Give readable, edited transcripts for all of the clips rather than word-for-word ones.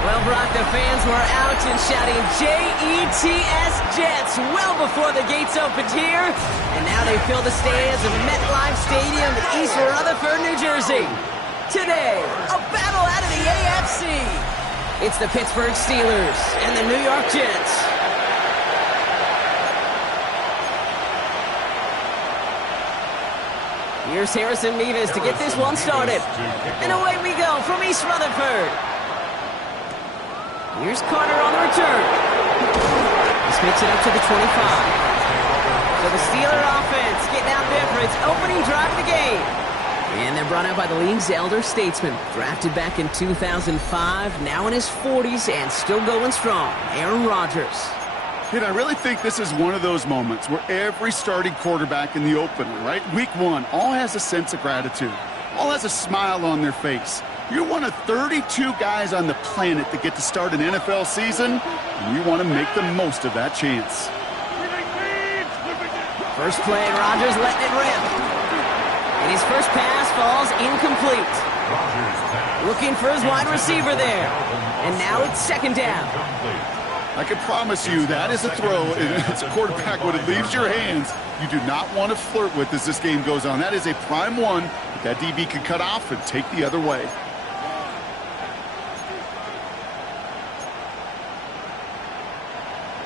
Well, Brock, the fans were out and shouting J-E-T-S Jets well before the gates opened here. And now they fill the stands of MetLife Stadium in East Rutherford, New Jersey. Today, a battle out of the AFC. It's the Pittsburgh Steelers and the New York Jets. Here's Harrison Mevis to get this one started. And away we go from East Rutherford. Here's Carter on the return. This makes it up to the 25. So the Steeler offense getting out there for its opening drive of the game. And they're brought out by the league's elder statesman. Drafted back in 2005, now in his 40s and still going strong. Aaron Rodgers. Dude, I really think this is one of those moments where every starting quarterback in the opener, right? Week one, all has a sense of gratitude. All has a smile on their face. You're one of 32 guys on the planet that get to start an NFL season, and you want to make the most of that chance. First play, Rodgers letting it rip. And his first pass falls incomplete. Looking for his wide receiver there. And now it's second down. I can promise you that is a throw, and it's a quarterback when it leaves your hands you do not want to flirt with as this game goes on. That is a prime one that DB can cut off and take the other way.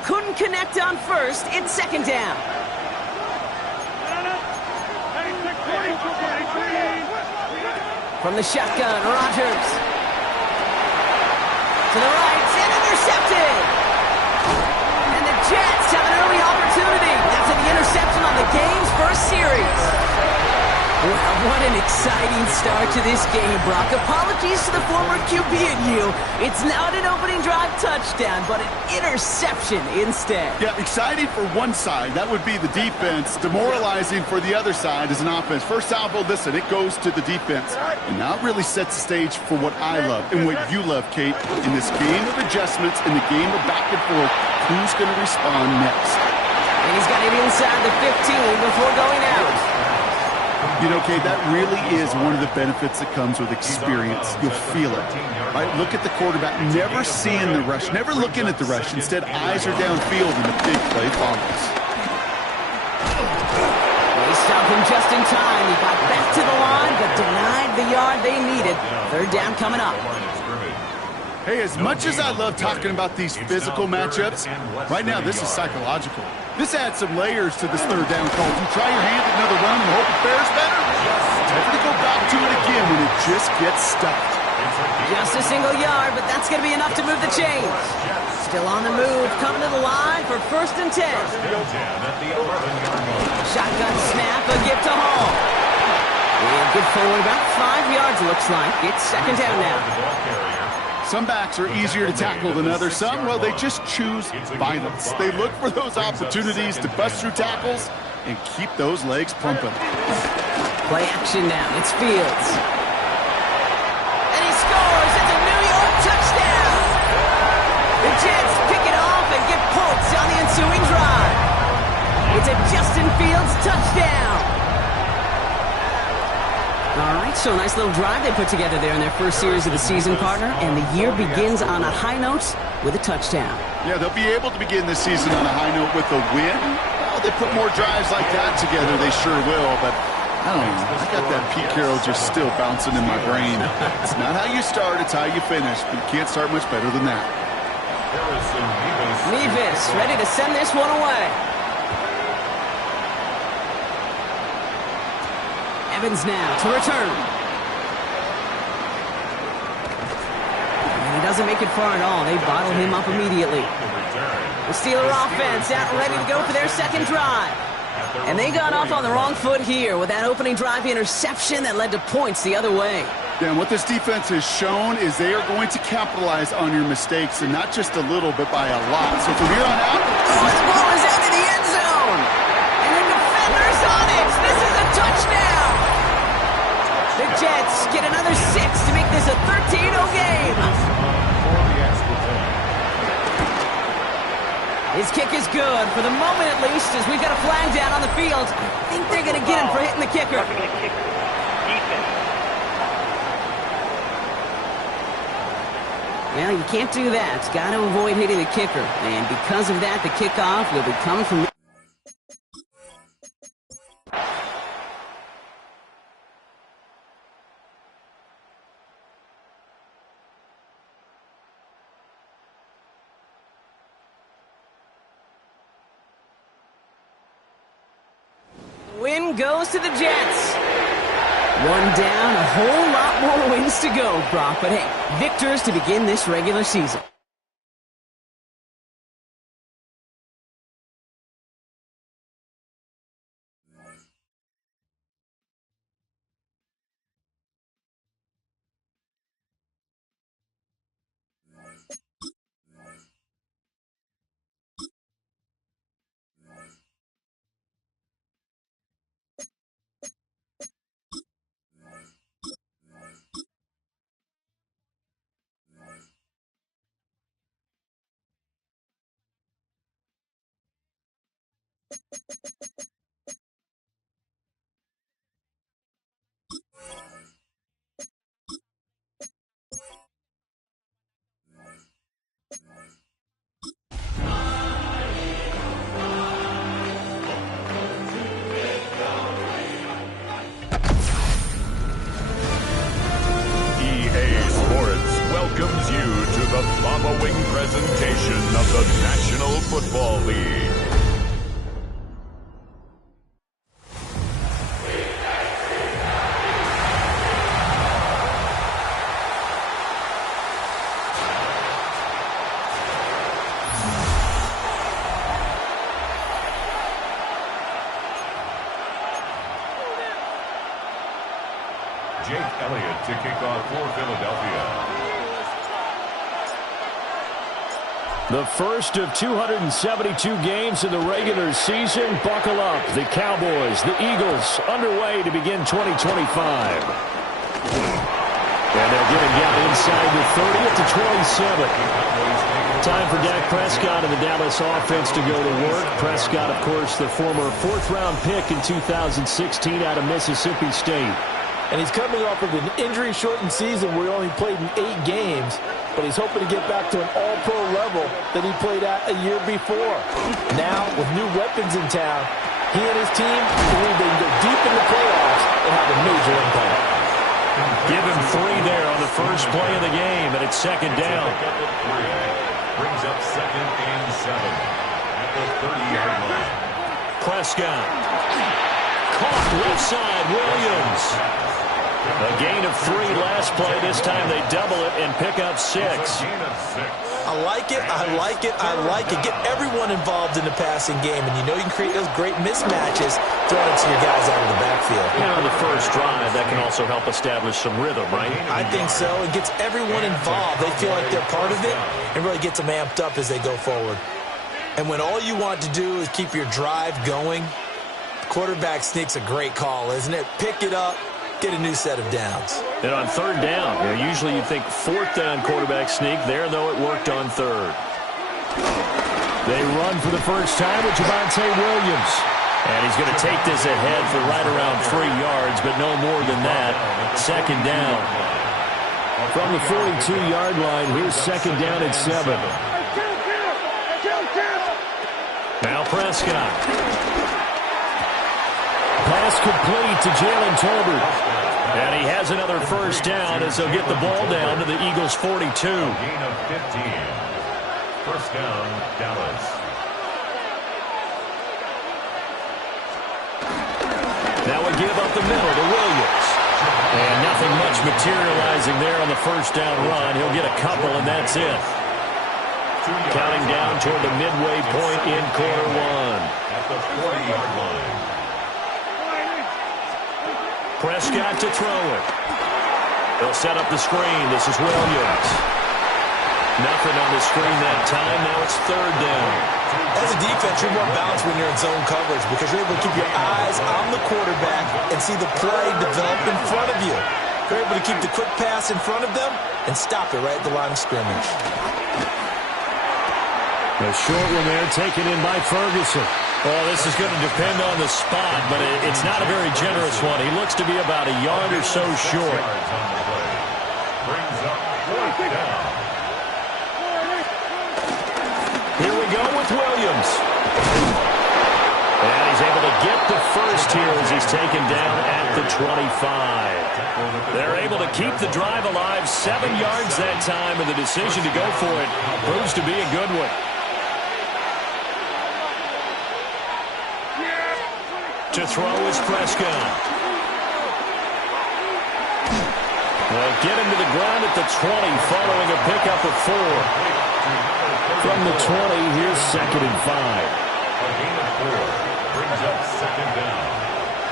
Couldn't connect on first. It's second down. From the shotgun, Rodgers. To the right, and intercepted. And the Jets have an early opportunity after the interception on the game's first series. Well, what an exciting start to this game, Brock. Apologies to the former QB and you. It's not an opening drive touchdown, but an interception instead. Yeah, exciting for one side. That would be the defense. Demoralizing for the other side as an offense. First salvo, listen, it goes to the defense. And now it really sets the stage for what I love and what you love, Kate. In this game of adjustments, in the game of back and forth, who's going to respond next? And he's got it inside the 15 before going out. You know, Kate, that really is one of the benefits that comes with experience. You'll feel it. Right? Look at the quarterback, never seeing the rush, never looking at the rush. Instead, eyes are downfield and the big play follows. They stopped him just in time. He got back to the line, but denied the yard they needed. Third down coming up. Hey, as much as I love talking about these physical matchups, right now this is psychological. This adds some layers to this third down call. You try your hand at another run and hope it fares better. Never to go back to it again when it just gets stuffed. Just a single yard, but that's going to be enough to move the chains. Still on the move, coming to the line for 1st and 10. Shotgun snap, a gift to Hall. And good forward, about 5 yards looks like. It's second down now. Some backs are easier to tackle than others. Some, well, they just choose violence. They look for those opportunities to bust through tackles and keep those legs pumping. Play action now. It's Fields. And he scores. It's a New York touchdown. The Jets pick it off and get points on the ensuing drive. It's a Justin Fields touchdown. All right, so a nice little drive they put together there in their first series of the season, partner, and the year begins on a high note with a touchdown. Yeah, they'll be able to begin this season on a high note with a win. Well, they put more drives like that together, they sure will, but I don't know. I got that Pete Carroll just still bouncing in my brain. It's not how you start, it's how you finish, but you can't start much better than that. Mevis ready to send this one away. Evans now to return. And he doesn't make it far at all. They bottle him up immediately. The Steeler offense out and ready to go for their second drive. And they got off on the wrong foot here with that opening drive interception that led to points the other way. Yeah, and what this defense has shown is they are going to capitalize on your mistakes, and not just a little, but by a lot. So from here on out... Oh, the ball is out of the end zone. And the defender's on it. This is a touchdown. The Jets get another 6 to make this a 13-0 game. His kick is good, for the moment at least, as we've got a flag down on the field. I think they're going to get him for hitting the kicker. Well, you can't do that. Got to avoid hitting the kicker. And because of that, the kickoff will be coming from... Win goes to the Jets. One down, a whole lot more wins to go, Brock. But hey, victors to begin this regular season. Welcomes you to the following presentation of the National Football League. Jake Elliott to kick off for Philadelphia. The first of 272 games in the regular season. Buckle up. The Cowboys, the Eagles, underway to begin 2025. And they'll get him down inside the 30 at the 27. Time for Dak Prescott and the Dallas offense to go to work. Prescott, of course, the former fourth-round pick in 2016 out of Mississippi State. And he's coming off of an injury-shortened season where he only played in 8 games. But he's hoping to get back to an all-pro level that he played at a year before. Now, with new weapons in town, he and his team believe they can go deep in the playoffs and have a major impact. Give him 3 there on the first play of the game, and it's second down. Brings up 2nd and 7 at the 30-yard line. Prescott. Caught left side, Williams. A gain of 3 last play. This time they double it and pick up 6. I like it. I like it. I like it. Get everyone involved in the passing game, and you know you can create those great mismatches throwing it to your guys out of the backfield. You know, the first drive, that can also help establish some rhythm, right? I think so. It gets everyone involved. They feel like they're part of it and really gets them amped up as they go forward. And when all you want to do is keep your drive going, the quarterback sneak's a great call, isn't it? Pick it up. Get a new set of downs. And on 3rd down, usually you'd think 4th down quarterback sneak. There, though, it worked on 3rd. They run for the first time with Javonte Williams. And he's going to take this ahead for right around 3 yards, but no more than that. 2nd down. From the 42-yard line, here's 2nd down at 7. Now Prescott. Pass complete to Jalen Tolbert. And he has another first down as they'll get the ball down to the Eagles' 42. Gain of 15. First down, Dallas. Now we give up the middle to Williams. And nothing much materializing there on the first down run. He'll get a couple, and that's it. Counting down toward the midway point in quarter 1. At the 40-yard line. Prescott to throw it. They'll set up the screen. This is Williams. Nothing on the screen that time. Now it's 3rd down. As a defense, you're more balanced when you're in zone coverage because you're able to keep your eyes on the quarterback and see the play develop in front of you. You're able to keep the quick pass in front of them and stop it right at the line of scrimmage. A short one there taken in by Ferguson. Well, this is going to depend on the spot, but it's not a very generous one. He looks to be about a yard or so short. Here we go with Williams. And he's able to get the first here as he's taken down at the 25. They're able to keep the drive alive, 7 yards that time, and the decision to go for it proves to be a good one. To throw is Prescott. They'll get him to the ground at the 20 following a pickup of 4. From the 20, here's 2nd and 5. A gain of 4 brings up 2nd down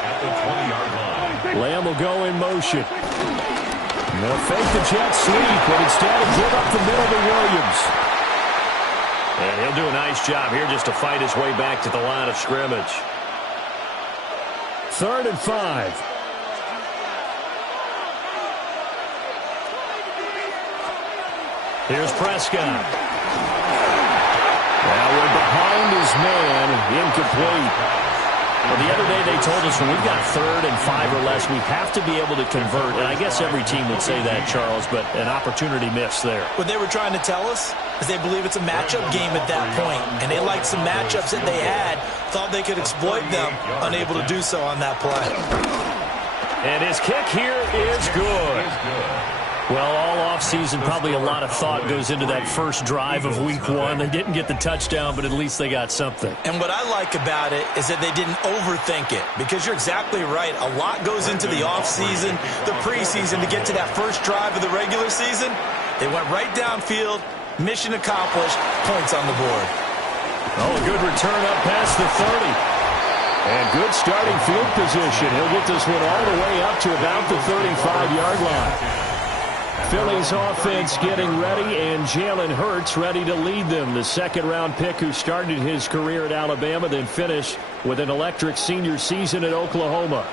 at the 20-yard line. Lamb will go in motion. They'll fake the jet sweep, but instead of give up the middle to Williams. And he'll do a nice job here just to fight his way back to the line of scrimmage. 3rd and 5. Here's Prescott. Now we're behind his man, incomplete. Well, the other day they told us when we've got 3rd and 5 or less, we have to be able to convert. And I guess every team would say that, Charles, but an opportunity missed there. What they were trying to tell us is they believe it's a matchup game at that point, and they liked some matchups that they had, thought they could exploit them, unable to do so on that play. And his kick here is good. Well, all offseason, probably a lot of thought goes into that first drive of Week 1. They didn't get the touchdown, but at least they got something. And what I like about it is that they didn't overthink it, because you're exactly right. A lot goes into the offseason, the preseason, to get to that first drive of the regular season. They went right downfield, mission accomplished, points on the board. Oh, a good return up past the 30. And good starting field position. He'll get this one all the way up to about the 35-yard line. Philly's offense getting ready, and Jalen Hurts ready to lead them. The second-round pick who started his career at Alabama, then finished with an electric senior season at Oklahoma.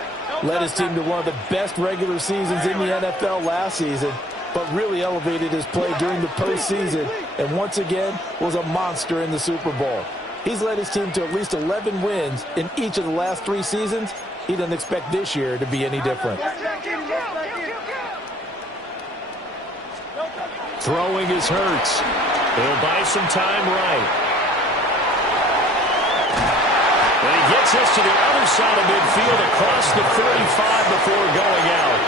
Led his team to one of the best regular seasons in the NFL last season, but really elevated his play during the postseason, and once again was a monster in the Super Bowl. He's led his team to at least 11 wins in each of the last 3 seasons. He doesn't expect this year to be any different. Throwing is Hurts. He'll buy some time right. And he gets us to the other side of midfield across the 35 before going out.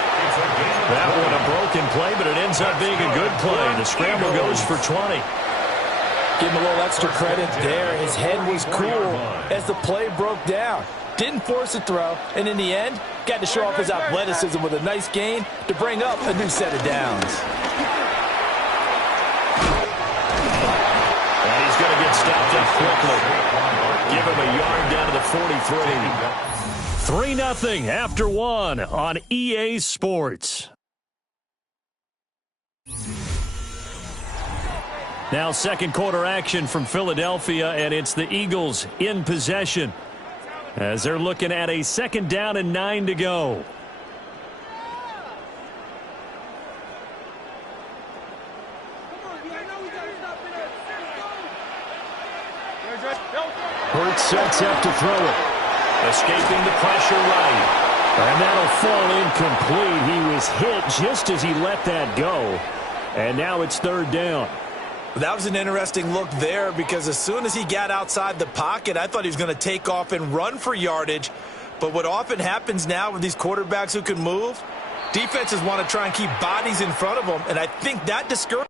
That one a broken play, but it ends up being a good play. The scramble goes for 20. Give him a little extra credit there. His head was cool as the play broke down. Didn't force a throw, and in the end, got to show off his athleticism with a nice gain to bring up a new set of downs. Going to get stopped up quickly. Give him a yard down to the 43. 3-0 after 1 on EA Sports. Now second quarter action from Philadelphia, and it's the Eagles in possession as they're looking at a 2nd down and 9 to go. Hurts sets up to throw it. Escaping the pressure right. And that'll fall incomplete. He was hit just as he let that go. And now it's 3rd down. That was an interesting look there, because as soon as he got outside the pocket, I thought he was going to take off and run for yardage. But what often happens now with these quarterbacks who can move, defenses want to try and keep bodies in front of them, and I think that discourages.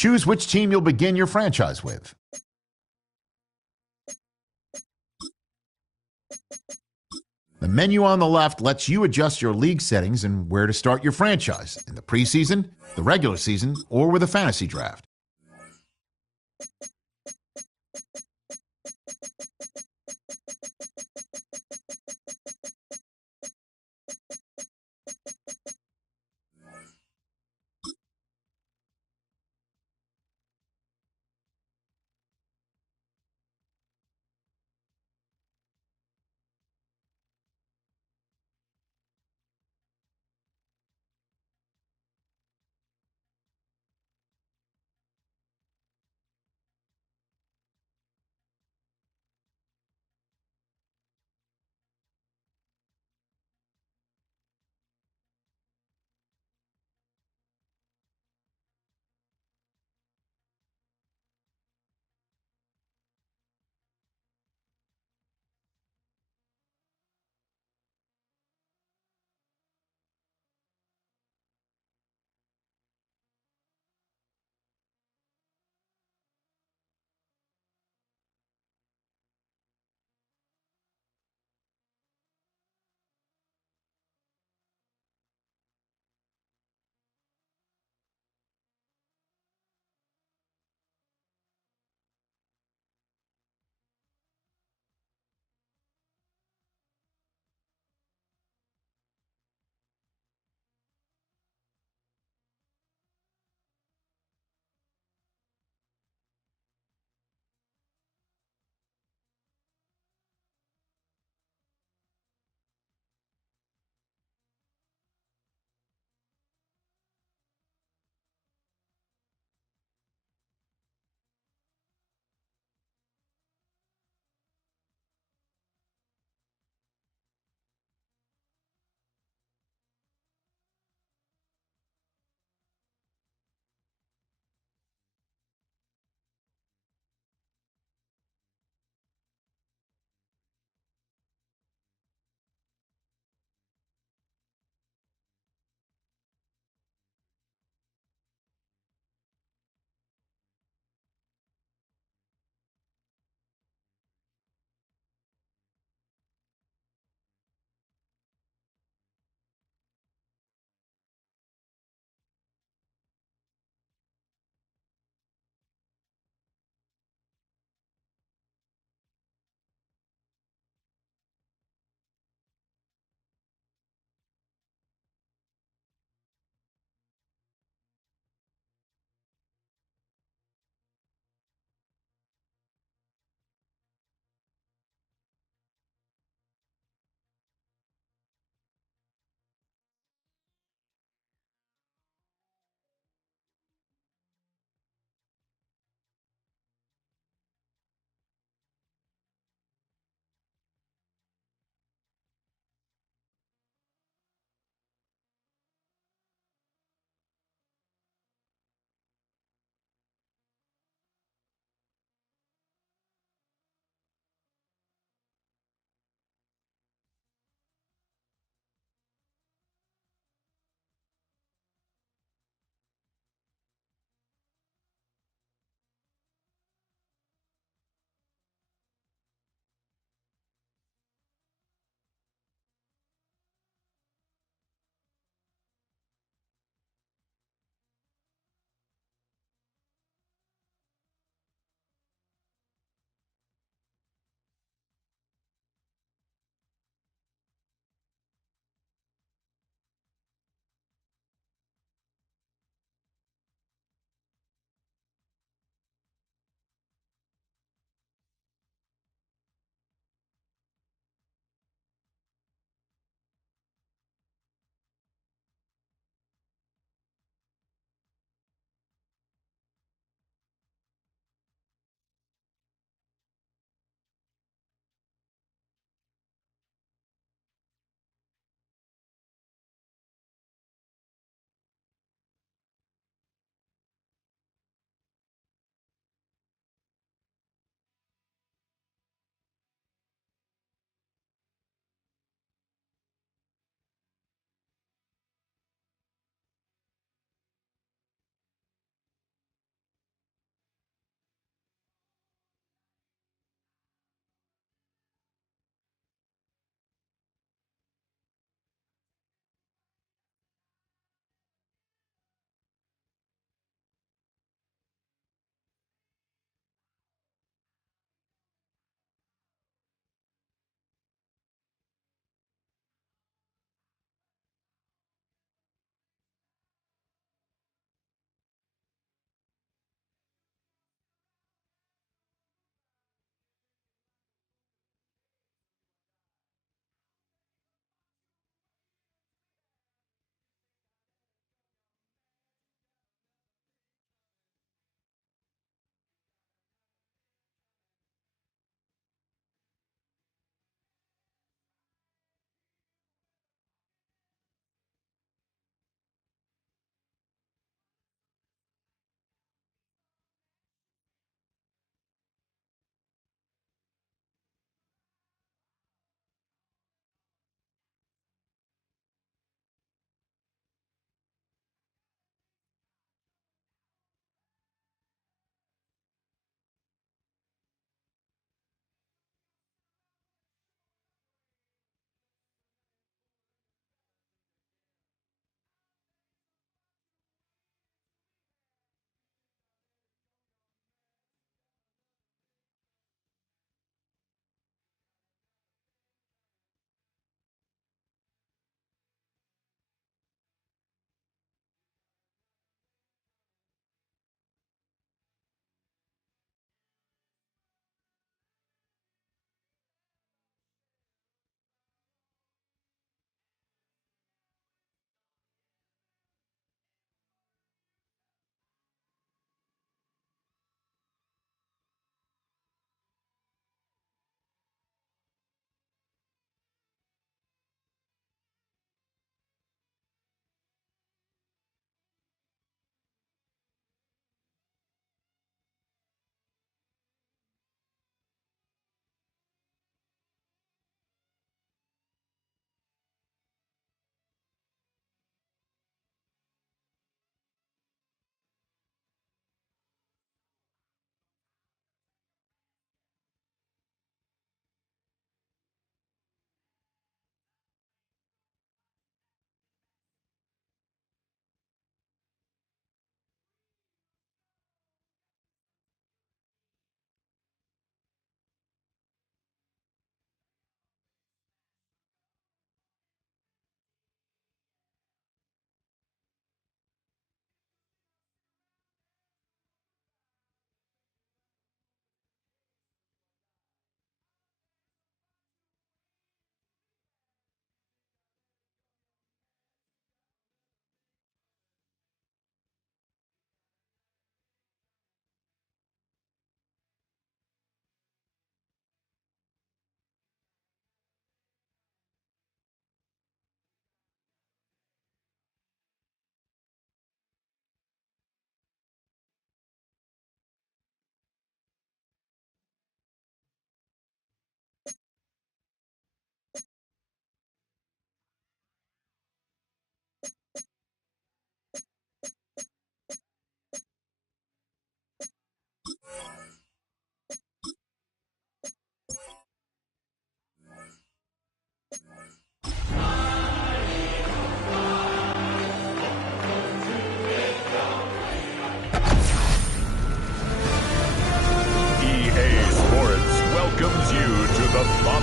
Choose which team you'll begin your franchise with. The menu on the left lets you adjust your league settings and where to start your franchise, in the preseason, the regular season, or with a fantasy draft.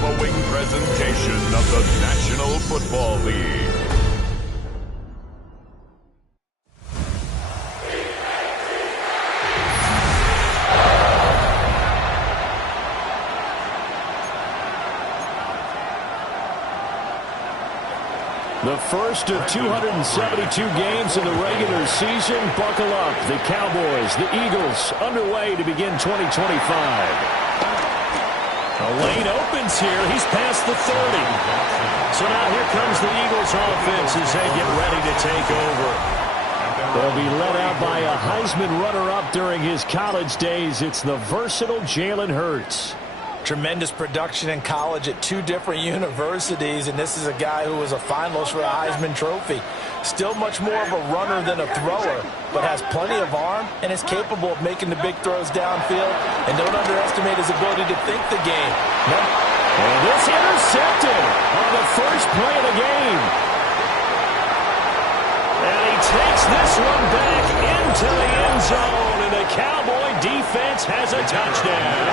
Mama Wing presentation of the National Football League. The first of 272 games in the regular season. Buckle up. The Cowboys, the Eagles, underway to begin 2025. A lane opens here. He's past the 30. So now here comes the Eagles offense as they get ready to take over. They'll be led out by a Heisman runner-up during his college days. It's the versatile Jalen Hurts. Tremendous production in college at 2 different universities, and this is a guy who was a finalist for a Heisman Trophy. Still much more of a runner than a thrower, but has plenty of arm and is capable of making the big throws downfield. And don't underestimate his ability to think the game. And this intercepted on the first play of the game. And he takes this one back into the end zone, and the Cowboy defense has a touchdown.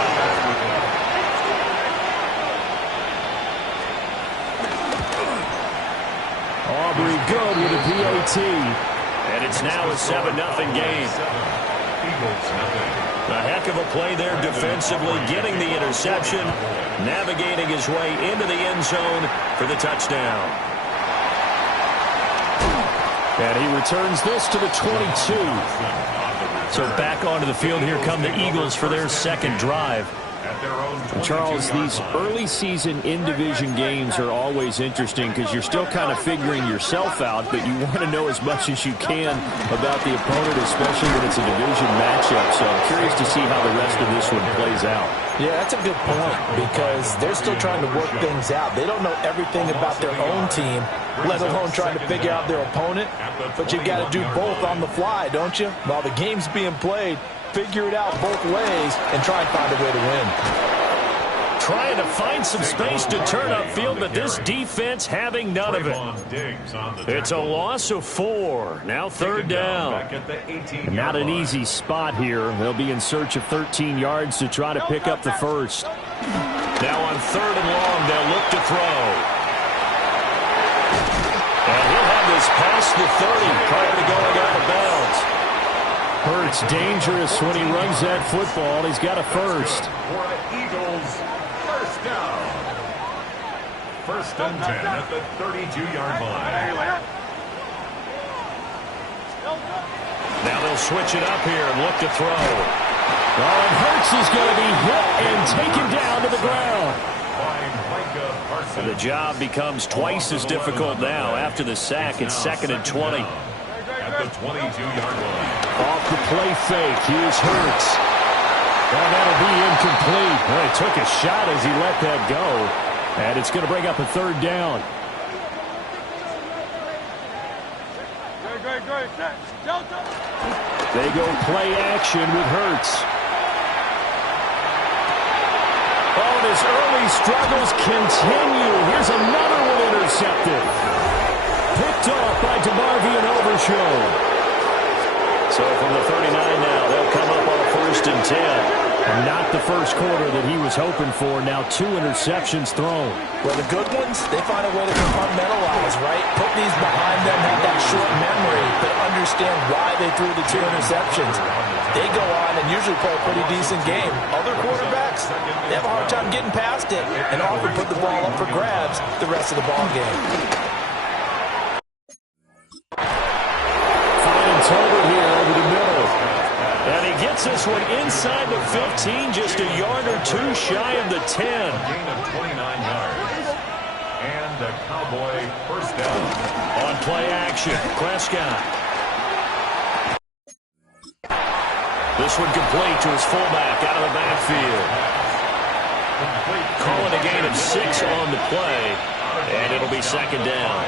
Aubrey good with a PAT. And it's now a 7-0 game. A heck of a play there defensively, getting the interception, navigating his way into the end zone for the touchdown. And he returns this to the 22. So back onto the field, here come the Eagles for their second drive. Charles, these early season in-division games are always interesting because you're still kind of figuring yourself out, but you want to know as much as you can about the opponent, especially when it's a division matchup. So I'm curious to see how the rest of this one plays out. Yeah, that's a good point because they're still trying to work things out. They don't know everything about their own team, let alone trying to figure out their opponent. But you've got to do both on the fly, don't you? While the game's being played, figure it out both ways and try and find a way to win. Trying to find some space to turn upfield, but this defense having none of it. It's a loss of 4. Now third down. Not an easy spot here. They'll be in search of 13 yards to try to pick up the first. Now on 3rd and long, they'll look to throw. And he'll have this past the 30 prior to going out of bounds. Hurts dangerous when he runs that football. He's got a first. First and 10 at the 32-yard line. Now they'll switch it up here and look to throw. Oh, and Hurts is going to be hit and taken down to the ground. And the job becomes twice as difficult now. After the sack, it's 2nd and 20. At the 22-yard line. Off the play fake, here's Hurts. And that'll be incomplete. Well, he took a shot as he let that go. And it's going to bring up a 3rd down. They go play action with Hurts. Oh, and his early struggles continue. Here's another one intercepted. Picked off by DeMarvion Overshow. So from the 39 now, they'll come up on a 1st and 10. And not the first quarter that he was hoping for. Now 2 interceptions thrown. Well, the good ones, they find a way to compartmentalize, right? Put these behind them, have that short memory, but understand why they threw the 2 interceptions. They go on and usually play a pretty decent game. Other quarterbacks, they have a hard time getting past it and often put the ball up for grabs the rest of the ball game. Fine Tolbert here over the middle. And he gets this one inside the 15, just a yard or 2 shy of the 10. Gain of 29 yards. And the Cowboy first down. On play action, Prescott. This one complete to his fullback out of the backfield. Calling a gain of 6 on the play, and it'll be 2nd down.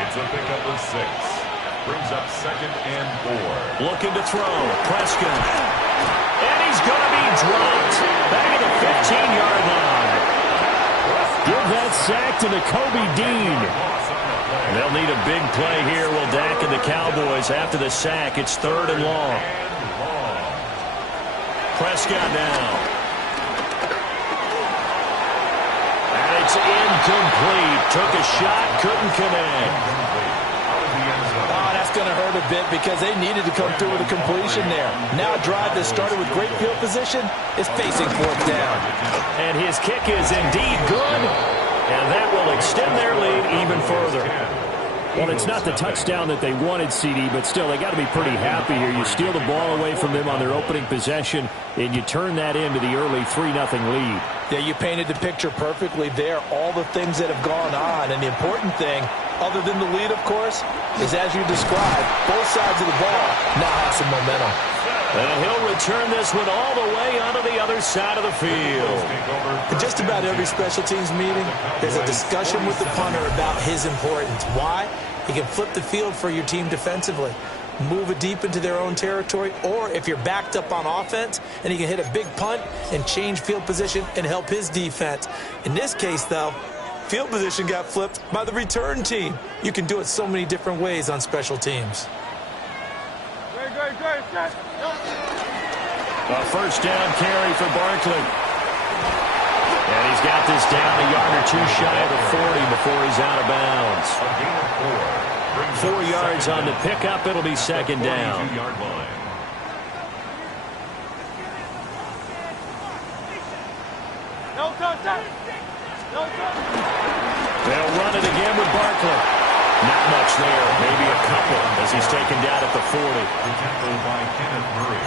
It's a pickup of 6. Brings up 2nd and 4. Looking to throw. Prescott. And he's going to be dropped. Back at the 15-yard line. Give that sack to Nakobe Dean. They'll need a big play here. Will Dak and the Cowboys after the sack. It's 3rd and long. Prescott now. incomplete. Took a shot, couldn't connect. Oh, that's going to hurt a bit because they needed to come through with a completion there. Now a drive that started with great field position is facing fourth down. And his kick is indeed good, and that will extend their lead even further. Well, it's not the touchdown that they wanted, CD, but still, they got to be pretty happy here. You steal the ball away from them on their opening possession, and you turn that into the early 3-0 lead. Yeah, you painted the picture perfectly there, all the things that have gone on. And the important thing, other than the lead, of course, is as you described, both sides of the ball now have some momentum. And he'll return this one all the way onto the other side of the field. In just about every special teams meeting, there's a discussion with the punter about his importance. Why? He can flip the field for your team defensively, move it deep into their own territory, or if you're backed up on offense, and he can hit a big punt and change field position and help his defense. In this case, though, field position got flipped by the return team. You can do it so many different ways on special teams. A first down carry for Barkley. And he's got this down a yard or two shy of the 40 before he's out of bounds. 4 yards on the pickup. It'll be second down. They'll run it again with Barkley. Not much there, maybe a couple as he's taken down at the 40. Tackled by Kenneth Murray.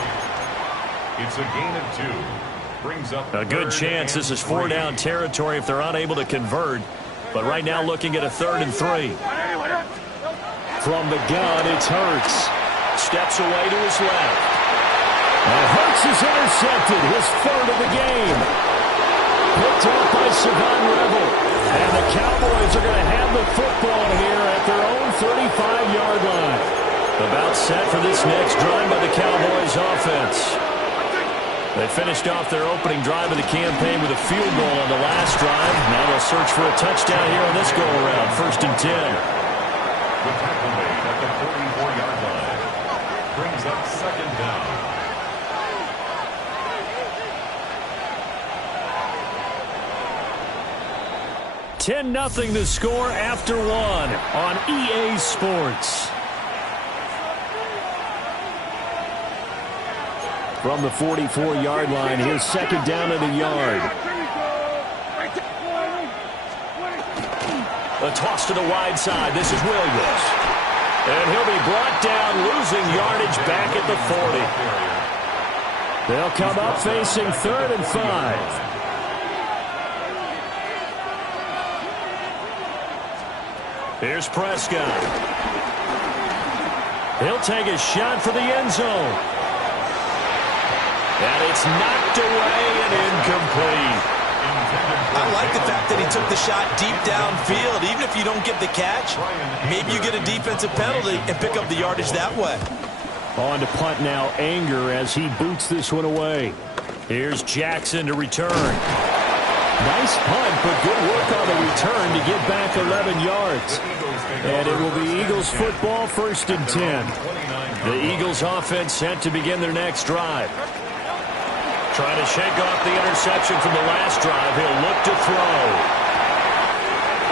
It's a gain of 2. Brings up A good chance this is 4-down territory if they're unable to convert. But right now looking at a 3rd and 3. From the gun, it's Hurts. Steps away to his left. And Hurts is intercepted, his 3rd of the game. Picked up by Savon Revel. And the Cowboys are going to have the football here at their own 35-yard line. About set for this next drive by the Cowboys offense. They finished off their opening drive of the campaign with a field goal on the last drive. Now they'll search for a touchdown here on this go-around. 1st and 10. The tackle made at the 44-yard line. Brings up second down. $10-0 the score after 1 on EA Sports. From the 44-yard line, here's second down at a yard. A toss to the wide side. This is Williams. And he'll be brought down, losing yardage back at the 40. They'll come up facing 3rd and 5. Here's Prescott. He'll take a shot for the end zone. And it's knocked away and incomplete. I like the fact that he took the shot deep downfield. Even if you don't get the catch, maybe you get a defensive penalty and pick up the yardage that way. On to punt now, Anger as he boots this one away. Here's Jackson to return. Nice punt, but good work on the return to get back 11 yards. And it will be Eagles football, 1st and 10. The Eagles offense set to begin their next drive. Trying to shake off the interception from the last drive. He'll look to throw.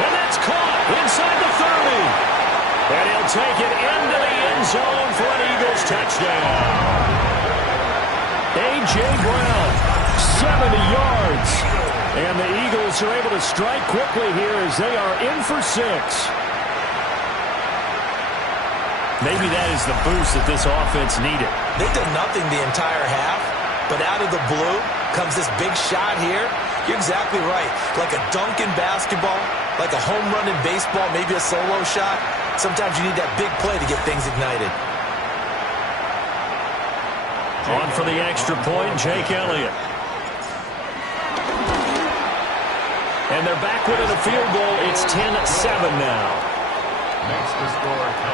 And that's caught inside the 30. And he'll take it into the end zone for an Eagles touchdown. A.J. Brown, 70 yards. And the Eagles are able to strike quickly here as they are in for 6. Maybe that is the boost that this offense needed. They've done nothing the entire half, but out of the blue comes this big shot here. You're exactly right. Like a dunk in basketball, like a home run in baseball, maybe a solo shot. Sometimes you need that big play to get things ignited. On for the extra point, Jake Elliott. And they're back within a field goal. It's 10-7 now.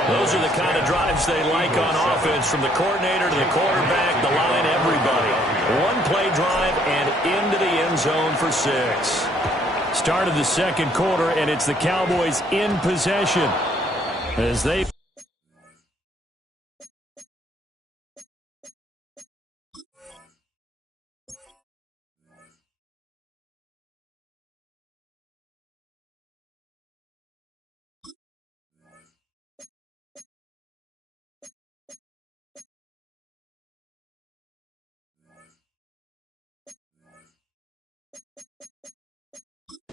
Those are the kind of drives they like on offense, from the coordinator to the quarterback, the line, everybody. One-play drive and into the end zone for 6. Start of the second quarter, and it's the Cowboys in possession as they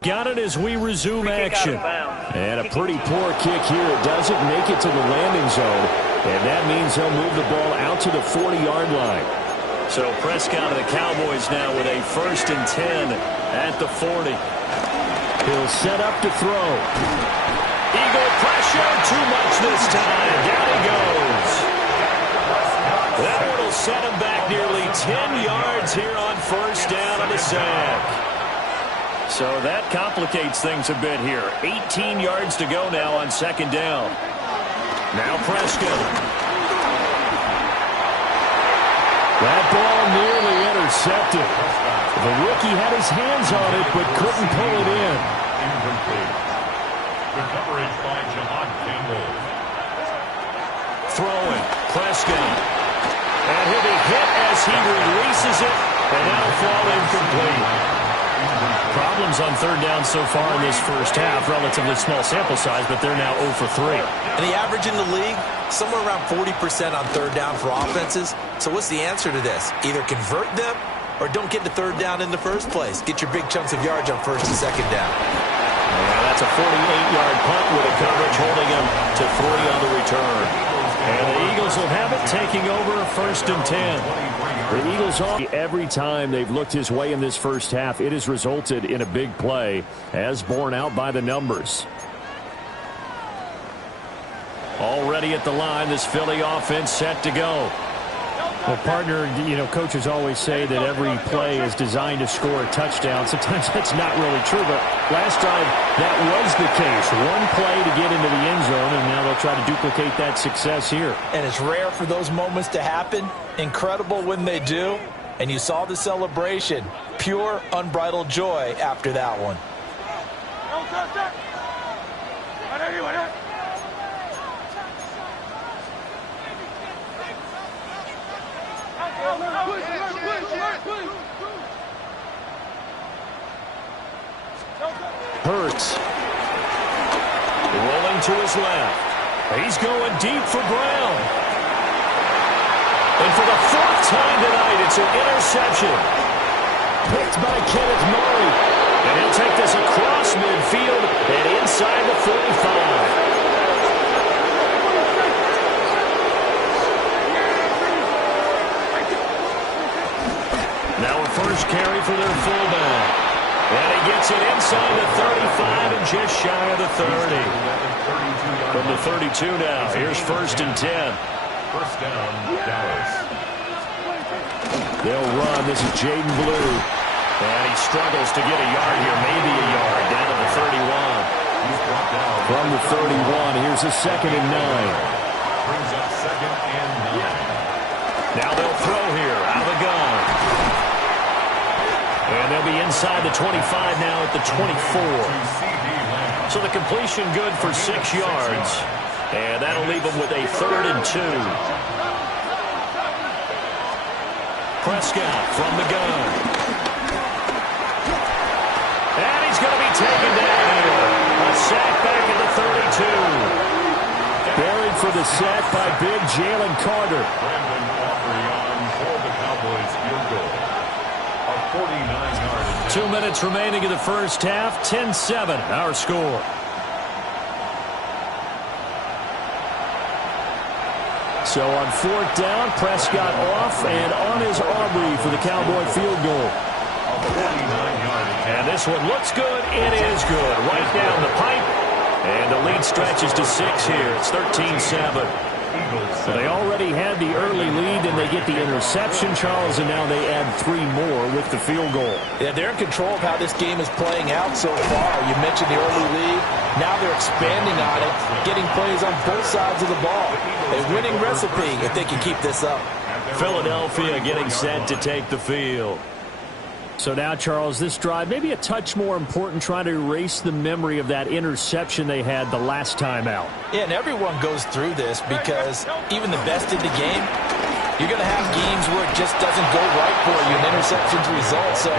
Got it as we resume action. And a pretty poor kick here. It doesn't make it to the landing zone. And that means they'll move the ball out to the 40-yard line. So Prescott of the Cowboys now with a 1st and 10 at the 40. He'll set up to throw. Eagle pressure, too much this time. Down he goes. That one will set him back nearly 10 yards here on 1st down on the sack. So that complicates things a bit here. 18 yards to go now on 2nd down. Now Prescott. That ball nearly intercepted. The rookie had his hands on it but couldn't pull it in. Incomplete. The coverage by Jahad Campbell. Throwing. Prescott. And he'll be hit as he releases it. And that'll fall incomplete. Problems on 3rd down so far in this first half. Relatively small sample size, but they're now 0 for 3. And the average in the league, somewhere around 40% on 3rd down for offenses. So what's the answer to this? Either convert them or don't get to 3rd down in the first place. Get your big chunks of yards on 1st and 2nd down. Yeah, that's a 48-yard punt with a coverage holding him to 3 on the return. And the Eagles will have it, taking over 1st and 10. The Eagles off. Every time they've looked his way in this first half, it has resulted in a big play, as borne out by the numbers. Already at the line, this Philly offense set to go. Well, partner, coaches always say that every play is designed to score a touchdown. Sometimes that's not really true, but last drive, that was the case. One play to get into the end zone, and now they'll try to duplicate that success here. And it's rare for those moments to happen. Incredible when they do. And you saw the celebration. Pure, unbridled joy after that one. Hurts. Rolling to his left. He's going deep for Brown. And for the 4th time tonight, it's an interception. Picked by Kenneth Murray. And he'll take this across midfield and inside the 45. Now a first carry for their fullback. And he gets it inside the 35 and just shy of the 30. From the 32 now, here's 1st and 10. 1st down, Dallas. They'll run. This is Jaden Blue. And he struggles to get a yard here, maybe a yard, down to the 31. From the 31, here's a 2nd and 9. Brings up 2nd and 9. Now they'll throw here, out of the gun. And they'll be inside the 25 now at the 24. So the completion good for 6 yards. And that'll leave them with a 3rd and 2. Prescott from the gun. And he's going to be taken down here. A sack back at the 32. Buried for the sack by big Jalen Carter. Brandon Aubrey for the Cowboys field goal. A 49-yard attempt. 2 minutes remaining in the first half. 10-7 our score. So on 4th down, Prescott off and on is Aubrey for the Cowboy field goal. And this one looks good. It is good. Right down the pipe. And the lead stretches to 6 here. It's 13-7. They already had the early lead, and they get the interception, Charles, and now they add 3 more with the field goal. Yeah, they're in control of how this game is playing out so far. You mentioned the early lead. Now they're expanding on it, getting plays on both sides of the ball. A winning recipe if they can keep this up. Philadelphia getting set to take the field. So now, Charles, this drive maybe a touch more important, trying to erase the memory of that interception they had the last time out. Yeah, and everyone goes through this because even the best in the game, you're going to have games where it just doesn't go right for you and interceptions result. So,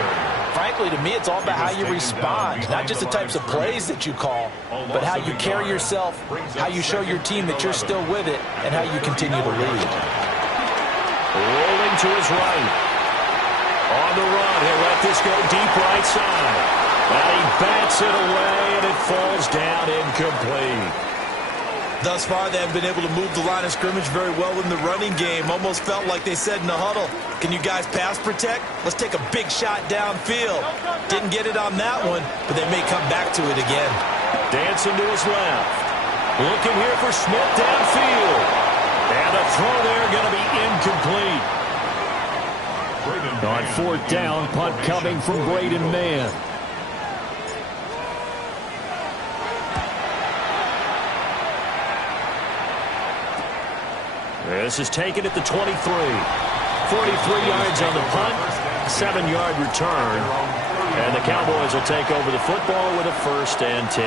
frankly, to me, it's all about how you respond, not just the types of plays that you call, but how you carry yourself, how you show your team that you're still with it, and how you continue to lead. Rolling to his right. On the run, he'll let this go deep right side. And he bats Takes it away, and it falls down incomplete. Thus far, they have been able to move the line of scrimmage very well in the running game. Almost felt like they said in the huddle, can you guys pass protect? Let's take a big shot downfield. Didn't get it on that one, but they may come back to it again. Dancing to his left. Looking here for Smith downfield. And the throw there going to be incomplete. On fourth down, punt coming from Braden Mann. This is taken at the 23. 43 yards on the punt, 7-yard return. And the Cowboys will take over the football with a 1st and 10.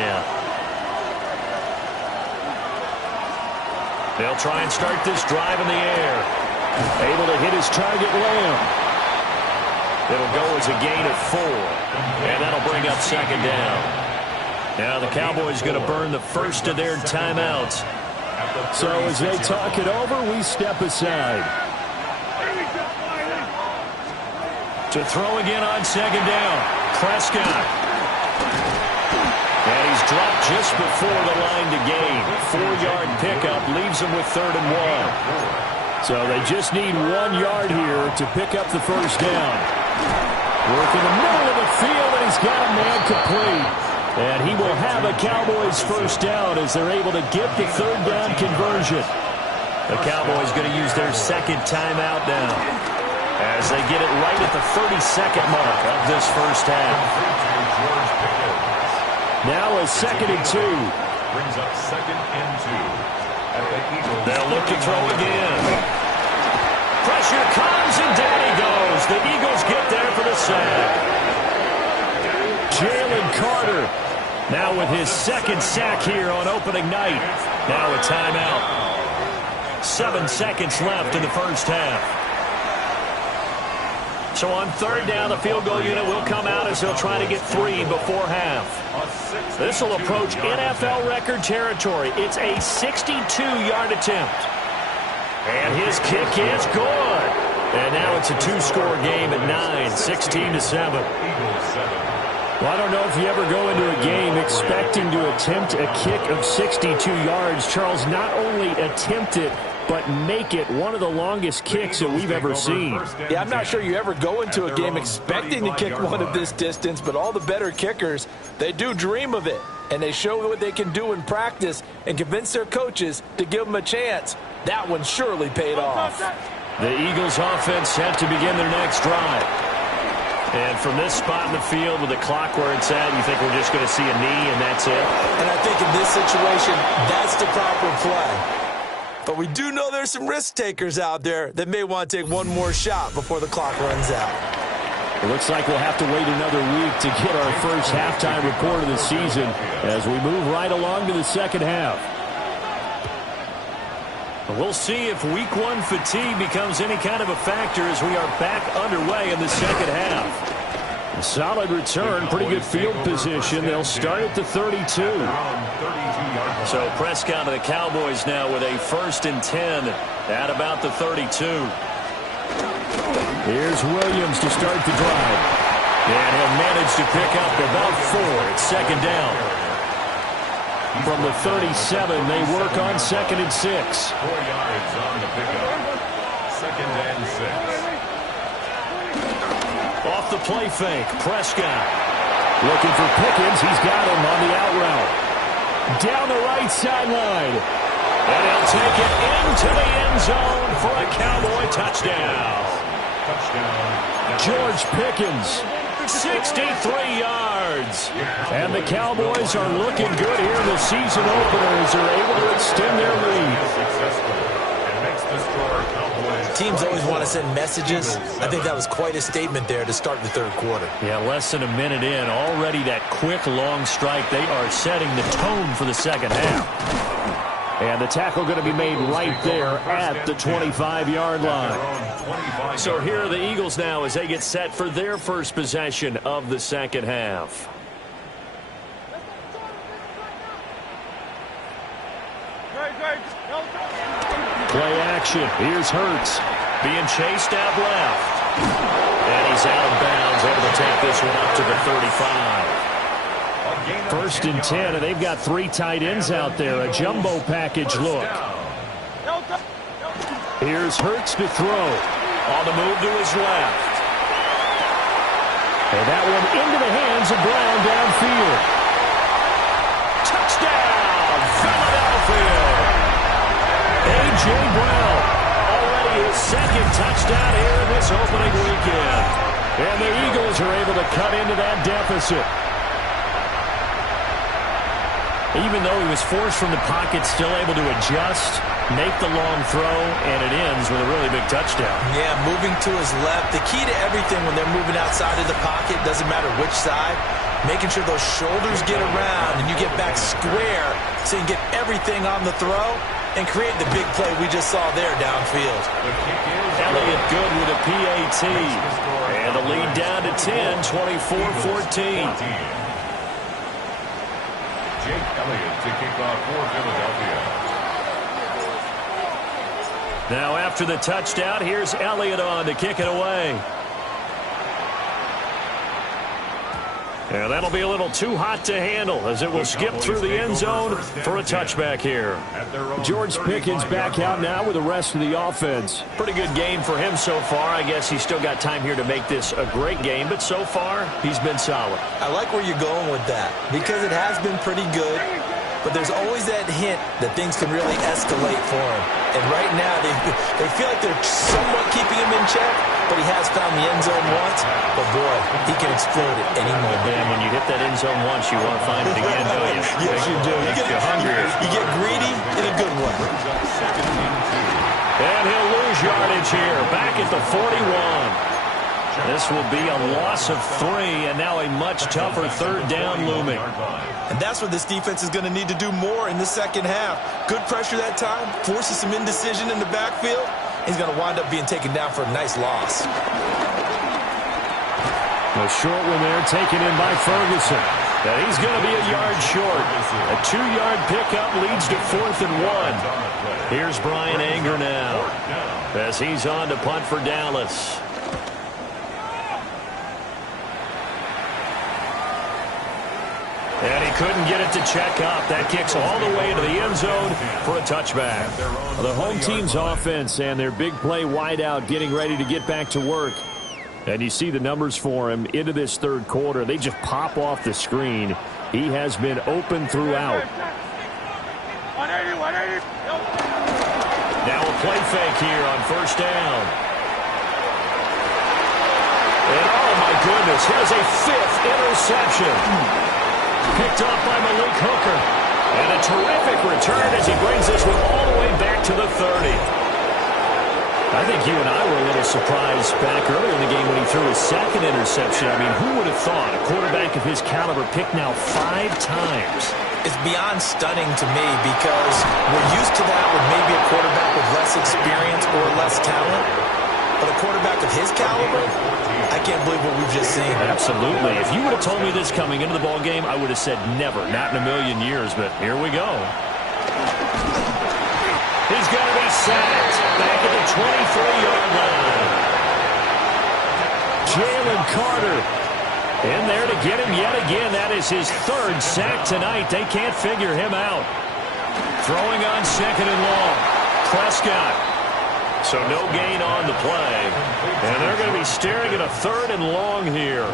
They'll try and start this drive in the air. Able to hit his target, Lamb. It'll go as a gain of 4. And that'll bring up 2nd down. Now the Cowboys going to burn the first of their timeouts. So as they talk it over, we step aside. To throw again on 2nd down. Prescott. And he's dropped just before the line to gain. 4-yard pickup leaves him with 3rd and 1. So they just need 1 yard here to pick up the 1st down. Work in the middle of the field, and he's got a man complete. And he will have a Cowboys 1st down as they're able to get the 3rd down conversion. The Cowboys going to use their 2nd timeout now as they get it right at the 32nd mark of this 1st half. Now a 2nd and 2. Brings up 2nd and 2. They'll look to throw again. Pressure comes, and down he goes. The Eagles get there for the sack. Jalen Carter now with his 2nd sack here on opening night. Now a timeout. 7 seconds left in the 1st half. So on 3rd down, the field goal unit will come out as he'll try to get 3 before half. This will approach NFL record territory. It's a 62-yard attempt. And his kick is good. And now it's a 2-score game at 9, 16-7. Well, I don't know if you ever go into a game expecting to attempt a kick of 62 yards. Charles, not only attempt it, but make it one of the longest kicks that we've ever seen. Yeah, I'm not sure you ever go into a game expecting to kick one of this distance, but all the better kickers, they do dream of it. And they show what they can do in practice and convince their coaches to give them a chance. That one surely paid off. The Eagles offense set to begin their next drive. And from this spot in the field with the clock where it's at, you think we're just going to see a knee and that's it? And I think in this situation, that's the proper play. But we do know there's some risk takers out there that may want to take one more shot before the clock runs out. It looks like we'll have to wait another week to get our first halftime report of the season as we move right along to the 2nd half. We'll see if Week 1 fatigue becomes any kind of a factor as we are back underway in the 2nd half. A solid return, pretty good field position. They'll start at the 32. So Prescott of the Cowboys now with a 1st and 10 at about the 32. Here's Williams to start the drive. And he'll manage to pick up about 4 at 2nd down. From the 37, they work on 2nd and 6. 4 yards on the pickup. 2nd and 6. Off the play fake, Prescott. Looking for Pickens. He's got him on the out route. Down the right sideline. And he'll take it into the end zone for a Cowboy touchdown. George Pickens, 63 yards. And the Cowboys are looking good here in the season opener as they're able to extend their lead. Teams always want to send messages. I think that was quite a statement there to start the 3rd quarter. Yeah, less than a minute in. Already that quick, long strike. They are setting the tone for the 2nd half. And the tackle going to be made right there at the 25-yard line. So here are the Eagles now as they get set for their first possession of the 2nd half. Play action. Here's Hurts being chased out left. And he's out of bounds, able to take this one up to the 35. 1st and 10, and they've got 3 tight ends out there. A jumbo package look. Here's Hurts to throw. On the move to his left. And that one into the hands of Brown downfield. Touchdown, Philadelphia! A.J. Brown, already his 2nd touchdown here in this opening weekend. And the Eagles are able to cut into that deficit. Even though he was forced from the pocket, still able to adjust, make the long throw, and it ends with a really big touchdown. Yeah, moving to his left. The key to everything when they're moving outside of the pocket, doesn't matter which side, making sure those shoulders get around and you get back square so you can get everything on the throw and create the big play we just saw there downfield. Elliott good with a PAT. And the lead down to 10, 24-14. Jake Elliott to kick off for Philadelphia. Now after the touchdown, here's Elliott on to kick it away. And that'll be a little too hot to handle as it will skip through the end zone for a touchback here. George Pickens back out now with the rest of the offense. Pretty good game for him so far. I guess he's still got time here to make this a great game, but so far he's been solid. I like where you're going with that because it has been pretty good, but there's always that hint that things can really escalate for him. And right now they feel like they're somewhat keeping him in check, but he has found the end zone once. But boy, he can explode at any moment. And when you hit that end zone once, you want to find it again, don't you? Yes, you do. You're hungry. You get greedy in a good way. And he'll lose yardage here, back at the 41. This will be a loss of 3, and now a much tougher 3rd down looming. And that's what this defense is going to need to do more in the second half. Good pressure that time, forces some indecision in the backfield. He's going to wind up being taken down for a nice loss. A short one there taken in by Ferguson. And he's going to be a yard short. A 2-yard pickup leads to 4th and 1. Here's Brian Anger now as he's on to punt for Dallas. And he couldn't get it to check up. That kicks all the way to the end zone for a touchback. The home team's offense and their big play wideout getting ready to get back to work. And you see the numbers for him into this 3rd quarter. They just pop off the screen. He has been open throughout. Now a play fake here on 1st down. And oh my goodness, here's a 5th interception. Picked off by Malik Hooker. And a terrific return as he brings this one all the way back to the 30. I think you and I were a little surprised back earlier in the game when he threw his 2nd interception. I mean, who would have thought a quarterback of his caliber picked now 5 times? It's beyond stunning to me because we're used to that with maybe a quarterback with less experience or less talent. But a quarterback of his caliber, I can't believe what we've just seen. Absolutely. If you would have told me this coming into the ball game, I would have said never, not in a million years. But here we go. He's going to be sacked back at the 23-yard line. Jalen Carter in there to get him yet again. That is his 3rd sack tonight. They can't figure him out. Throwing on 2nd and long. Prescott. So no gain on the play. And they're going to be staring at a 3rd and long here.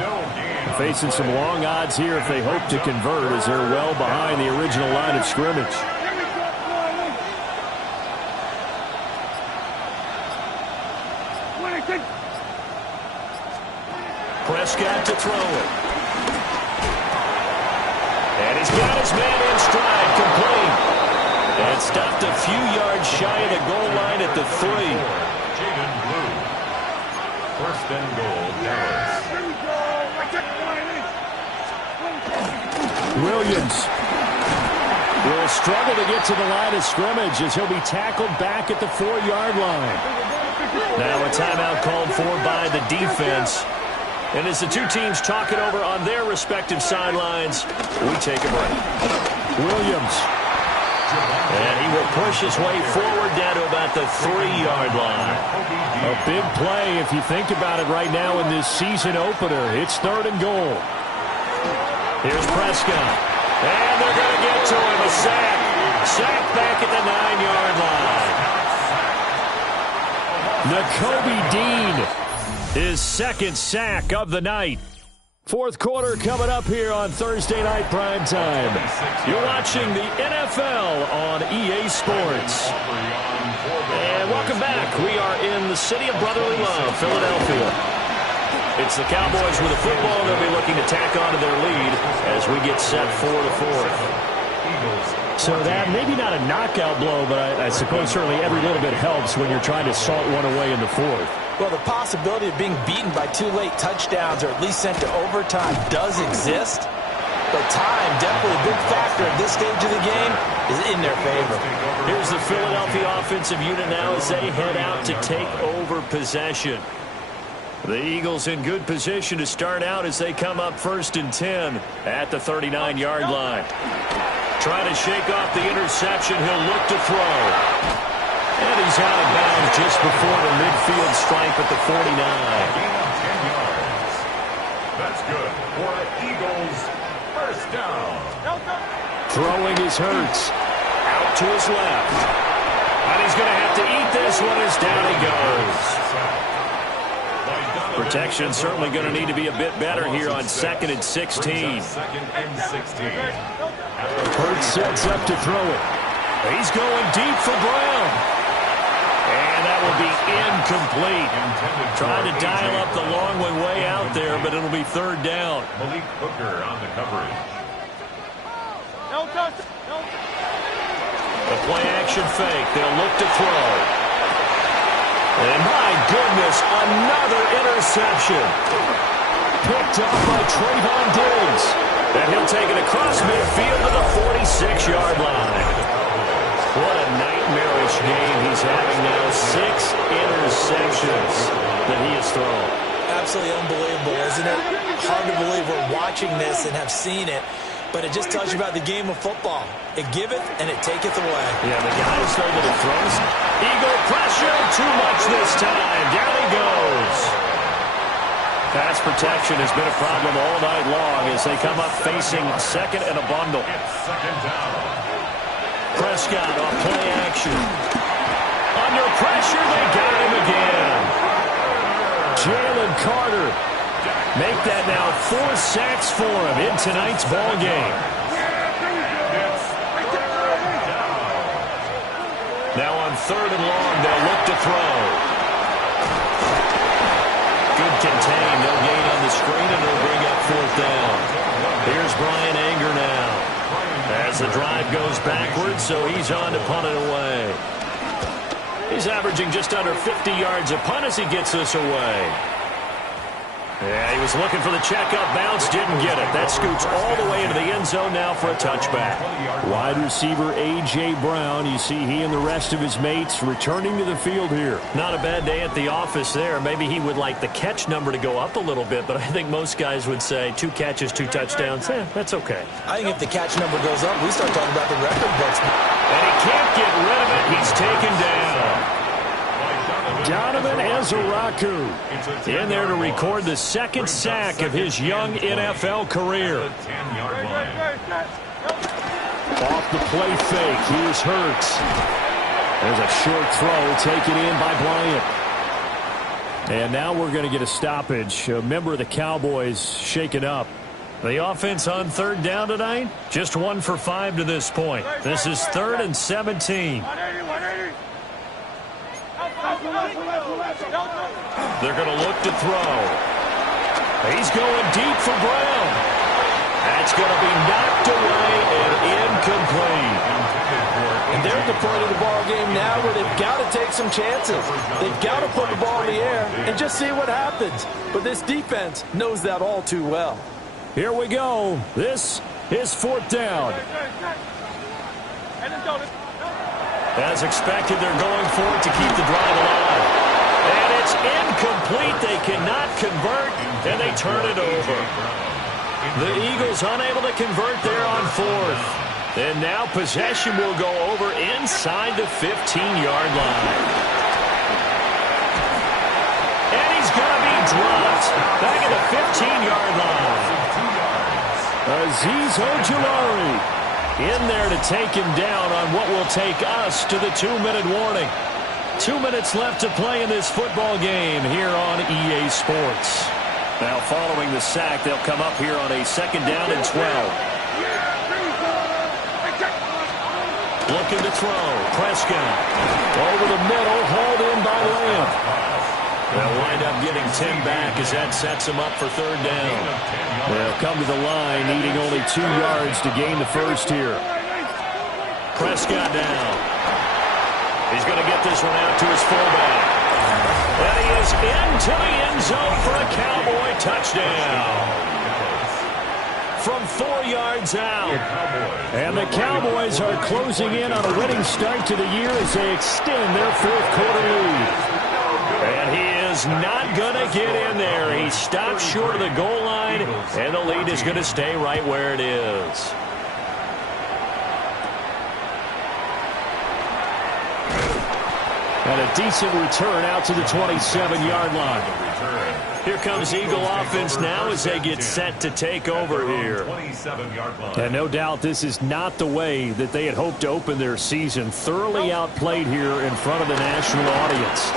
Facing some long odds here if they hope to convert as they're well behind the original line of scrimmage. Prescott to throw it. And he's got his man in stride, complete. And stopped a few yards shy of the goal line at the 3. Jaden Blue. 1st and goal, Dallas. Williams will struggle to get to the line of scrimmage as he'll be tackled back at the 4-yard line. Now a timeout called for by the defense. And as the two teams talk it over on their respective sidelines, we take a break. Williams. And he will push his way forward down to about the 3-yard line. A big play if you think about it right now in this season opener. It's 3rd and goal. Here's Prescott. And they're going to get to him. A sack. Sack back at the 9-yard line. Nakobe Dean, his second sack of the night. Fourth quarter coming up here on Thursday Night Primetime. You're watching the NFL on EA Sports. And welcome back. We are in the city of brotherly love, Philadelphia. It's the Cowboys with a football. They'll be looking to tack onto their lead as we get set for the fourth. So that maybe not a knockout blow, but I suppose certainly every little bit helps when you're trying to salt one away in the fourth. Well, the possibility of being beaten by 2 late touchdowns or at least sent to overtime does exist. But time, definitely a big factor at this stage of the game, is in their favor. Here's the Philadelphia offensive unit now as they head out to take over possession. The Eagles in good position to start out as they come up 1st and 10 at the 39-yard line. Trying to shake off the interception. He'll look to throw. And he's out of bounds just before the midfield stripe at the 49. That's good for an Eagles first down. Throwing is Hurts. Out to his left. And he's going to have to eat this one as down he goes. Protection certainly going to need to be a bit better here on 2nd and 16. Hurts sets up to throw it. He's going deep for Brown. And that will be incomplete. Trying to dial up the long way out there, but it'll be 3rd down. Malik Hooker on the coverage. The play action fake. They'll look to throw. And my goodness, another interception. Picked up by Trayvon Diggs. And he'll take it across midfield to the 46-yard line. What a nightmarish game he's having now. 6 interceptions that he has thrown. Absolutely unbelievable, isn't it? Hard to believe we're watching this and have seen it. But it just tells you about the game of football. It giveth and it taketh away. Yeah, the guy who's able to throw. Eagle pressure. Too much this time. Down he goes. Pass protection has been a problem all night long as they come up facing 2nd and a bundle. Second down. Prescott on play action. Under pressure, they got him again. Jalen Carter. Make that now 4 sacks for him in tonight's ball game. Now on 3rd and long, they'll look to throw. Good contain, no gain on the screen, and it'll bring up 4th down. Here's Brian Anger now. As the drive goes backwards, so he's on to punt it away. He's averaging just under 50 yards a punt as he gets this away. Yeah, he was looking for the checkup bounce, didn't get it. That scoots all the way into the end zone now for a touchback. Wide receiver A.J. Brown, you see he and the rest of his mates returning to the field here. Not a bad day at the office there. Maybe he would like the catch number to go up a little bit, but I think most guys would say 2 catches, 2 touchdowns. That's okay. I think if the catch number goes up, we start talking about the record books. And he can't get rid of it. He's taken down. Donovan Ezeraku in there to record the 2nd sack of his young NFL career. Off the play fake, here's Hurts. There's a short throw taken in by Bryant. And now we're going to get a stoppage. A member of the Cowboys shaken up. The offense on 3rd down tonight, just 1 for 5 to this point. This is 3rd and 17. They're going to look to throw. He's going deep for Brown. That's going to be knocked away and incomplete. And they're at the point of the ball game now where they've got to take some chances. They've got to put the ball in the air and just see what happens. But this defense knows that all too well. Here we go. This is 4th down. As expected, they're going for it to keep the drive alive. And it's incomplete. They cannot convert, and they turn it over. The Eagles unable to convert there on 4th. And now possession will go over inside the 15-yard line. And he's going to be dropped back at the 15-yard line. Azeez Ojulari in there to take him down on what will take us to the 2-minute warning. 2 minutes left to play in this football game here on EA Sports. Now following the sack, they'll come up here on a 2nd down and 12. Looking to throw. Prescott over the middle, hauled in by Lamb. They'll wind up getting 10 back as that sets them up for 3rd down. They'll come to the line, needing only 2 yards to gain the first here. Prescott down. He's going to get this one out to his fullback. And he is into the end zone for a Cowboy touchdown. From 4 yards out. And the Cowboys are closing in on a winning start to the year as they extend their 4th quarter lead. And he is not going to get in there. He stops short of the goal line, and the lead is going to stay right where it is. And a decent return out to the 27-yard line. Here comes Eagle offense now as they get set to take over here. And no doubt this is not the way that they had hoped to open their season. Thoroughly outplayed here in front of the national audience.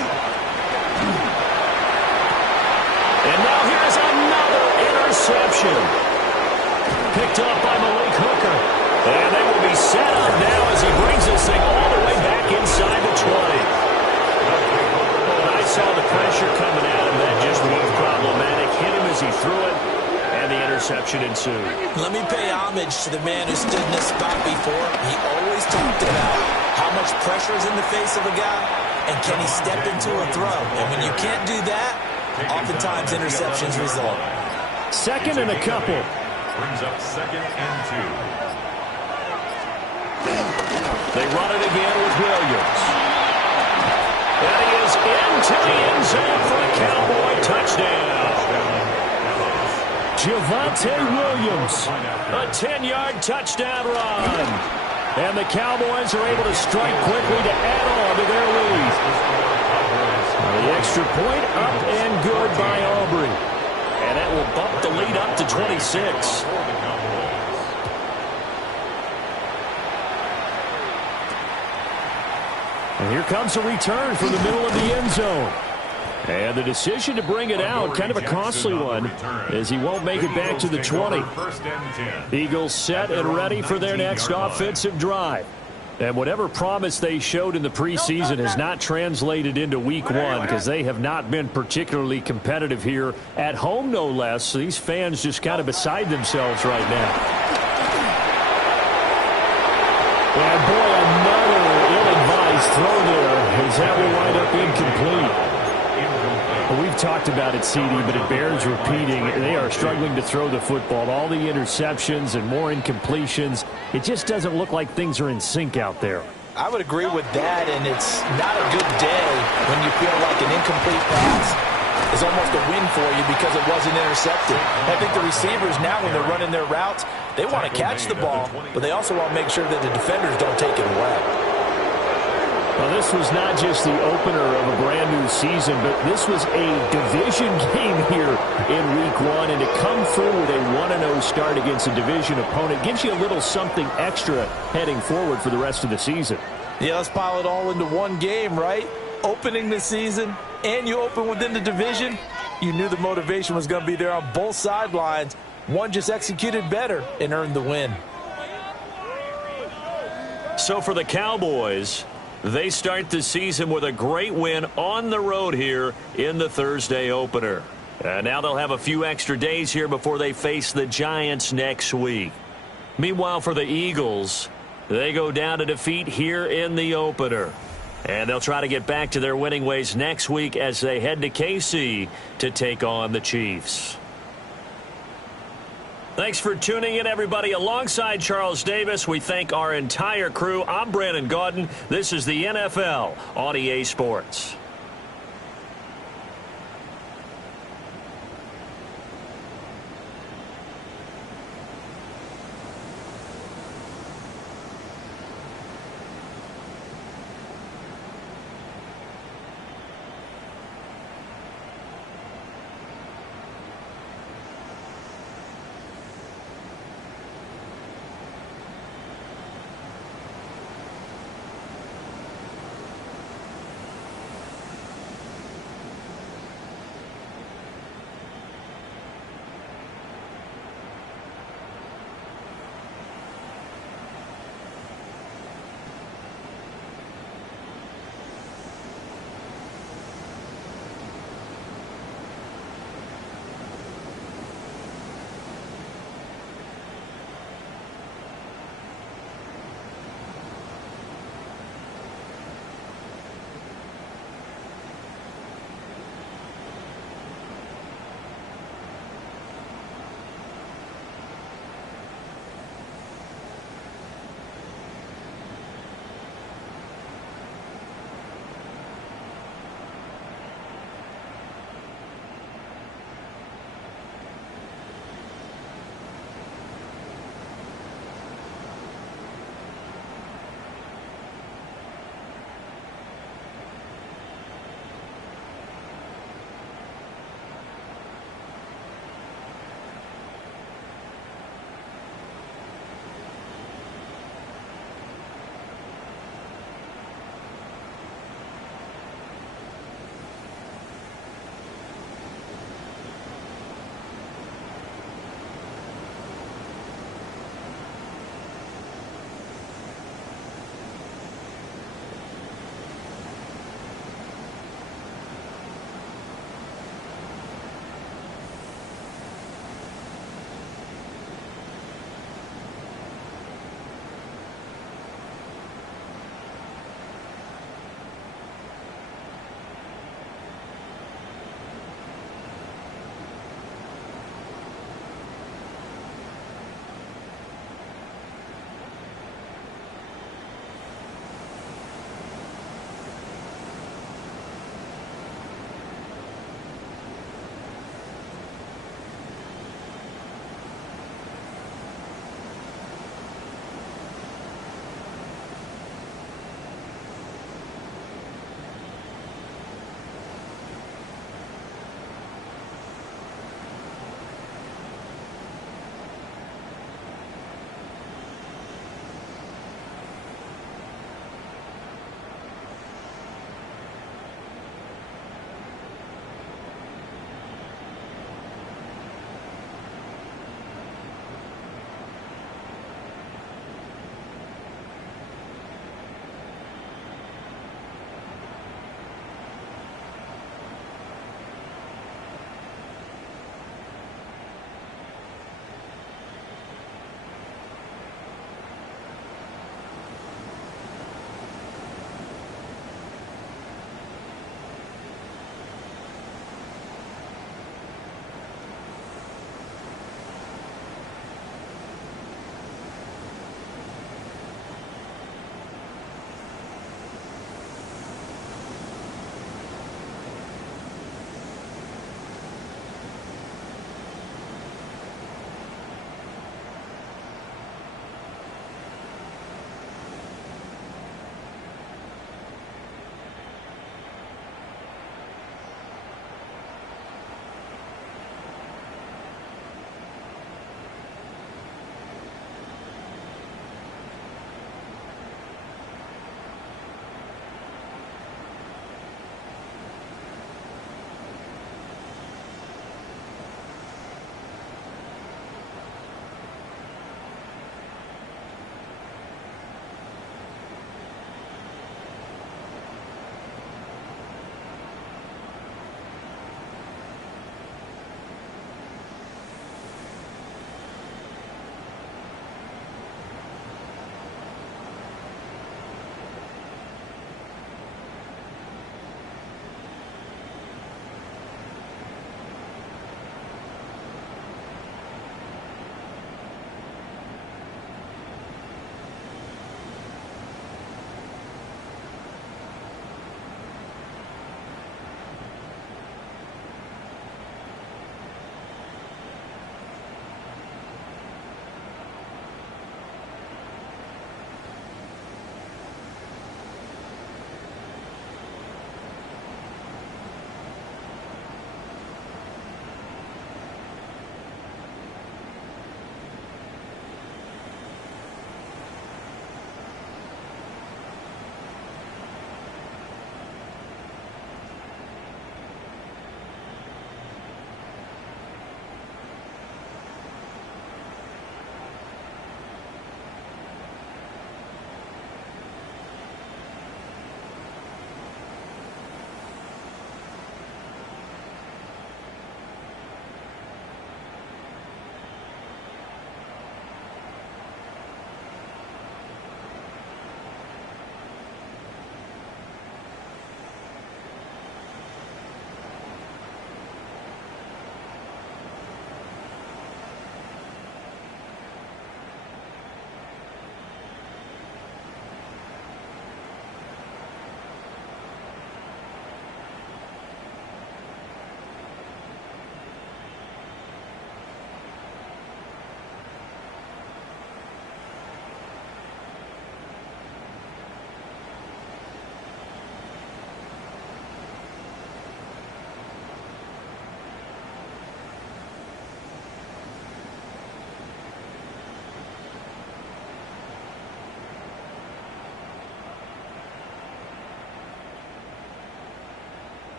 And now here's another interception. Picked up by Malik Hooker. And they will be set up now as he brings this thing all the way back inside the 20. And I saw the pressure coming at him. That just was problematic. Hit him as he threw it, and the interception ensued. Let me pay homage to the man who stood in this spot before. He always talked about how much pressure is in the face of a guy, and can he step into a throw. And when you can't do that, oftentimes interceptions result. 2nd and a couple. Brings up 2nd and 2. They run it again with Williams. And he is into the end zone for a Cowboy touchdown. Javonte Williams, a 10-yard touchdown run. And the Cowboys are able to strike quickly to add on to their lead. The extra point up and good by Aubrey. And that will bump the lead up to 26. And here comes a return from the middle of the end zone. And the decision to bring it out, kind of a costly one, as he won't make it back to the 20. Eagles set and ready for their next offensive drive. And whatever promise they showed in the preseason has not translated into week 1 because they have not been particularly competitive here at home, no less. So these fans just kind of beside themselves right now. And boy, another ill-advised throw there as that will wind up incomplete. Well, we've talked about it, CD, but it bears repeating. They are struggling to throw the football. All the interceptions and more incompletions. It just doesn't look like things are in sync out there. I would agree with that, and it's not a good day when you feel like an incomplete pass is almost a win for you because it wasn't intercepted. I think the receivers now, when they're running their routes, they want to catch the ball, but they also want to make sure that the defenders don't take it away. Well, this was not just the opener of a brand-new season, but this was a division game here in Week 1, and to come through with a 1-0 start against a division opponent gives you a little something extra heading forward for the rest of the season. Yeah, let's pile it all into one game, right? Opening the season, and you open within the division. You knew the motivation was going to be there on both sidelines. One just executed better and earned the win. So for the Cowboys, they start the season with a great win on the road here in the Thursday opener. And now they'll have a few extra days here before they face the Giants next week. Meanwhile, for the Eagles, they go down to defeat here in the opener. And they'll try to get back to their winning ways next week as they head to KC to take on the Chiefs. Thanks for tuning in, everybody. Alongside Charles Davis, we thank our entire crew. I'm Brandon Gaudin. This is the NFL on EA Sports.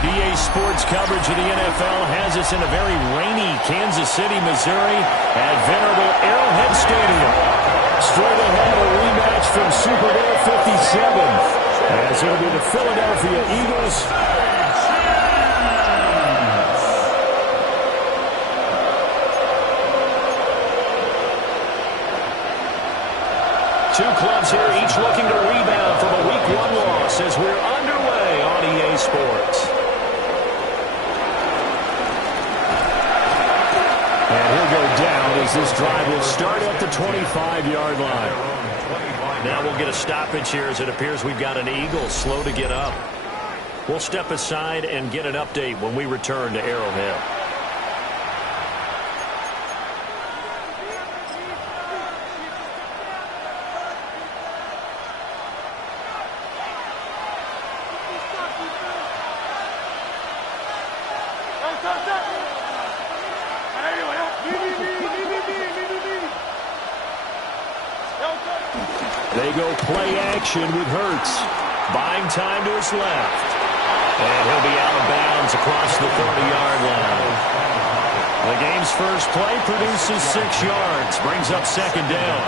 EA Sports coverage of the NFL has us in a very rainy Kansas City, Missouri at venerable Arrowhead Stadium. Straight ahead, a rematch from Super Bowl 57 as it'll be the Philadelphia Eagles two clubs here, each looking to rebound from a Week 1 loss as we're underway on EA Sports. And he'll go down as this drive will start at the 25-yard line. Now we'll get a stoppage here as it appears we've got an Eagle slow to get up. We'll step aside and get an update when we return to Arrowhead. They go play action with Hurts. Buying time to his left. And he'll be out of bounds across the 30-yard line. The game's first play produces 6 yards. Brings up second down.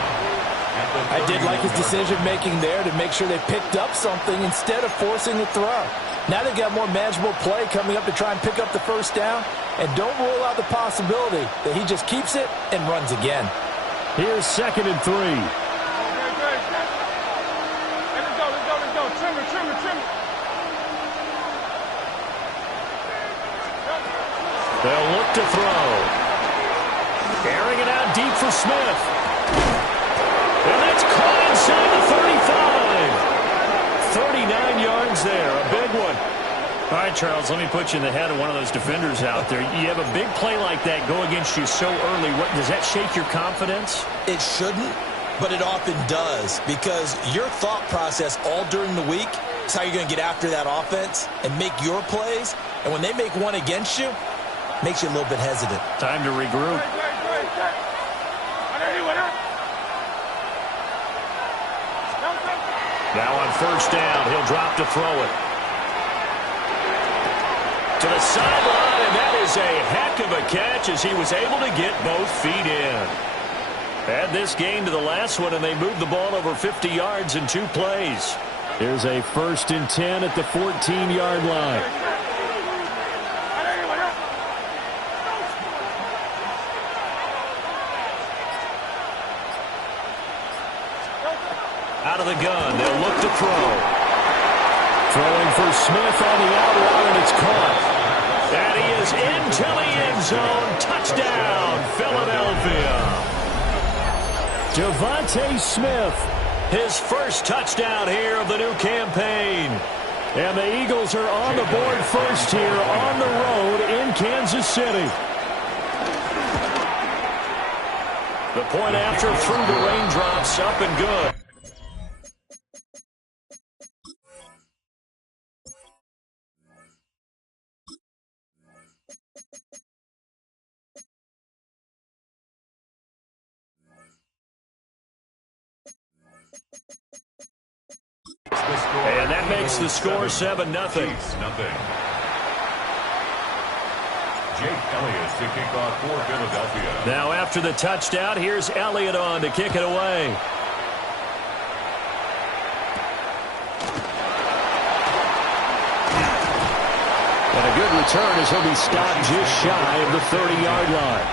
I did like his decision-making there to make sure they picked up something instead of forcing the throw. Now they've got more manageable play coming up to try and pick up the first down. And don't rule out the possibility that he just keeps it and runs again. Here's 2nd and 3. They'll look to throw. Airing it out deep for Smith. And that's caught inside the 35. 39 yards there, a big one. All right, Charles, let me put you in the head of one of those defenders out there. You have a big play like that go against you so early. Does that shake your confidence? It shouldn't, but it often does, because your thought process all during the week is how you're going to get after that offense and make your plays. And when they make one against you, makes you a little bit hesitant. Time to regroup. Now on first down, he'll drop to throw it. To the sideline, and that is a heck of a catch as he was able to get both feet in. Add this game to the last one, and they moved the ball over 50 yards in 2 plays. Here's a 1st and 10 at the 14-yard line. Out of the gun, they'll look to throw. Throwing for Smith on the out route, and it's caught. And he is into the end zone. Touchdown, Philadelphia. Devontae Smith, his first touchdown here of the new campaign. And the Eagles are on the board first here on the road in Kansas City. The point after through the raindrops, up and good. And that makes the score 7-0. Jake Elliott to kick off for Philadelphia. Now after the touchdown, here's Elliott on to kick it away. And a good return as he'll be stopped just shy of the 30-yard line.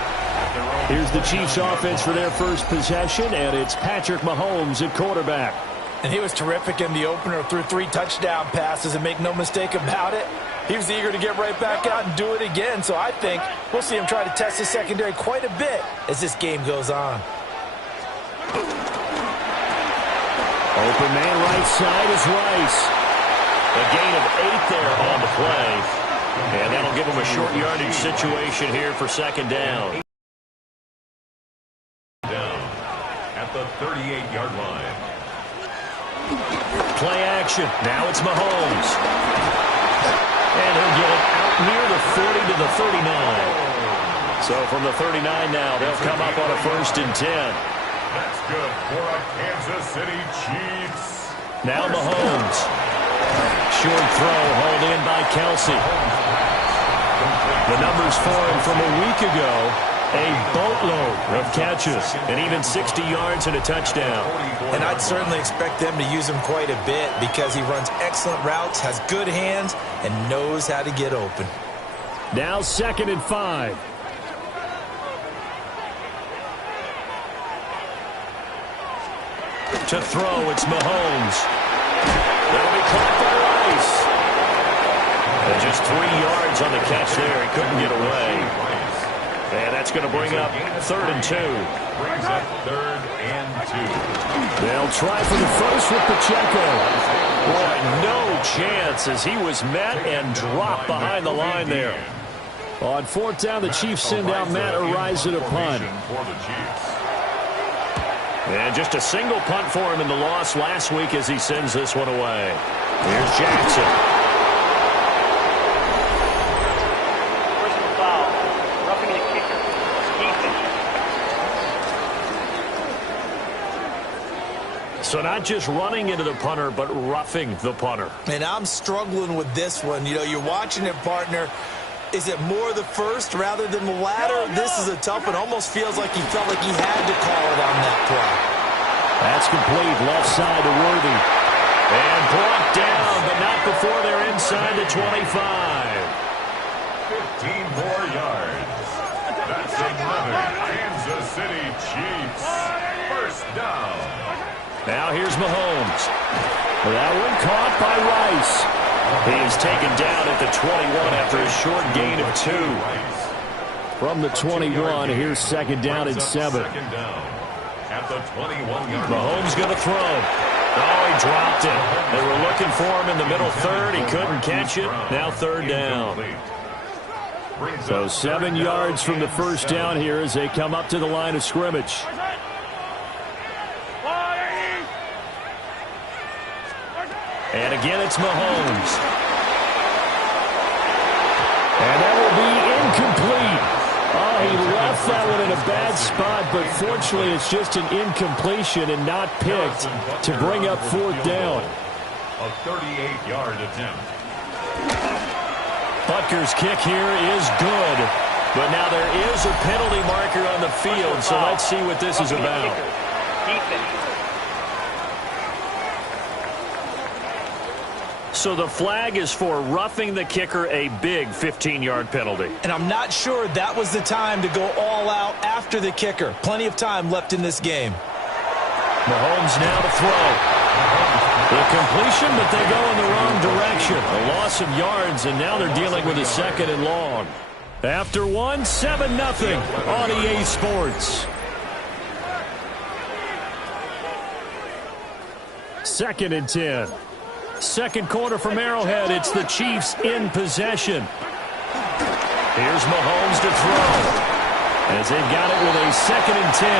Here's the Chiefs offense for their first possession, and it's Patrick Mahomes at quarterback. And he was terrific in the opener, threw 3 touchdown passes, and make no mistake about it, he was eager to get right back out and do it again. So I think we'll see him try to test his secondary quite a bit as this game goes on. Open man right side is Rice. A gain of 8 there on the play. And that'll give him a short yardage situation here for second down. Down at the 38-yard line. Play action. Now it's Mahomes. And he'll get it out near the 40 to the 39. So from the 39 now, they'll come up on a 1st and 10. That's good for a Kansas City Chiefs. Now Mahomes. Short throw hauled in by Kelsey. The numbers for him from a week ago, a boatload of catches and even 60 yards and a touchdown. And I'd certainly expect them to use him quite a bit because he runs excellent routes, has good hands, and knows how to get open. Now 2nd and 5. To throw, it's Mahomes. That'll be caught by Rice. And just 3 yards on the catch there. He couldn't get away. And that's going to bring up 3rd and 2. Brings up 3rd and 2. They'll try for the first with Pacheco. Boy, no chance as he was met and dropped behind the line there. On 4th down, the Chiefs send out Matt Araiza to punt. And just a single punt for him in the loss last week as he sends this one away. Here's Jackson. Personal foul. Roughing the kicker. Defense. So not just running into the punter, but roughing the punter. And I'm struggling with this one. You know, you're watching it, partner. Is it more the first rather than the latter? This is a tough one. Almost feels like he felt like he had to call it on that play. That's complete. Left side to Worthy. And brought down, but not before they're inside the 25. 15 more yards. That's another Kansas City Chiefs. First down. Now here's Mahomes. That one caught by Rice. He is taken down at the 21 after a short gain of 2. From the 21, here's 2nd down and 7. Second down at the 21-yard line. Mahomes going to throw. Oh, he dropped it. They were looking for him in the middle third. He couldn't catch it. Now 3rd down. So 7 yards from the first down here as they come up to the line of scrimmage. And again, it's Mahomes. And that will be incomplete. Oh, he left that one in a bad spot, but fortunately it's just an incompletion and not picked to bring up 4th down. A 38-yard attempt. Butker's kick here is good. But now there is a penalty marker on the field, so let's see what this is about. So the flag is for roughing the kicker, a big 15-yard penalty. And I'm not sure that was the time to go all out after the kicker. Plenty of time left in this game. Mahomes now to throw. The completion, but they go in the wrong direction. A loss of yards, and now they're dealing with a 2nd and long. After 1, 7-0 on EA Sports. 2nd and 10. Second quarter from Arrowhead. It's the Chiefs in possession. Here's Mahomes to throw. As they've got it with a 2nd and 10.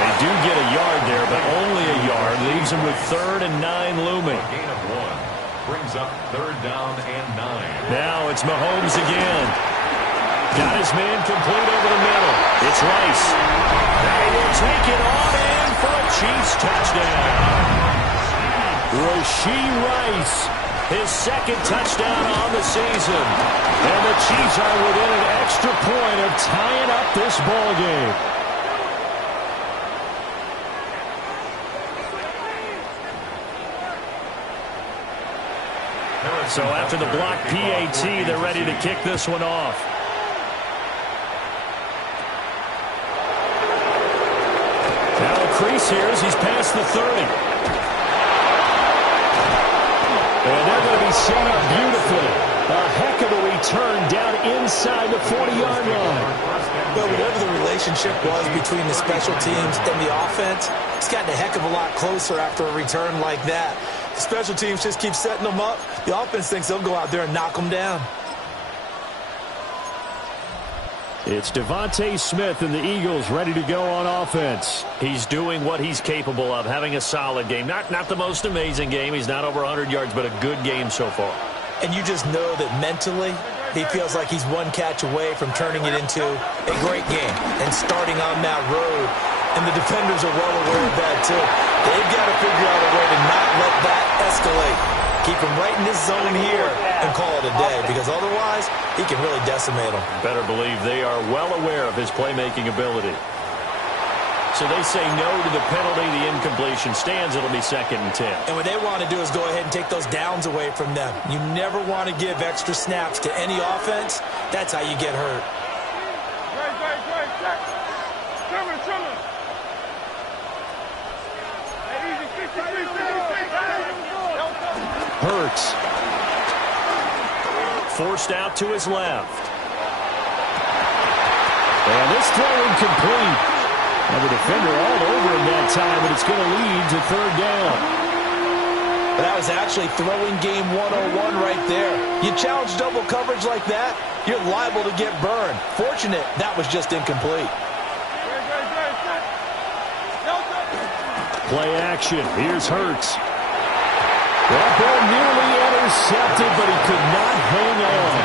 They do get a yard there, but only a yard. Leaves them with 3rd and 9 looming. A gain of 1. Brings up 3rd down and 9. Now it's Mahomes again. Got his man complete over the middle. It's Rice. They will take it on in for a Chiefs touchdown. Rashee Rice, his 2nd touchdown on the season. And the Chiefs are within an extra point of tying up this ball game. So after the block PAT, they're ready to kick this one off. pace here as he's past the 30. And they're going to be set up beautifully. A heck of a return down inside the 40-yard line. Well, whatever the relationship was between the special teams and the offense, it's gotten a heck of a lot closer after a return like that. The special teams just keep setting them up. The offense thinks they'll go out there and knock them down. It's Devontae Smith and the Eagles ready to go on offense. He's doing what he's capable of, having a solid game. Not the most amazing game. He's not over 100 yards, but a good game so far. And you just know that mentally he feels like he's one catch away from turning it into a great game and starting on that road. And the defenders are well aware of that, too. They've got to figure out a way to not let that escalate. Keep him right in this zone here and call it a day, because otherwise he can really decimate them. Better believe they are well aware of his playmaking ability. So they say no to the penalty. The incompletion stands. It'll be 2nd and 10. And what they want to do is go ahead and take those downs away from them. You never want to give extra snaps to any offense. That's how you get hurt. Hurts. Forced out to his left. And this throw incomplete. And the defender all over him that time, but it's going to lead to 3rd down. That was actually throwing game 101 right there. You challenge double coverage like that, you're liable to get burned. Fortunate that was just incomplete. Play action. Here's Hurts. That ball nearly intercepted, but he could not hang on.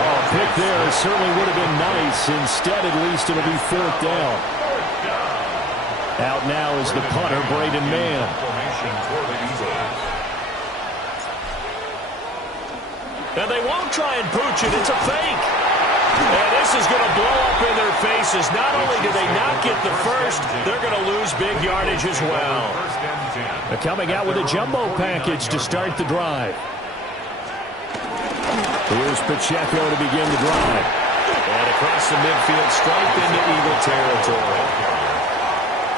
Oh, a pick there certainly would have been nice. Instead, at least it'll be 4th down. Out now is the punter, Braden Mann. Now they won't try and pooch it. It's a fake. And this is going to blow up in their faces. Not only do they not get the first, they're going to lose big yardage as well. They're coming out with a jumbo package to start the drive. Here's Pacheco to begin the drive. And across the midfield, stripe into Eagle territory.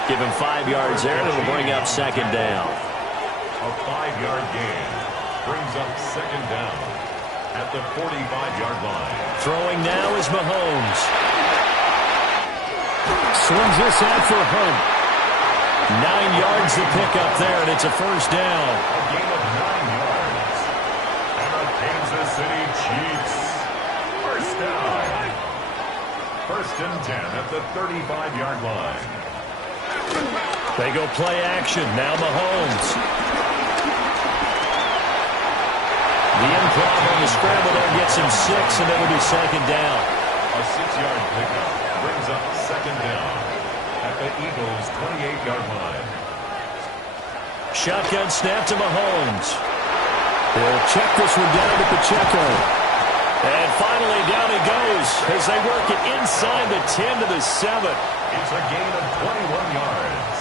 Give him 5 yards there, and it'll bring up 2nd down. A 5-yard gain brings up 2nd down at the 45-yard line. Throwing now is Mahomes. Swings this out for Hunt. 9 yards to pick up there, and it's a 1st down. A gain of 9 yards. And the Kansas City Chiefs. 1st down. 1st and 10 at the 35-yard line. They go play action. Now Mahomes. The improv on the scramble there gets him 6, and it'll be 2nd down. A 6-yard pickup brings up 2nd down at the Eagles' 28-yard line. Shotgun snap to Mahomes. He'll check this one down to Pacheco. And finally down he goes as they work it inside the 10 to the 7. It's a gain of 21 yards.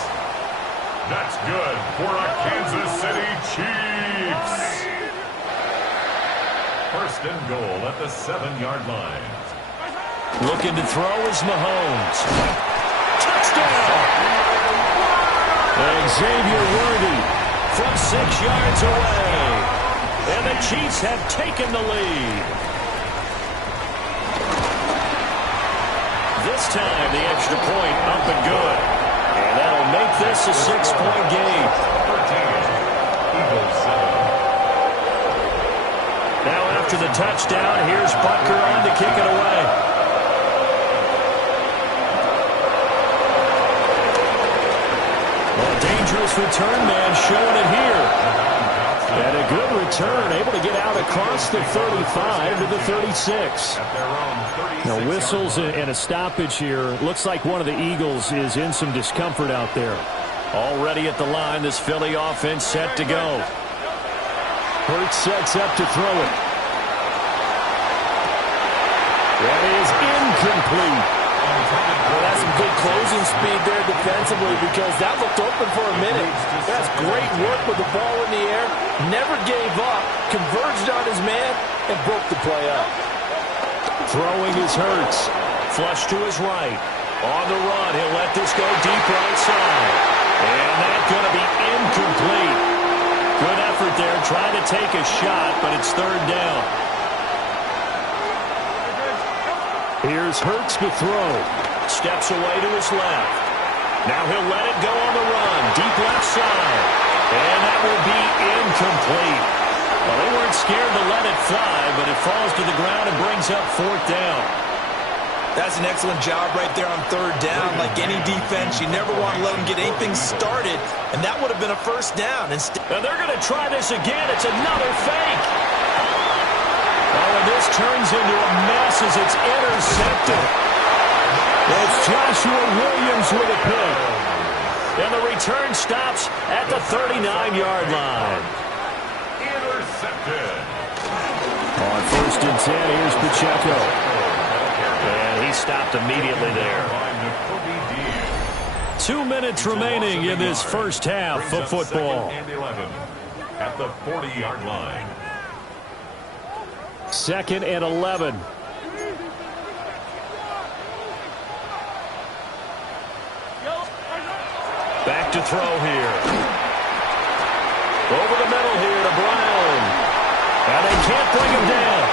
That's good for a Kansas City Chiefs. 1st and goal at the 7-yard line. Looking to throw is Mahomes. Touchdown! And Xavier Worthy from 6 yards away. And the Chiefs have taken the lead. This time, the extra point up and good. And that'll make this a 6-point game. Eagles 7. Now after the touchdown, here's Butker on to kick it away. Well, dangerous return man showing it here. And a good return, able to get out across the 35 to the 36. Now whistles and a stoppage here. Looks like one of the Eagles is in some discomfort out there. Already at the line, this Philly offense set to go. Hurts sets up to throw it. That is incomplete. Well, that's some good closing speed there defensively, because that looked open for a minute. That's great work with the ball in the air. Never gave up, converged on his man, and broke the play up. Throwing is Hurts. Flush to his right. On the run, he'll let this go deep right side. And that's going to be incomplete. Good effort there, trying to take a shot, but it's third down. Here's Hurts to throw. Steps away to his left. Now he'll let it go on the run. Deep left side. And that will be incomplete. Well, they weren't scared to let it fly, but it falls to the ground and brings up fourth down. That's an excellent job right there on third down. Like any defense, you never want to let them get anything started, and that would have been a first down. And they're going to try this again. It's another fake. Oh, and this turns into a mess as it's intercepted. It's Joshua Williams with a pick. And the return stops at the 39-yard line. Intercepted. On 1st and 10, here's Pacheco. And he stopped immediately there. 2 minutes remaining in this first half of football. At the 40-yard line. 2nd and 11. Back to throw here. Over the middle here to Brown. And they can't bring him down.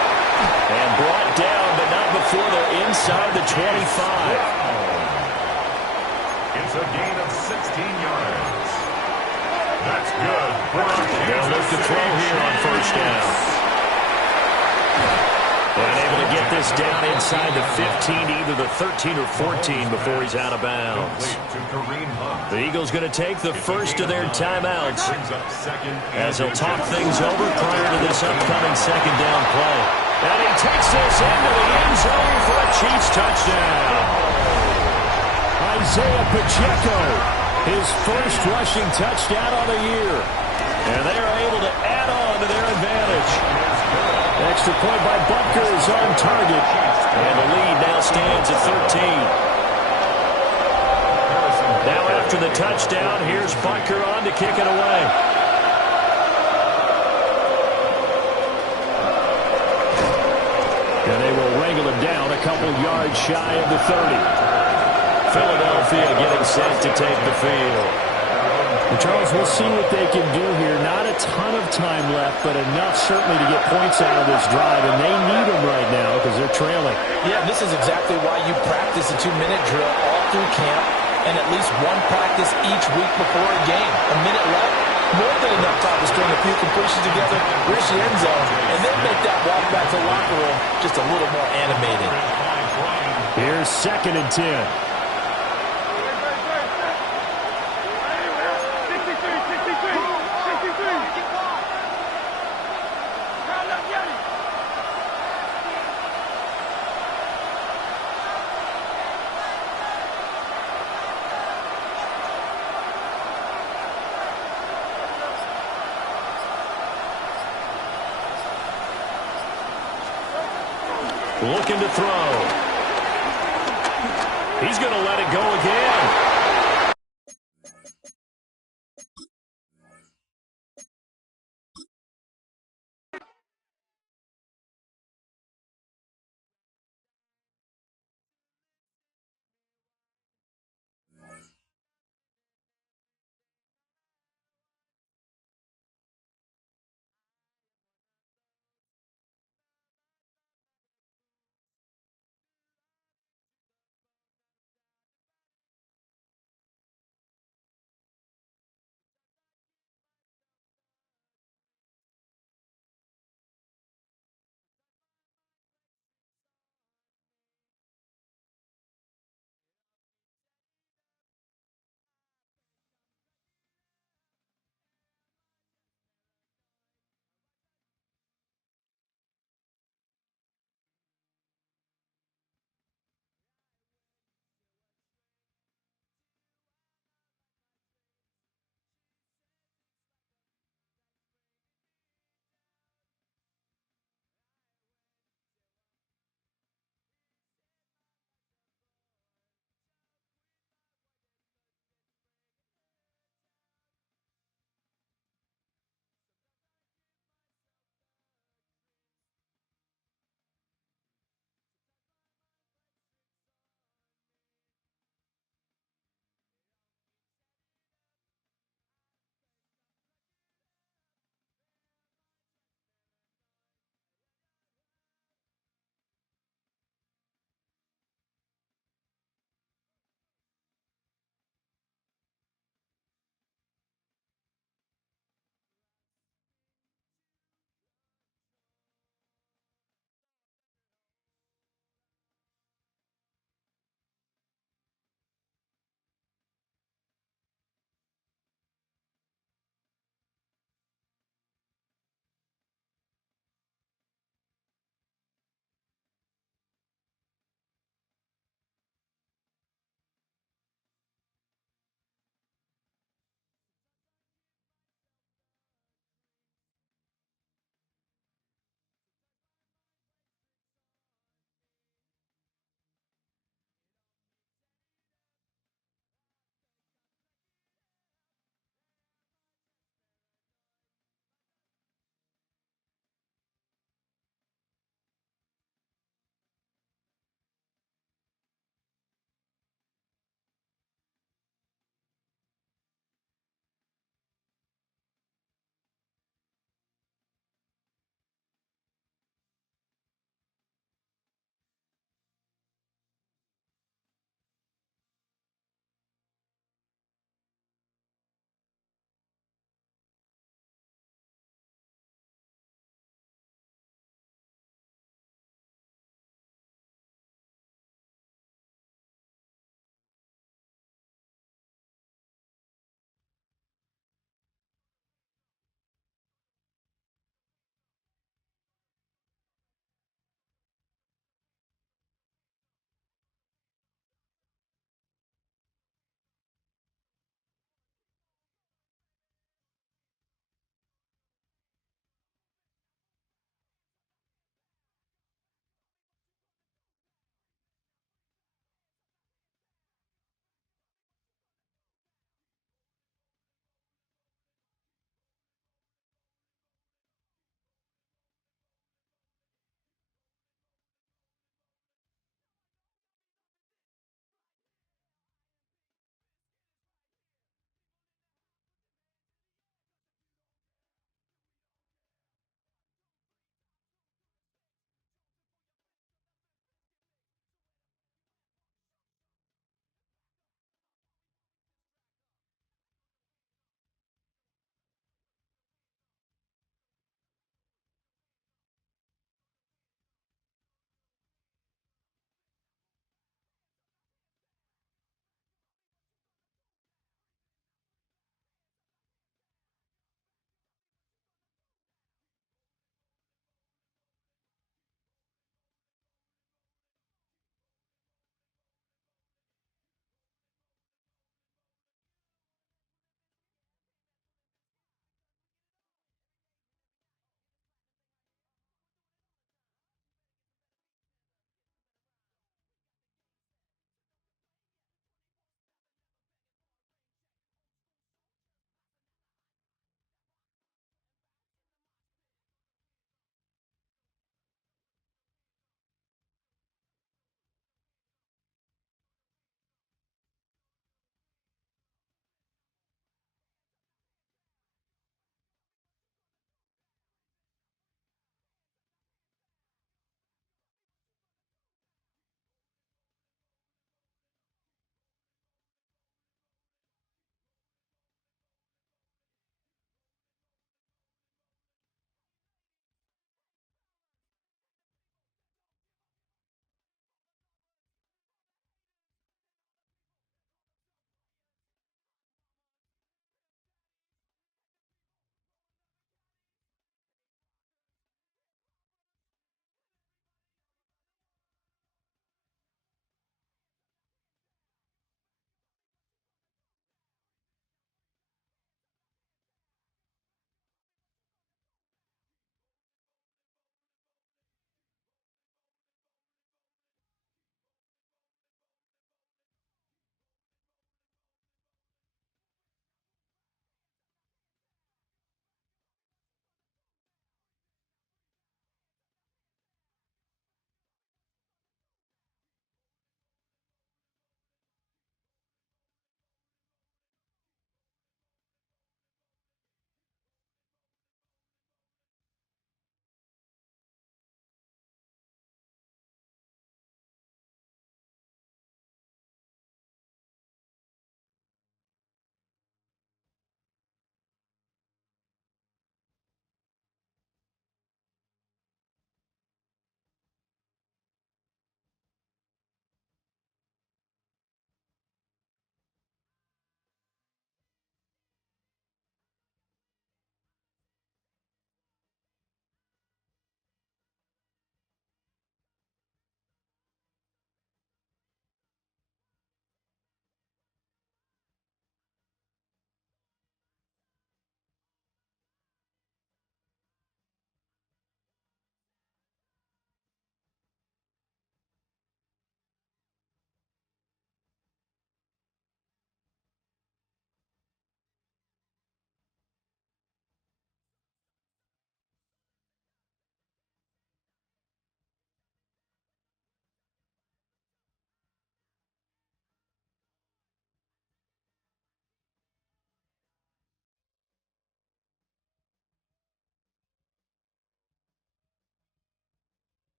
And brought down, but not before they're inside the 25. It's a gain of 16 yards. That's good. They'll look to throw here on first down. And able to get this down inside the 15, either the 13 or 14 before he's out of bounds. The Eagles going to take the first of their timeouts as they'll talk things over prior to this upcoming second down play. And he takes this into the end zone for a Chiefs touchdown. Isaiah Pacheco, his first rushing touchdown of the year. And they are able to add on to their advantage. Extra point by Butker is on target. And the lead now stands at 13. Now after the touchdown, here's Butker on to kick it away. And they will wrangle him down a couple yards shy of the 30. Philadelphia getting set to take the field. And Charles, we'll see what they can do here. Not a ton of time left, but enough certainly to get points out of this drive, and they need them right now because they're trailing. Yeah, this is exactly why you practice a 2-minute drill all through camp and at least one practice each week before a game. A minute left, more than enough time to string a few completions together, reach the end zone, and then make that walk back to the locker room just a little more animated. Here's 2nd and 10. Looking to throw. He's going to let it go again.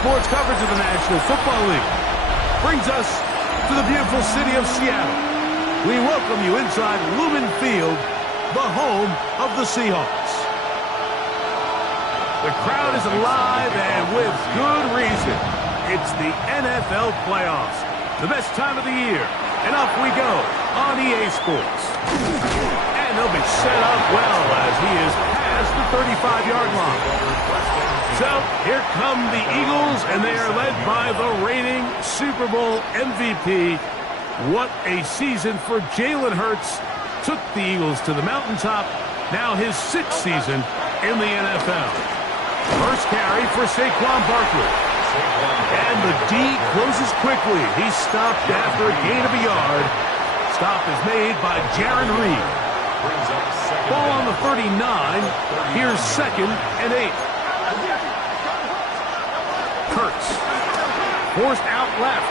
Sports coverage of the National Football League brings us to the beautiful city of Seattle. We welcome you inside Lumen Field, the home of the Seahawks. The crowd is alive and with good reason. It's the NFL playoffs, the best time of the year. And off we go on EA Sports. And they'll be set up well as he is past the 35-yard line. So here come the Eagles, and they are led by the reigning Super Bowl MVP. What a season for Jalen Hurts. Took the Eagles to the mountaintop. Now his 6th season in the NFL. First carry for Saquon Barkley. And the D closes quickly. He's stopped after a gain of a yard. Stop is made by Jarran Reed. Ball on the 39. Here's 2nd and 8. Hurts. Forced out left.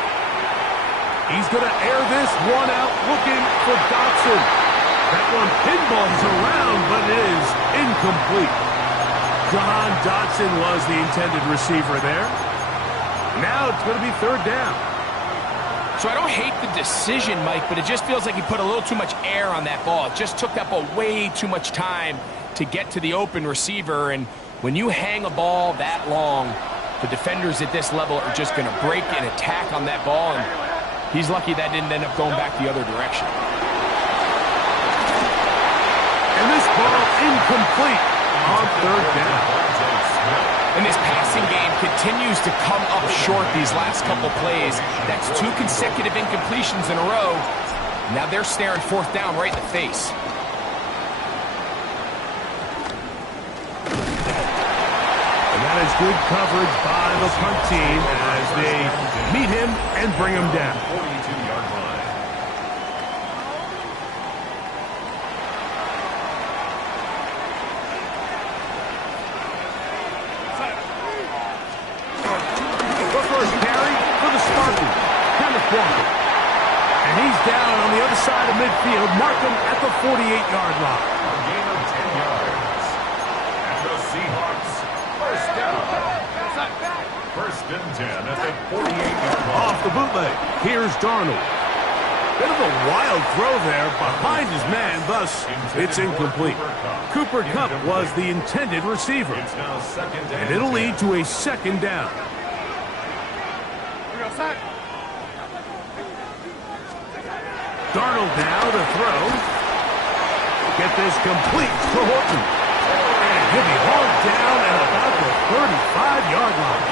He's going to air this one out looking for Dotson. That one pinballs around, but it is incomplete. John Dotson was the intended receiver there. Now it's going to be 3rd down. So I don't hate the decision, Mike, but it just feels like he put a little too much air on that ball. It just took that ball way too much time to get to the open receiver. And when you hang a ball that long, the defenders at this level are just going to break and attack on that ball. And he's lucky that didn't end up going back the other direction. And this ball incomplete on 3rd down. And this passing game continues to come up short these last couple plays. That's 2 consecutive incompletions in a row. Now they're staring 4th down right in the face. And that is good coverage by the punt team as they meet him and bring him down. 42-yard line. And he's down on the other side of midfield. Mark him at the 48-yard line. A gain of 10 yards. And the Seahawks, first down. First and 10 at the 48-yard line. Off the bootleg. Here's Darnold. Bit of a wild throw there behind his man, thus it's incomplete. Cooper Kupp was the intended receiver. It's now second And it'll lead to a second down. Darnold now to throw. Get this complete to Horton. And he'll be hauled down at about the 35-yard line.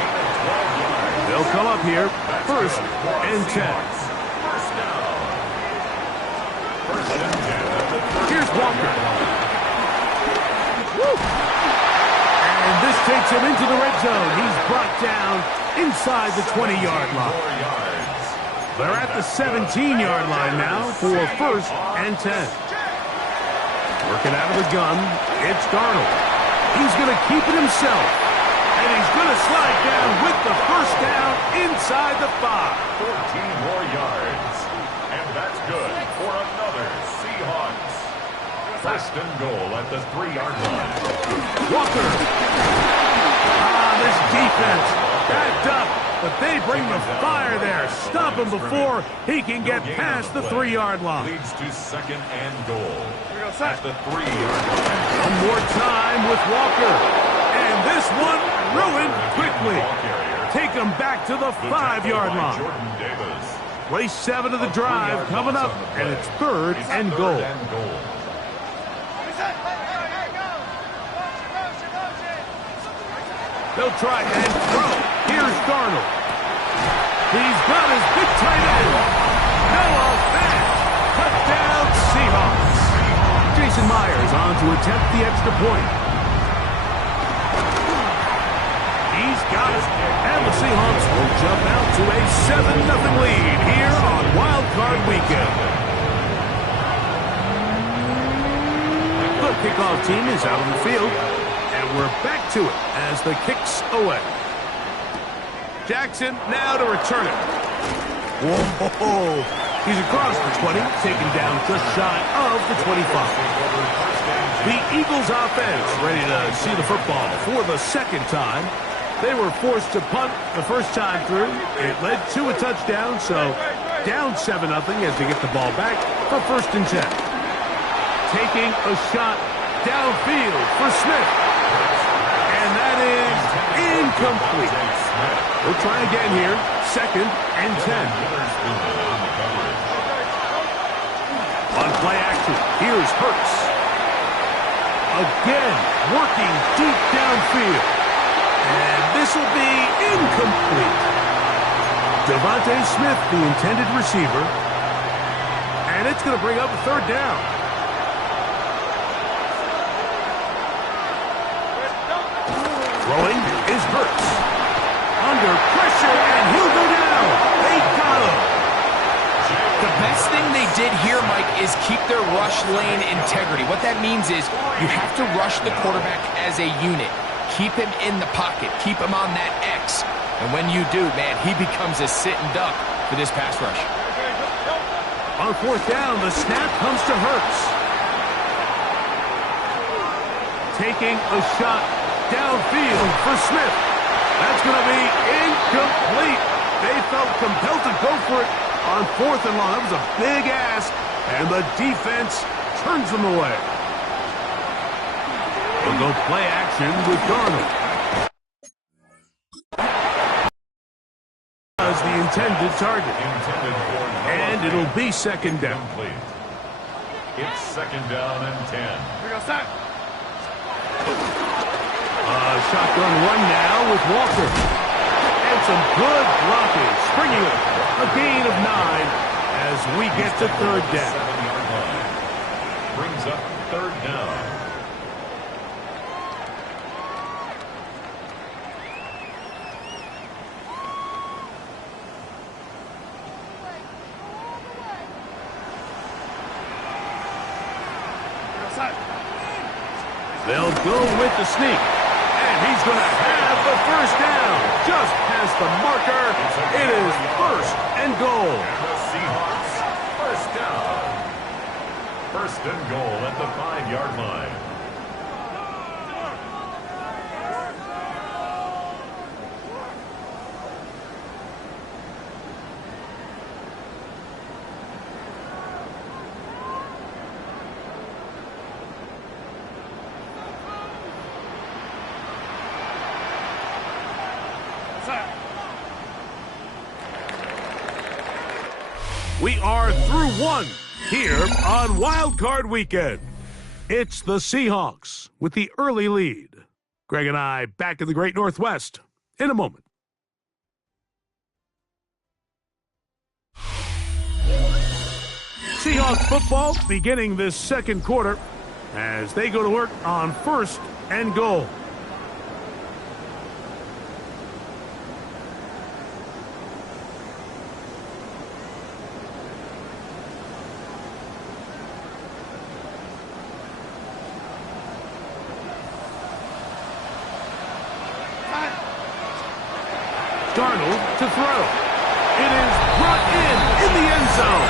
They'll come up here, first and 10. Here's Walker. Woo! And this takes him into the red zone. He's brought down inside the 20-yard line. They're at the 17-yard line now for first and 10. Working out of the gun, it's Darnold. He's going to keep it himself. And he's going to slide down with the first down inside the 5. 14 more yards. And that's good for another Seahawks. First and goal at the 3-yard line. Walker. This defense backed up, but they bring the fire there. Stop him before he can get past the 3-yard line. Leads to second and goal at the 3-yard line. One more time with Walker. And this one ruined quickly. Take him back to the 5-yard line. Jordan Davis. Play 7 of the drive coming up, and it's third and goal. They'll try and throw. Here's Darnold. He's got his big tight end. Noah Fant. Touchdown Seahawks. Jason Myers on to attempt the extra point. He's got it. And the Seahawks will jump out to a 7-0 lead here on Wild Card Weekend. The kickoff team is out on the field. And we're back to it as the kick's away. Jackson now to return it. Whoa! He's across the 20, taken down just shy of the 25. The Eagles offense ready to see the football for the second time. They were forced to punt the first time through. It led to a touchdown, so down 7-0 as they get the ball back for first and 10. Taking a shot downfield for Smith. And that is incomplete. We'll try again here. Second and 10. On play action, here's Hurts. Again, working deep downfield. And this will be incomplete. Devontae Smith, the intended receiver. And it's going to bring up a third down. Throwing is Hurts. Under pressure, and he'll go down. They got him. The best thing they did here, Mike, is keep their rush lane integrity. What that means is you have to rush the quarterback as a unit. Keep him in the pocket. Keep him on that X. And when you do, man, he becomes a sitting duck for this pass rush. On fourth down, the snap comes to Hurts. Taking a shot downfield for Smith. That's going to be incomplete. They felt compelled to go for it on fourth and long. That was a big ask, and the defense turns them away. They'll go play action with Darnold. As the intended target. And it'll be second down. It's second down and 10. Shotgun run now with Walker. And some good blocking. Springing it. A gain of 9 as we get to third down. Brings up third down. They'll go with the sneak. And he's going to have the first down. Just past the marker. It is first and goal. And the Seahawks First and goal at the 5-yard line. We are through one here on Wild Card Weekend. It's the Seahawks with the early lead. Greg and I back in the Great Northwest in a moment. Seahawks football beginning this second quarter as they go to work on first and goal. Darnold to throw. It is brought in the end zone.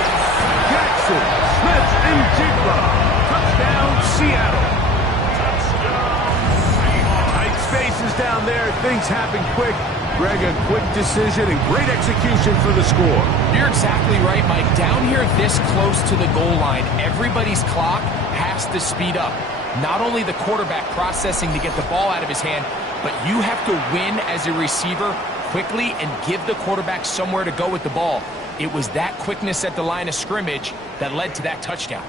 Jackson, Smith, and Jigba. Touchdown, Seattle. Tight spaces down there. Things happen quick. Greg, a quick decision and great execution for the score. You're exactly right, Mike. Down here this close to the goal line, everybody's clock has to speed up. Not only the quarterback processing to get the ball out of his hand, but you have to win as a receiver quickly and give the quarterback somewhere to go with the ball. It was that quickness at the line of scrimmage that led to that touchdown.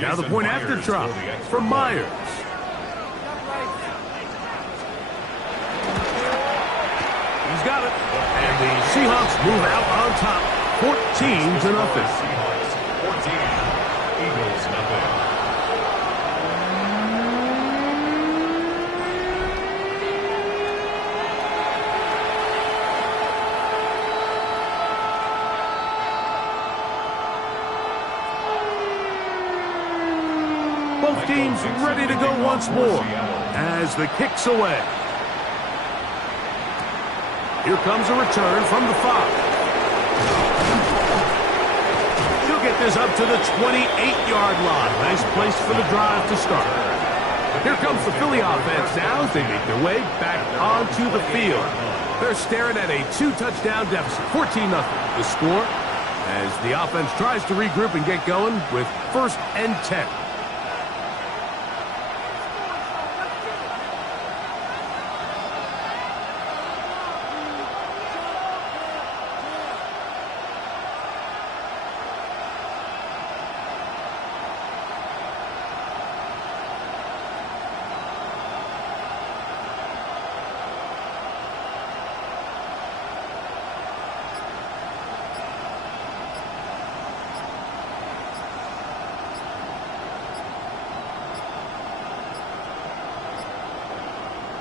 Now the point after drop from Myers. He's got it. And the Seahawks move out on top, 14-0. 14, Eagles nothing. Both teams ready to go once more as the kick's away. Here comes a return from the 5. He'll get this up to the 28-yard line. Nice place for the drive to start. Here comes the Philly offense now as they make their way back onto the field. They're staring at a 2-touchdown deficit, 14-0. The score as the offense tries to regroup and get going with first and 10.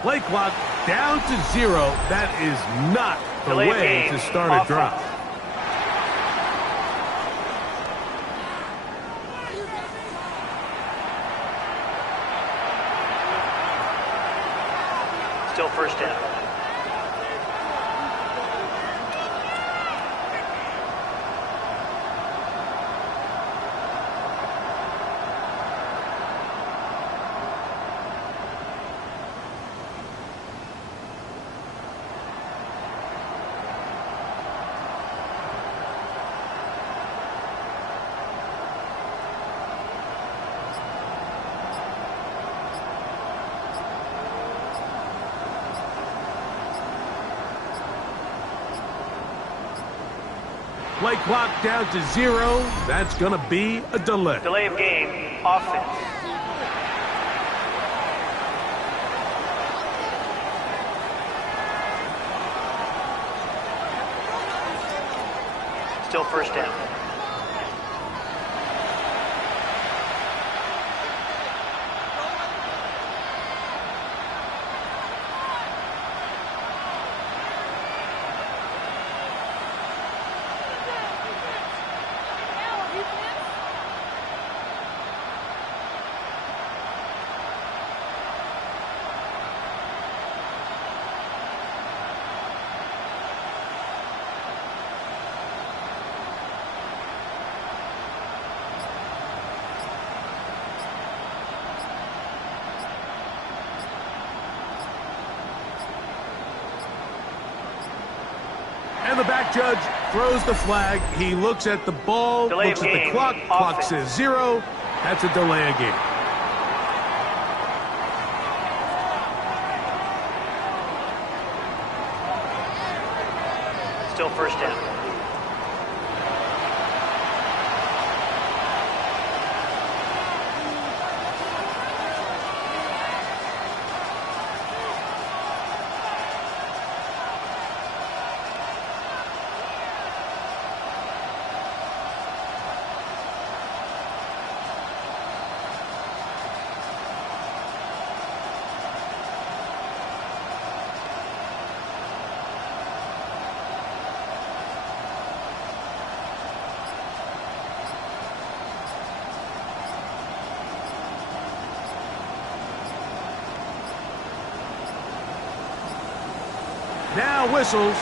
Play clock down to 0. That is not the way to start a drive. Still first down. Play clock down to 0. That's going to be a delay. Delay of game, offense. Still first down. And the back judge throws the flag. He looks at the ball, Delay looks of at the game. clock. Clock Offense. says 0. That's a delay of game. Still first down. Now whistles.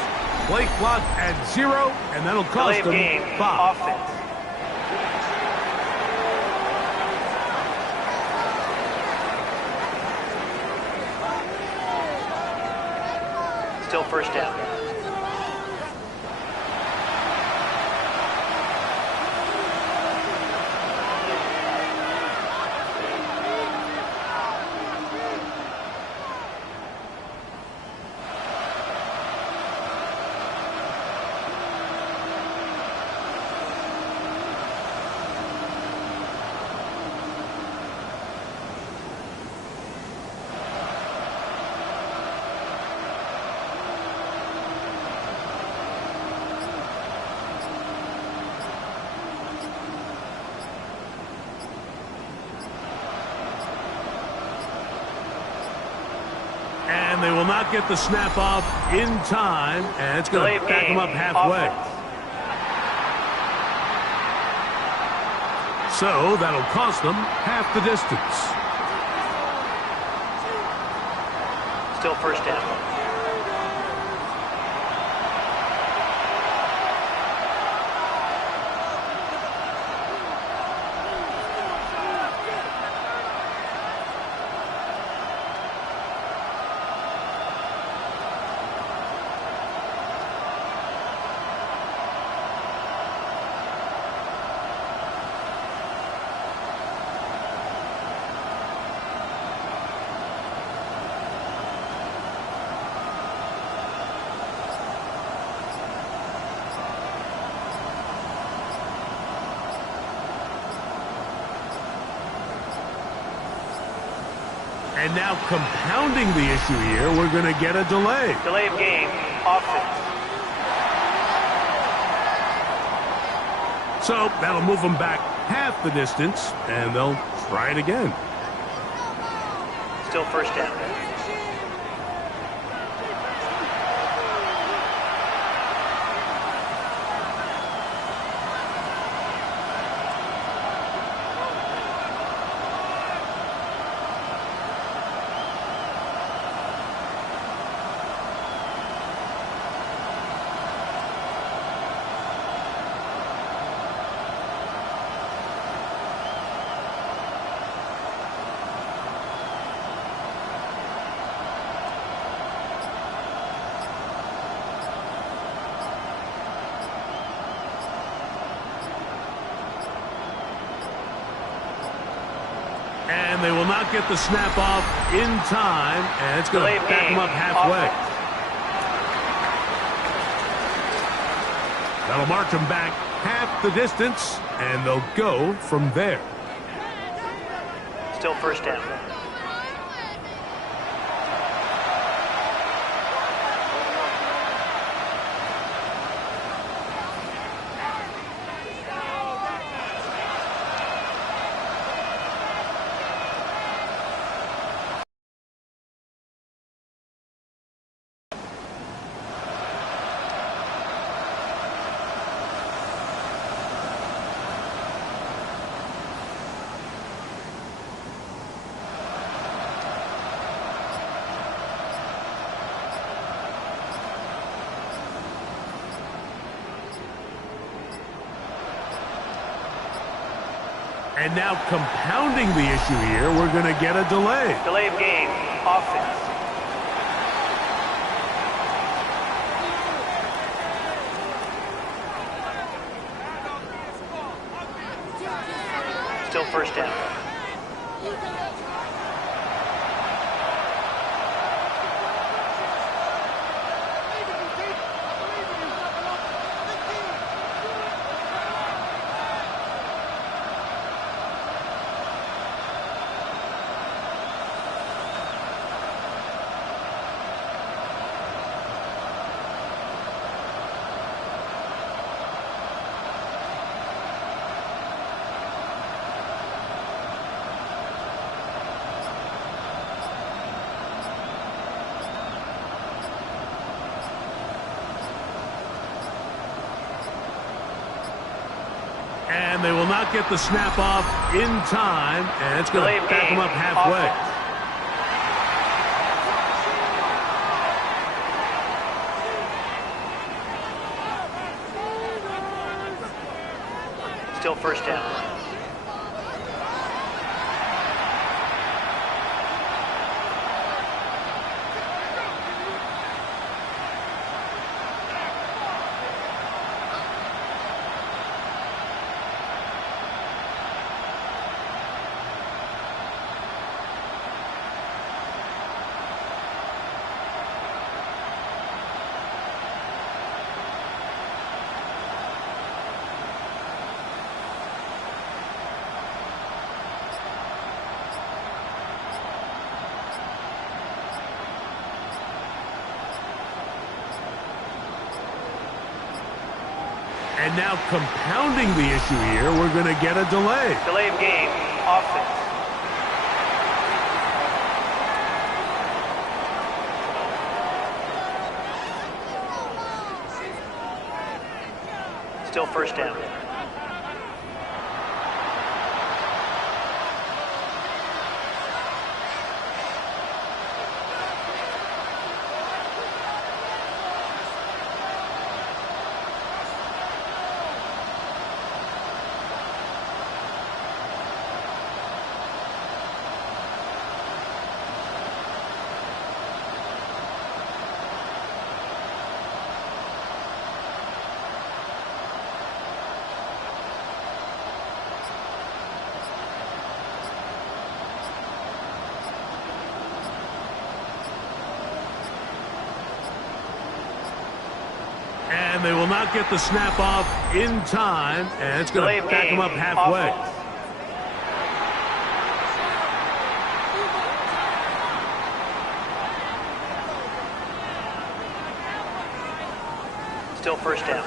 Play clock at 0, and that'll Delay cost of them game. 5. Offense. Still first down. And they will not get the snap off in time, and it's going Delay to of back game. them up halfway. Offense. So that'll cost them half the distance. Still first down. And now compounding the issue here, we're going to get a delay. Delay of game. Offense. So that'll move them back half the distance, and they'll try it again. Still first down. And they will not get the snap off in time, and it's going Delay to of back game. them up halfway. Offense. That'll march them back half the distance, and they'll go from there. Still first down. And now compounding the issue here, we're going to get a delay. Delay of game. Offense. first down. And they will not get the snap off in time, and it's going to back them up halfway. Still first down. And now compounding the issue here, we're going to get a delay. Delay of game, offense. Still first down. And they will not get the snap off in time, and it's going to back them up halfway. Still first down.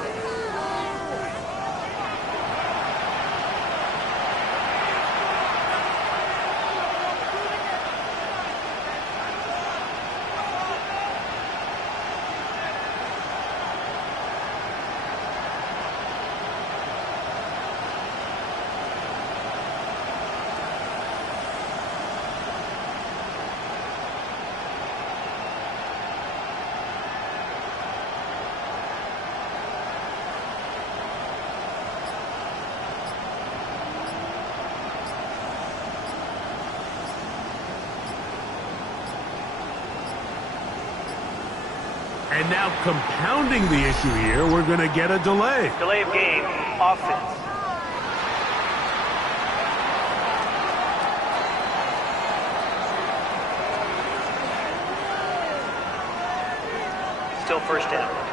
And now compounding the issue here, we're going to get a delay. Delay of game, offense. Still first down.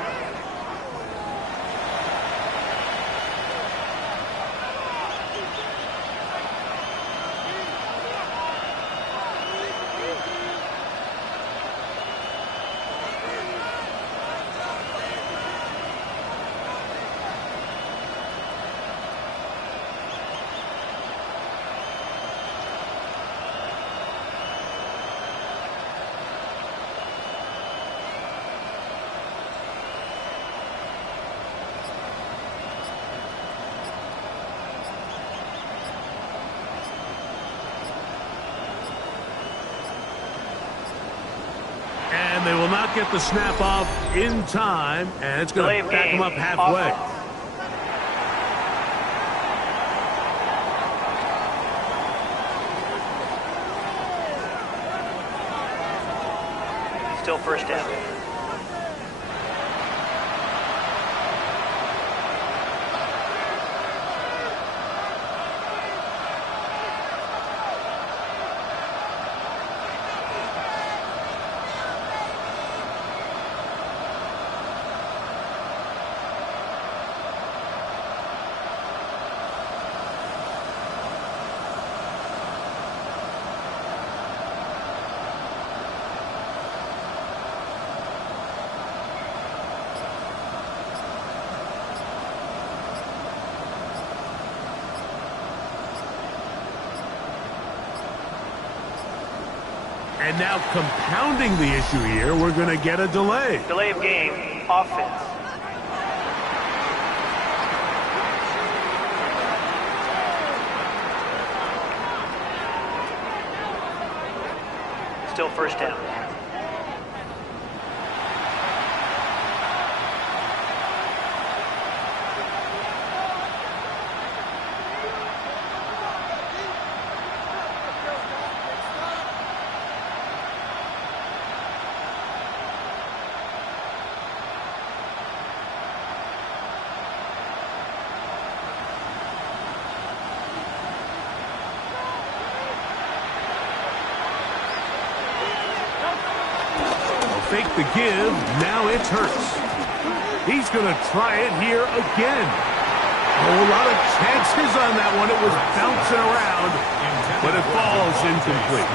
And they will not get the snap off in time, and it's going to back them up halfway. Still first down. And now compounding the issue here, we're going to get a delay. Delay of game, offense. Still first down. Fake the give, now it's Hurts. He's going to try it here again. Oh, a lot of chances on that one. It was bouncing around, but it falls incomplete.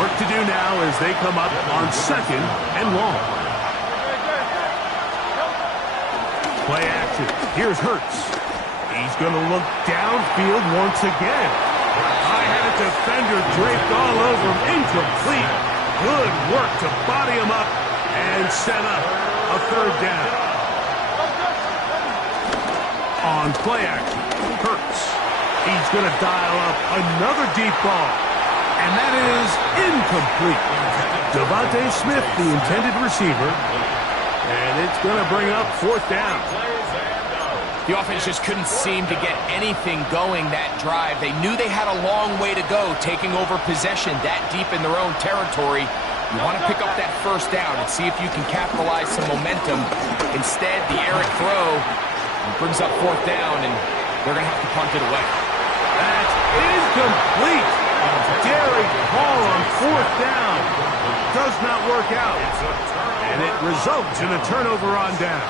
Work to do now as they come up on 2nd and long. Play action. Here's Hurts. He's going to look downfield once again. I had a defender draped all over him. Incomplete. Good work to body him up and set up a 3rd down. On play action, Hurts. He's going to dial up another deep ball. And that is incomplete. Devontae Smith, the intended receiver. And it's going to bring up 4th down. The offense just couldn't seem to get anything going that drive. They knew they had a long way to go, taking over possession that deep in their own territory. You want to pick up that 1st down and see if you can capitalize some momentum. Instead, the errant throw brings up 4th down, and they're going to have to punt it away. That's incomplete. Derek Hall on 4th down. Does not work out. And it results in a turnover on down.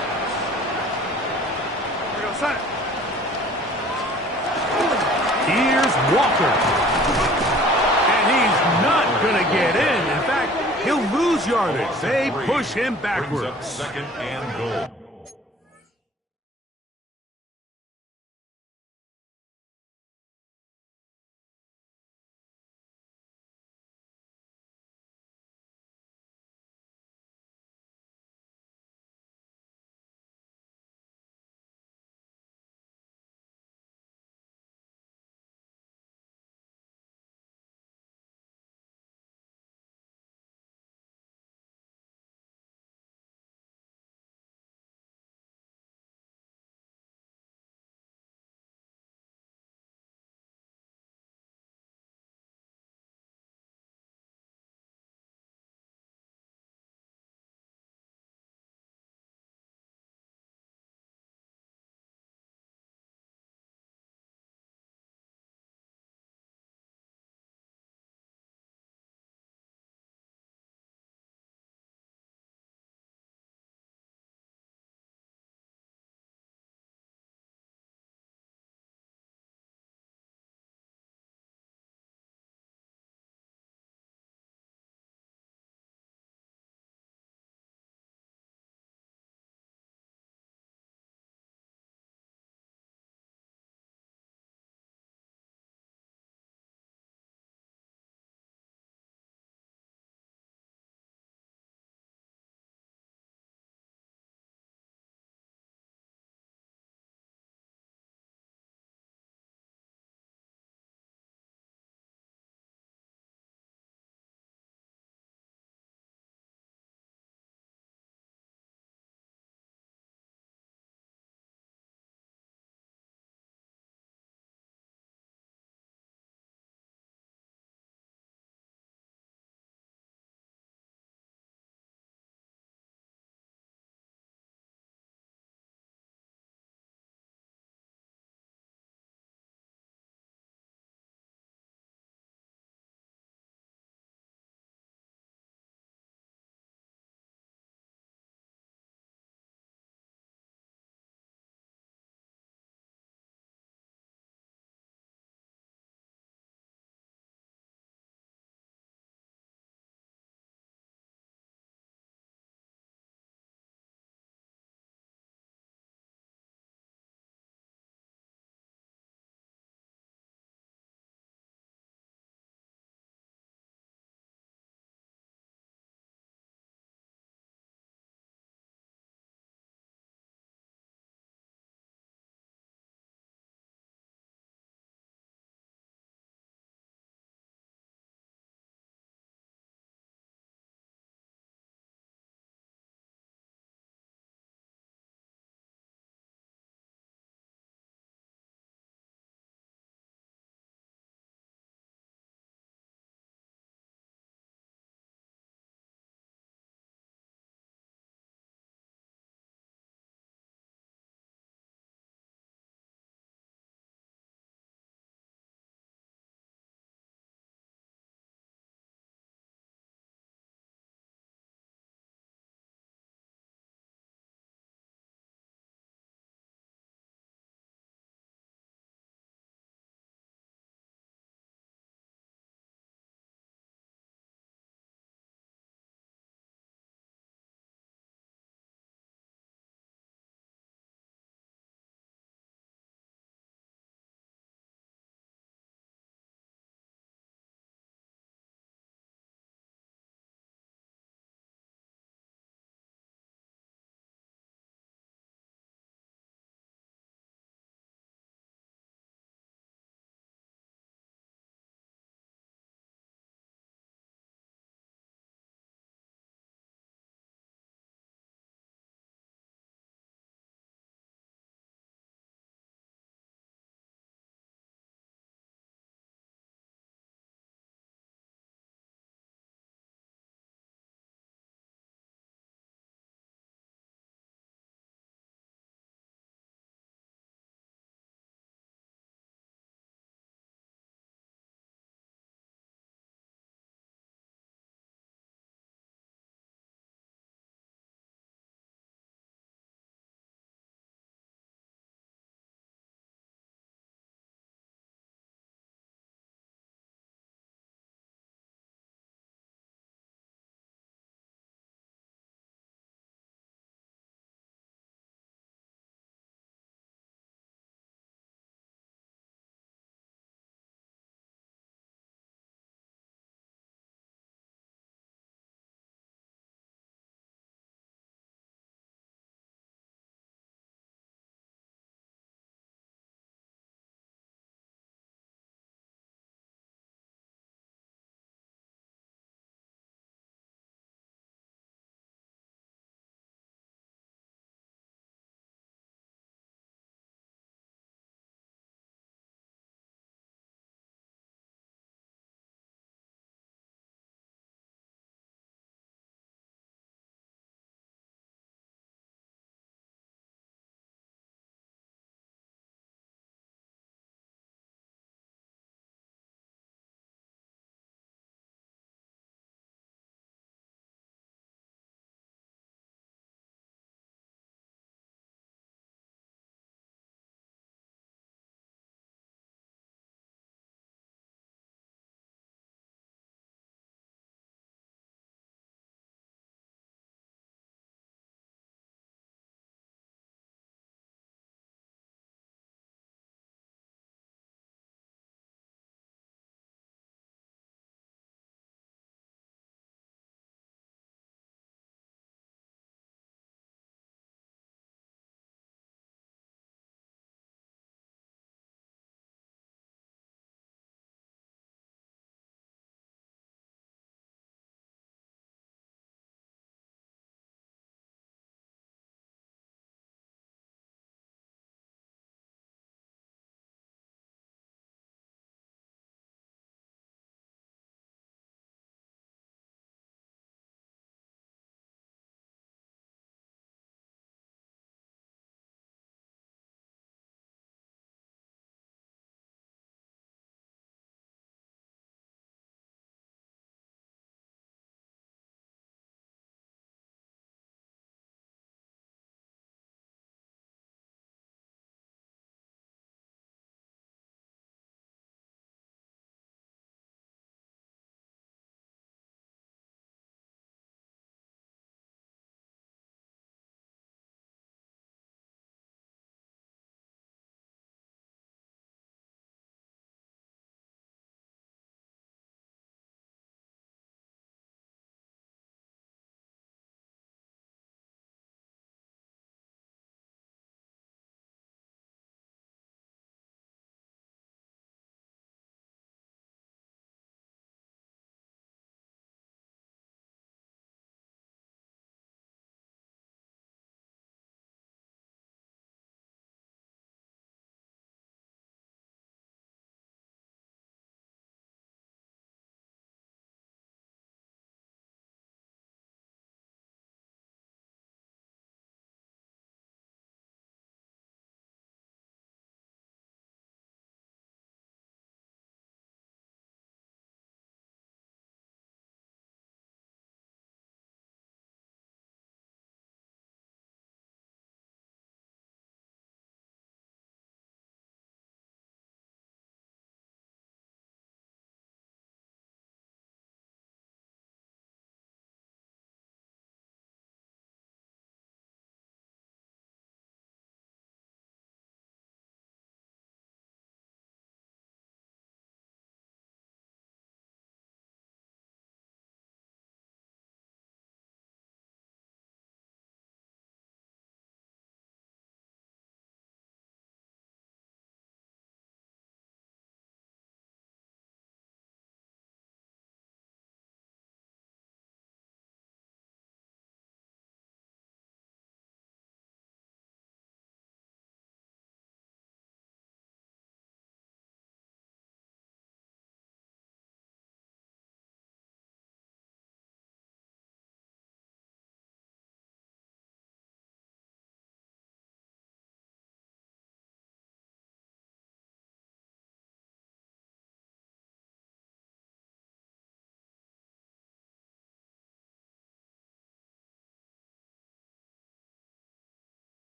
Here's Walker. And he's not going to get in. In fact, he'll lose yardage. They push him backwards. 2nd and goal.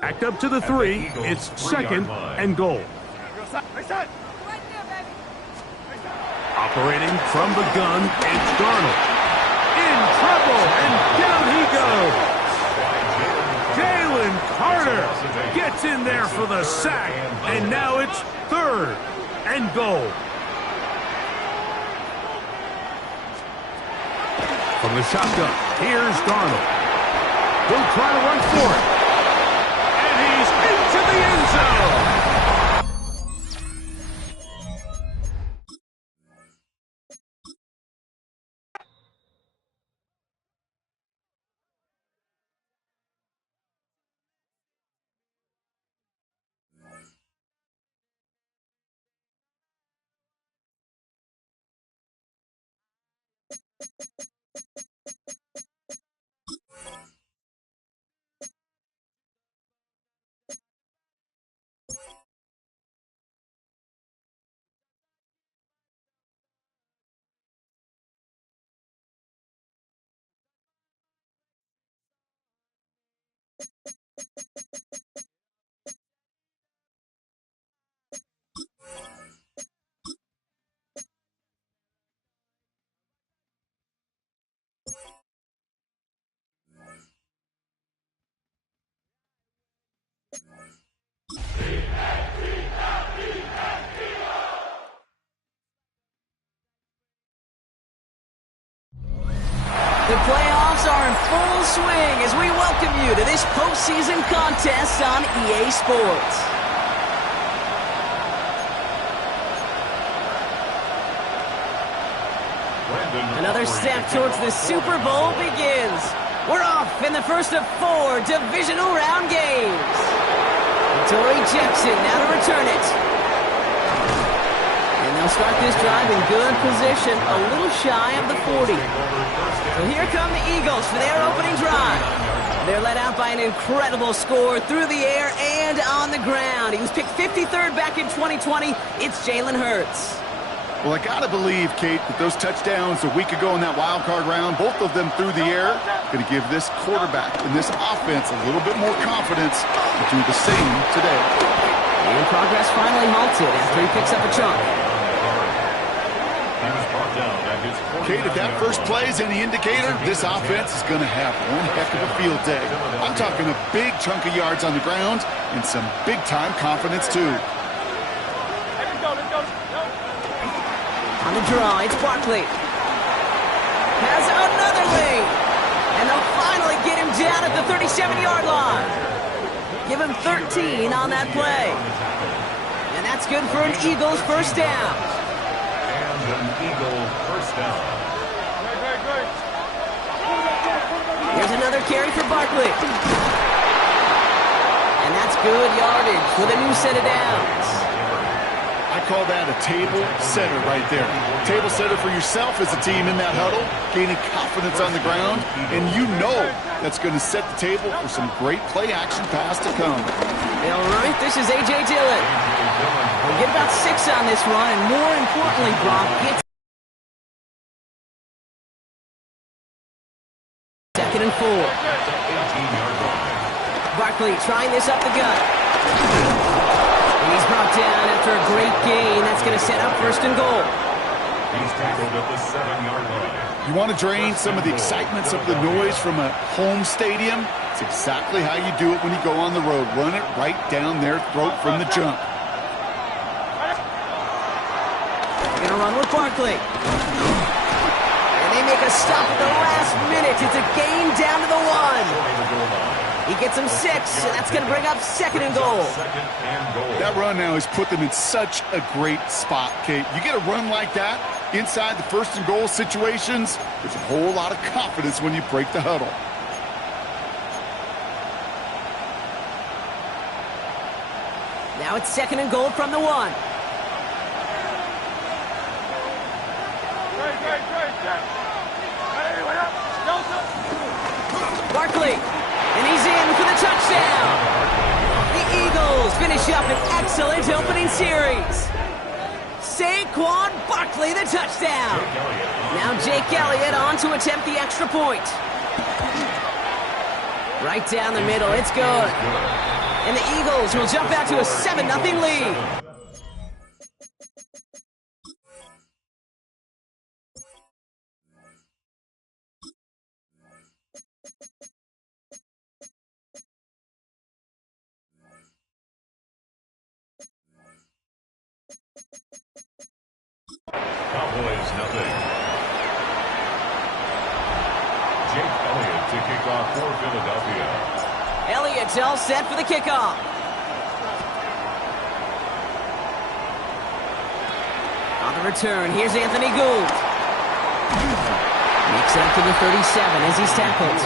Backed up to the 3. It's 2nd and goal. Operating from the gun, it's Darnold. In trouble, and down he goes. Jalen Carter gets in there for the sack, and now it's 3rd and goal. From the shotgun, here's Darnold. He'll try to run for it. And he's into the end zone. The playoffs are in full swing as we welcome you to this postseason contest on EA Sports. Another step towards the Super Bowl begins. We're off in the first of 4 divisional round games. Torrey Jepson now to return it. And they'll start this drive in good position, a little shy of the 40. So here come the Eagles for their opening drive. They're led out by an incredible score through the air and on the ground. He was picked 53rd back in 2020. It's Jalen Hurts. Well, I got to believe, Kate, that those touchdowns a week ago in that wild card round, both of them through the air, going to give this quarterback and this offense a little bit more confidence to do the same today. And progress finally halted after he picks up a chunk. Kate, if that first play is any indicator, this offense is going to have one heck of a field day. I'm talking a big chunk of yards on the ground and some big-time confidence, too. On the draw, it's Barkley. Has another lead. And they'll finally get him down at the 37-yard line. Give him 13 on that play. And that's good for an Eagles first down. And an Eagle first down. Here's another carry for Barkley. And that's good yardage with a new set of downs. I call that a table setter right there. Table setter for yourself as a team in that huddle, gaining confidence on the ground, and you know that's going to set the table for some great play-action pass to come. All right, this is A.J. Dillon. We'll get about 6 on this run, and more importantly, Brock gets 2nd and 4. Barkley trying this up the gut. And he's brought down after a great gain. That's going to set up 1st and goal. He's tackled at the 7-yard line. You want to drain some of the excitement, some of the noise from a home stadium? It's exactly how you do it when you go on the road. Run it right down their throat from the jump. Going to run with Barkley. And they make a stop at the last minute. It's a gain down to the 1. He gets him 6, and that's going to bring up 2nd and goal. That run now has put them in such a great spot, Kate. You get a run like that inside the 1st and goal situations, there's a whole lot of confidence when you break the huddle. Now it's 2nd and goal from the 1. Barkley. And he's in for the touchdown. The Eagles finish up an excellent opening series. Saquon Barkley, the touchdown. Now Jake Elliott on to attempt the extra point. Right down the middle, it's good. And the Eagles will jump out to a 7-0 lead. Cowboys, nothing. Jake Elliott to kick off for Philadelphia. Elliott's all set for the kickoff. On the return, here's Anthony Gould. Makes it up to the 37 as he's tackled.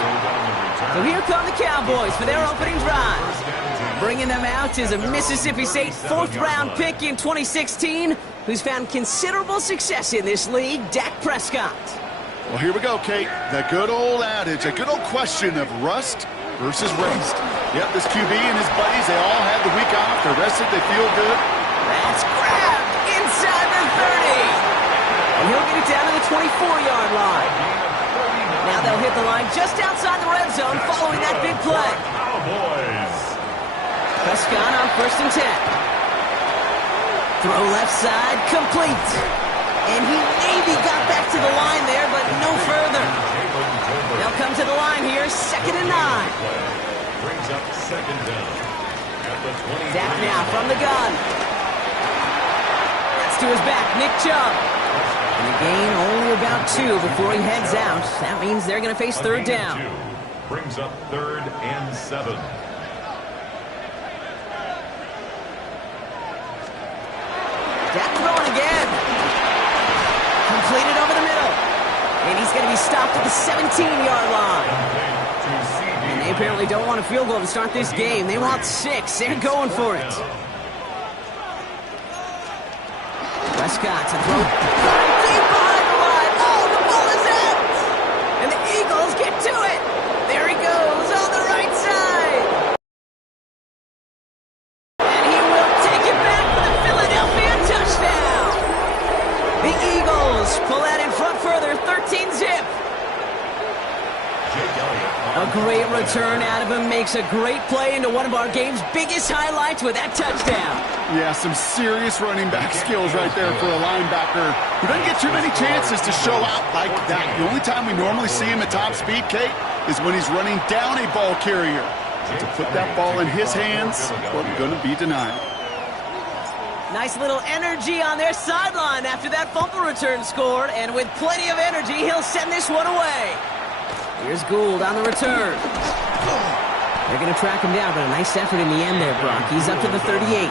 So here come the Cowboys for their opening drive. Bringing them out is a Mississippi State 4th-round pick in 2016 who's found considerable success in this league, Dak Prescott. Well, here we go, Kate. That good old adage, a good old question of rust versus rest. Yep, this QB and his buddies, they all had the week off. They're rested, they feel good. That's grabbed inside the 30. And he'll get it down to the 24-yard line. Now they'll hit the line just outside the red zone following that big play. Cowboys. Prescott on 1st and 10. Throw left side, complete. And he maybe got back to the line there, but no further. They'll come to the line here, 2nd and 9. Brings up 2nd down. At the 20. Dak now from the gun. That's to his back, Nick Chubb. And the gain only about 2 before he heads out. That means they're going to face 3rd down. Brings up 3rd and 7. Dak throwing again. Completed over the middle. And he's going to be stopped at the 17-yard line. And they apparently don't want a field goal to start this game. They want 6. They're going for it. Prescott to throw deep behind the line. Oh, the ball is out. And the Eagles get to it. There he goes on the right side. And he will take it back for the Philadelphia touchdown. The Eagles pull that in front further, 13-zip. A great return out of him, makes a great play into one of our game's biggest highlights with that touchdown. Yeah, some serious running back skills right there for a linebacker who doesn't get too many chances to show out like that. The only time we normally see him at top speed, Kate, is when he's running down a ball carrier. To put that ball in his hands, well, going to be denied. Nice little energy on their sideline after that fumble return scored, and with plenty of energy, he'll send this one away. Here's Gould on the return. They're going to track him down, but a nice effort in the end there, Brock. He's up to the 38.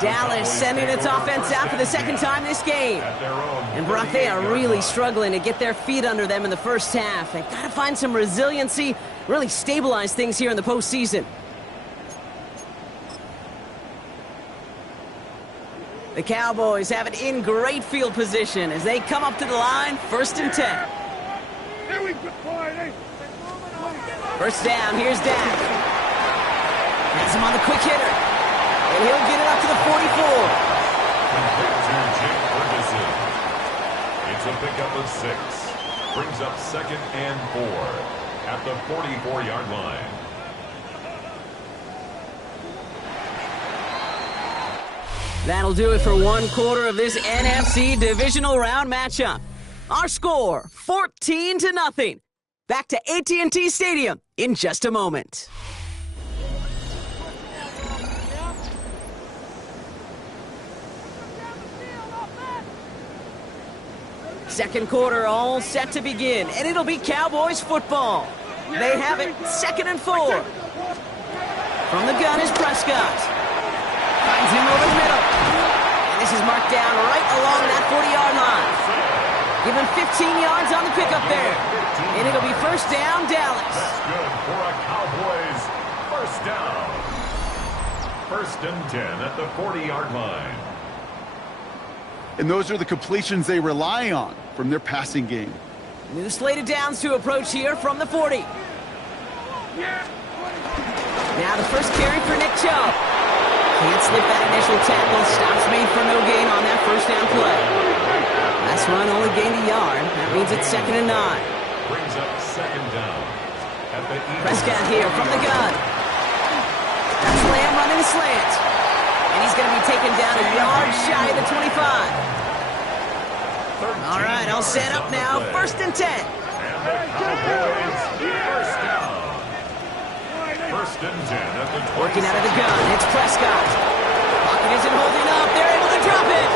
Dallas sending its offense out for the 2nd time this game. And Brock, they are really struggling to get their feet under them in the first half. They've got to find some resiliency, really stabilize things here in the postseason. The Cowboys have it in great field position as they come up to the line, 1st and 10. First down, here's Dak. Has him on the quick hitter. And he'll get it up to the 44. Complete to Jake Ferguson. It's a pickup of 6. Brings up 2nd and 4 at the 44-yard line. That'll do it for one quarter of this NFC divisional round matchup. Our score, 14-0. Back to AT&T Stadium in just a moment. Second quarter all set to begin, and it'll be Cowboys football. They have it, 2nd and 4. From the gun is Prescott. Finds him over the middle. And this is marked down right along that 40-yard line. Give him 15 yards on the pickup there. And it'll be 1st down, Dallas. That's good for a Cowboys 1st down. 1st and 10 at the 40-yard line. And those are the completions they rely on from their passing game. New slated downs to approach here from the 40. Now the first carry for Nick Chubb. Can't slip that initial tackle. Stops made for no gain on that 1st down play. Last run only gained a yard. That means it's 2nd and 9. Brings up 2nd down. At the Prescott here from the gun. That's Lamb running the slant. And he's going to be taken down a yard shy of the 25. All right, all set up now. 1st and 10. And the Cowboys first down. 1st and 10 at the 20. Working out of the gun. It's Prescott. Pocket isn't holding up. They're able to drop it.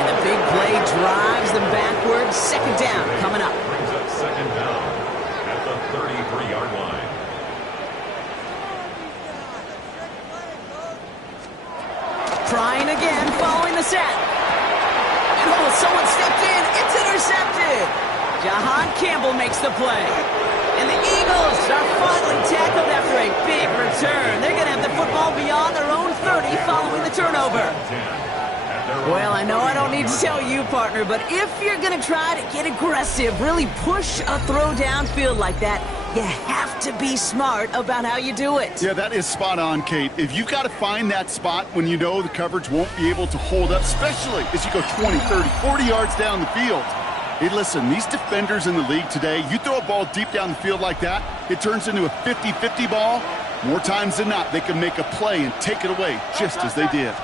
And the big play drives them backwards. 2nd down coming up. Brings up 2nd down at the 33-yard line. Trying again, following the sack. And oh, someone stepped in. It's intercepted. Jahan Campbell makes the play. And the Eagles are finally tackled after a big return. They're going to have the football beyond their own 30 following the turnover. Well, I know I don't need to tell you, partner, but if you're going to try to get aggressive, really push a throw downfield like that, you have to be smart about how you do it. Yeah, that is spot on, Kate. If you've got to find that spot when you know the coverage won't be able to hold up, especially as you go 20, 30, 40 yards down the field. Hey, listen, these defenders in the league today, you throw a ball deep down the field like that, it turns into a 50-50 ball. More times than not, they can make a play and take it away, just as they did.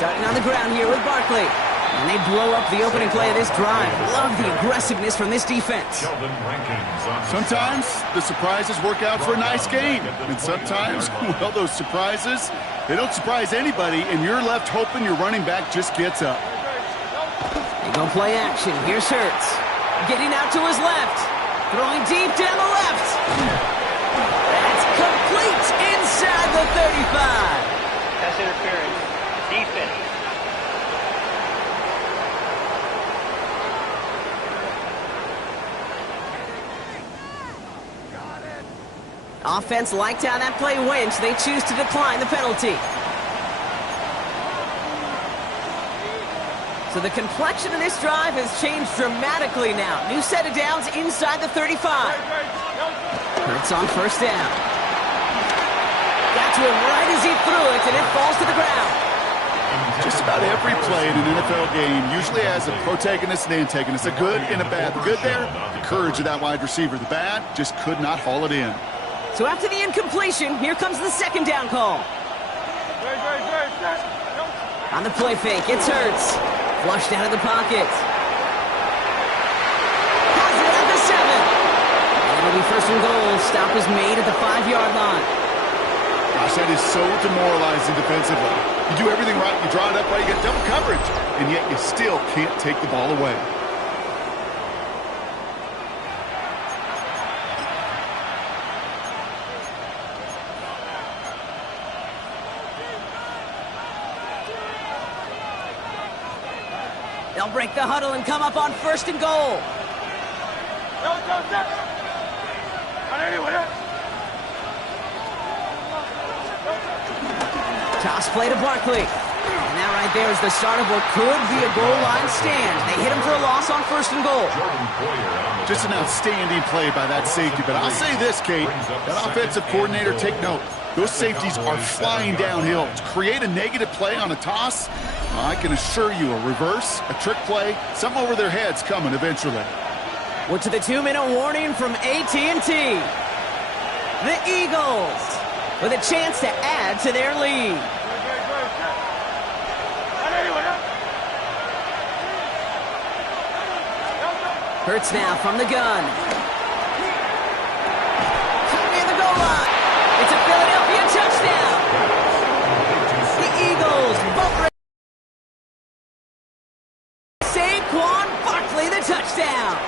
Starting on the ground here with Barkley. And they blow up the opening play of this drive. Love the aggressiveness from this defense. Sometimes the surprises work out for a nice game. And sometimes, well, those surprises, they don't surprise anybody, and you're left hoping your running back just gets up. They go play action. Here's Hurts. Getting out to his left. Throwing deep down the left. That's complete inside the 35. Pass interference. Defense. Offense liked how that play went. They choose to decline the penalty. So the complexion of this drive has changed dramatically now. New set of downs inside the 35. Hurts on 1st down. Got to him right as he threw it, and it falls to the ground. Just about every play in an NFL game usually has a protagonist and antagonist, a good and a bad. The good there, the courage of that wide receiver. The bad, just could not haul it in. So after the incompletion, here comes the 2nd down call. On the play fake, it's Hurts. Flushed out of the pocket. Has it at the 7. And it'll be 1st and goal. Stop is made at the 5-yard line. Gosh, that is so demoralizing defensively. You do everything right, you draw it up right, you get double coverage, and yet you still can't take the ball away. They'll break the huddle and come up on 1st and goal. Toss play to Barkley. And that right there is the start of what could be a goal line stand. They hit him for a loss on 1st and goal. Just an outstanding play by that safety. But I'll say this, Kate, that offensive coordinator, take note. Those safeties are flying downhill. To create a negative play on a toss, I can assure you a reverse, a trick play, something over their heads coming eventually. We're to the 2-minute warning from AT&T. The Eagles with a chance to add to their lead. Hurts now from the gun. Near the goal line. It's a Philadelphia touchdown. The Eagles both ready. Saquon Barkley, the touchdown.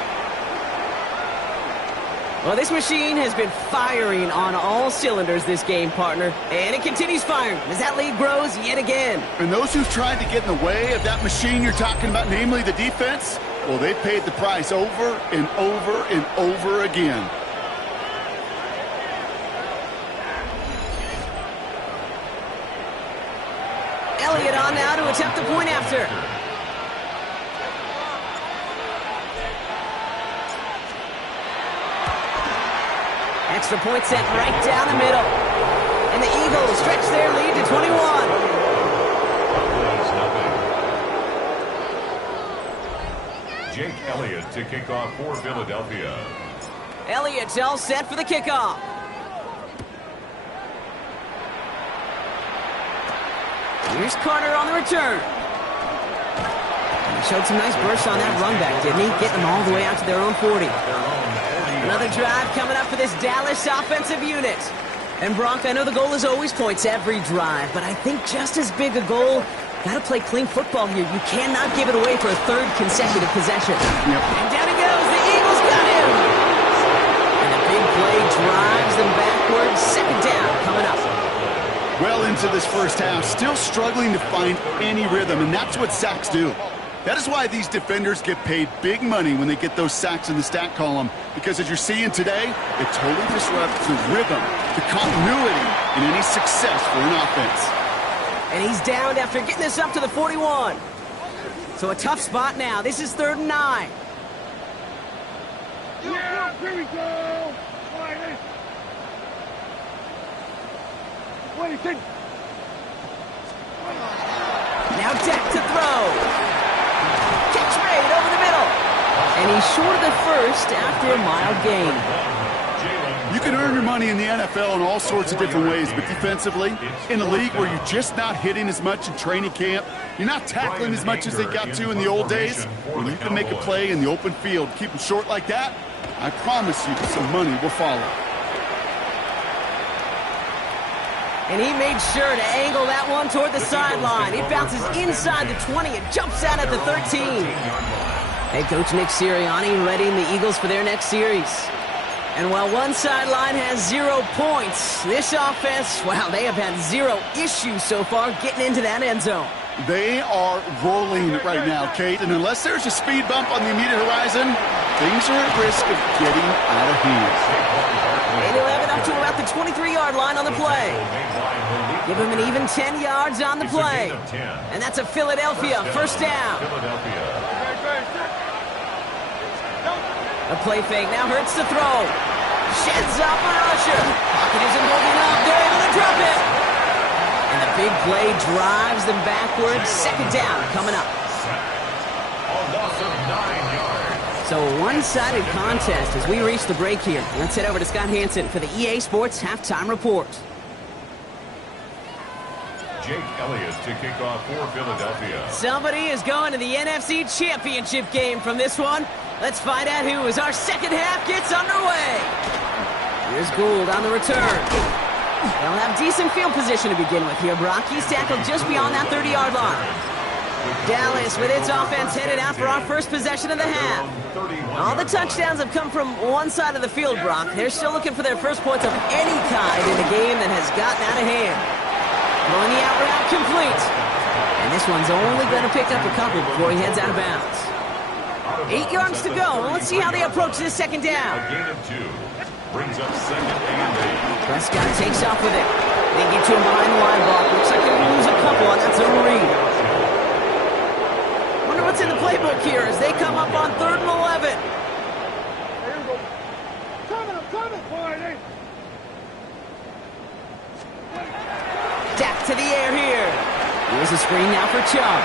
Well, this machine has been firing on all cylinders this game, partner. And it continues firing as that lead grows yet again. And those who've tried to get in the way of that machine you're talking about, namely the defense, well, they've paid the price over and over and over again. Elliott on now to attempt the point after. Extra point set right down the middle. And the Eagles stretch their lead to 21. Jake Elliott to kick off for Philadelphia. Elliott's all set for the kickoff. Here's Carter on the return. He showed some nice bursts on that run back, didn't he? Getting them all the way out to their own 40. Another drive coming up for this Dallas offensive unit. And Bronk, I know the goal is always points every drive, but I think just as big a goal, got to play clean football here. You cannot give it away for a third consecutive possession. Yep. And down he goes. The Eagles got him. And a big play drives them backwards. Second down coming up. Well into this first half, still struggling to find any rhythm, and that's what sacks do. That is why these defenders get paid big money when they get those sacks in the stat column, because as you're seeing today, it totally disrupts the rhythm, the continuity, and any success for an offense. And he's downed after getting this up to the 41. So a tough spot now. This is 3rd and 9. Yeah, here we go. What do you think? Now Dak to throw. Catch made over the middle. And he's short of the first after a mild gain. You can earn your money in the NFL in all sorts of different ways, but defensively, in a league where you're just not hitting as much in training camp, you're not tackling as much as they got to in the old days, when you can make a play in the open field, keep them short like that, I promise you some money will follow. And he made sure to angle that one toward the sideline. It bounces inside the 20 and jumps out at the 13. Head coach Nick Sirianni readying the Eagles for their next series. And while one sideline has 0 points, this offense, well, they have had 0 issues so far getting into that end zone. They are rolling right now, Kate, and unless there's a speed bump on the immediate horizon, things are at risk of getting out of hand. And he'll have it up to about the 23-yard line on the play. Give him an even 10 yards on the play. And that's a Philadelphia first down. A play fake now hurts to throw. Sheds off a rusher. Pocket isn't holding up. They're able to drop it. And the big play drives them backwards. Second down coming up. A loss of 9 yards. So a one-sided contest as we reach the break here. Let's head over to Scott Hansen for the EA Sports Halftime Report. Jake Elliott to kick off for Philadelphia. Somebody is going to the NFC Championship game from this one. Let's find out who as our second half gets underway. Here's Gould on the return. They'll have decent field position to begin with here, Brock. He's tackled just beyond that 30-yard line. Dallas with its offense headed out for our first possession of the half. All the touchdowns have come from one side of the field, Brock. They're still looking for their first points of any kind in a game that has gotten out of hand. Throwing the out route complete. And this one's only going to pick up a couple before he heads out of bounds. 8 yards to go. Let's see how they approach this second down. A gain of 2. Brings up 2nd and 8. Prescott takes off with it. They get to him behind the line block. Looks like they'll lose a couple on that zone read. Wonder what's in the playbook here as they come up on 3rd and 11. Here we go. Coming, boy. Dak to the air here. Here's a screen now for Chubb.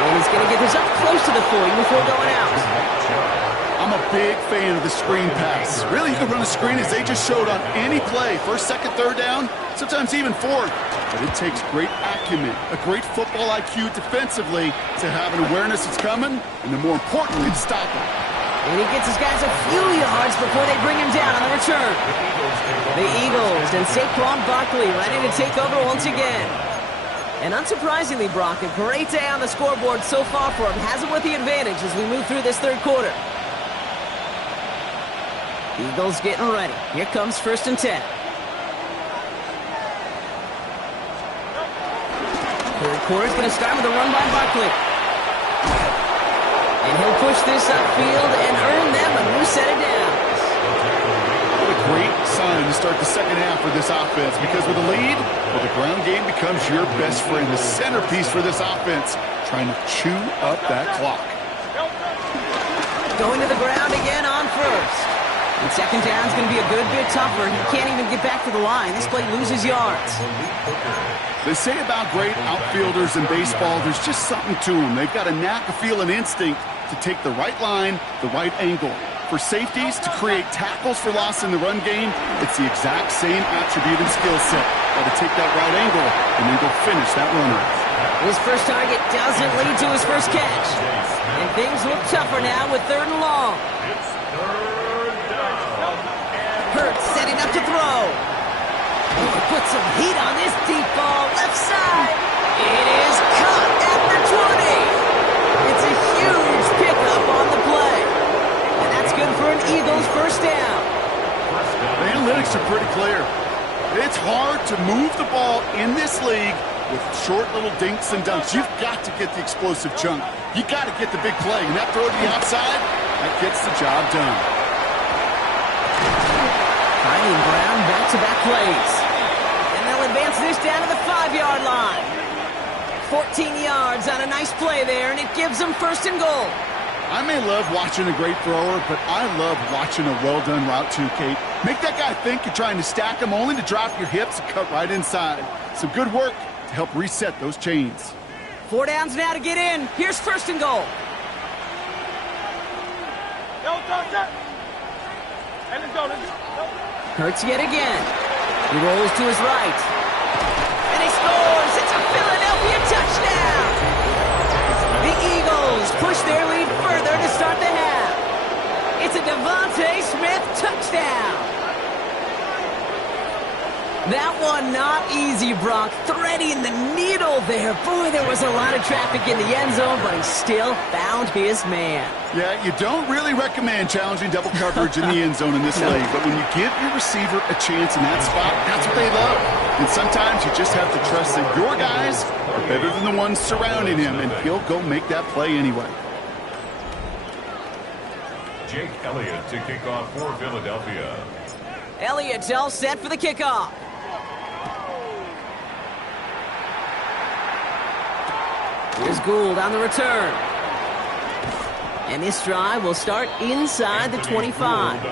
And he's going to get this up close to the 40 before going out. I'm a big fan of the screen pass. Really, you can run a screen as they just showed on any play. 1st, 2nd, 3rd down, sometimes even 4th. But it takes great acumen, a great football IQ defensively to have an awareness it's coming, and then more importantly, to stop it. And he gets his guys a few yards before they bring him down on the return. The Eagles and Saquon Barkley ready to take over once again. And unsurprisingly, Brock, a great day on the scoreboard so far for him. Has him with the advantage as we move through this 3rd quarter. Eagles getting ready. Here comes 1st and 10. 3rd quarter's going to start with a run by Barkley. And he'll push this upfield and earn them a new set of downs. What a great sign to start the second half for this offense, because with a lead, well, the ground game becomes your best friend, the centerpiece for this offense, trying to chew up that clock. Going to the ground again on 1st. And second down's going to be a good bit tougher. He can't even get back to the line. This play loses yards. They say about great outfielders in baseball, there's just something to them. They've got a knack, a feel, an instinct to take the right line, the right angle. For safeties to create tackles for loss in the run game, it's the exact same attribute and skill set. Got to take that right angle and then go finish that runner. His first target doesn't lead to his first catch. And things look tougher now with 3rd and long. Hurts setting up to throw. Put some heat on this deep ball, left side. It is caught at the 20. It's a huge pickup on the play. And that's good for an Eagles first down. The analytics are pretty clear. It's hard to move the ball in this league with short little dinks and dunks. You've got to get the explosive chunk. You got to get the big play. And that throw to the outside, that gets the job done. Finding Brown back-to-back plays. And they'll advance this down to the 5-yard line. 14 yards on a nice play there, and it gives them 1st and goal. I may love watching a great thrower, but I love watching a well-done route too, Kate. Make that guy think you're trying to stack him only to drop your hips and cut right inside. Some good work to help reset those chains. 4 downs now to get in. Here's 1st and goal. Hurts yet again. He rolls to his right. And he scores! It's a Philadelphia touchdown! The Eagles push their lead further to start the half. It's a Devontae Smith touchdown! That one not easy, Brock. Threading the needle there. Boy, there was a lot of traffic in the end zone, but he still found his man. Yeah, you don't really recommend challenging double coverage in the end zone in this league, but when you give your receiver a chance in that spot, that's what they love. And sometimes you just have to trust that your guys are better than the ones surrounding him, and he'll go make that play anyway. Jake Elliott to kick off for Philadelphia. Elliott's all set for the kickoff. Here's Gould on the return. And this drive will start inside the 25.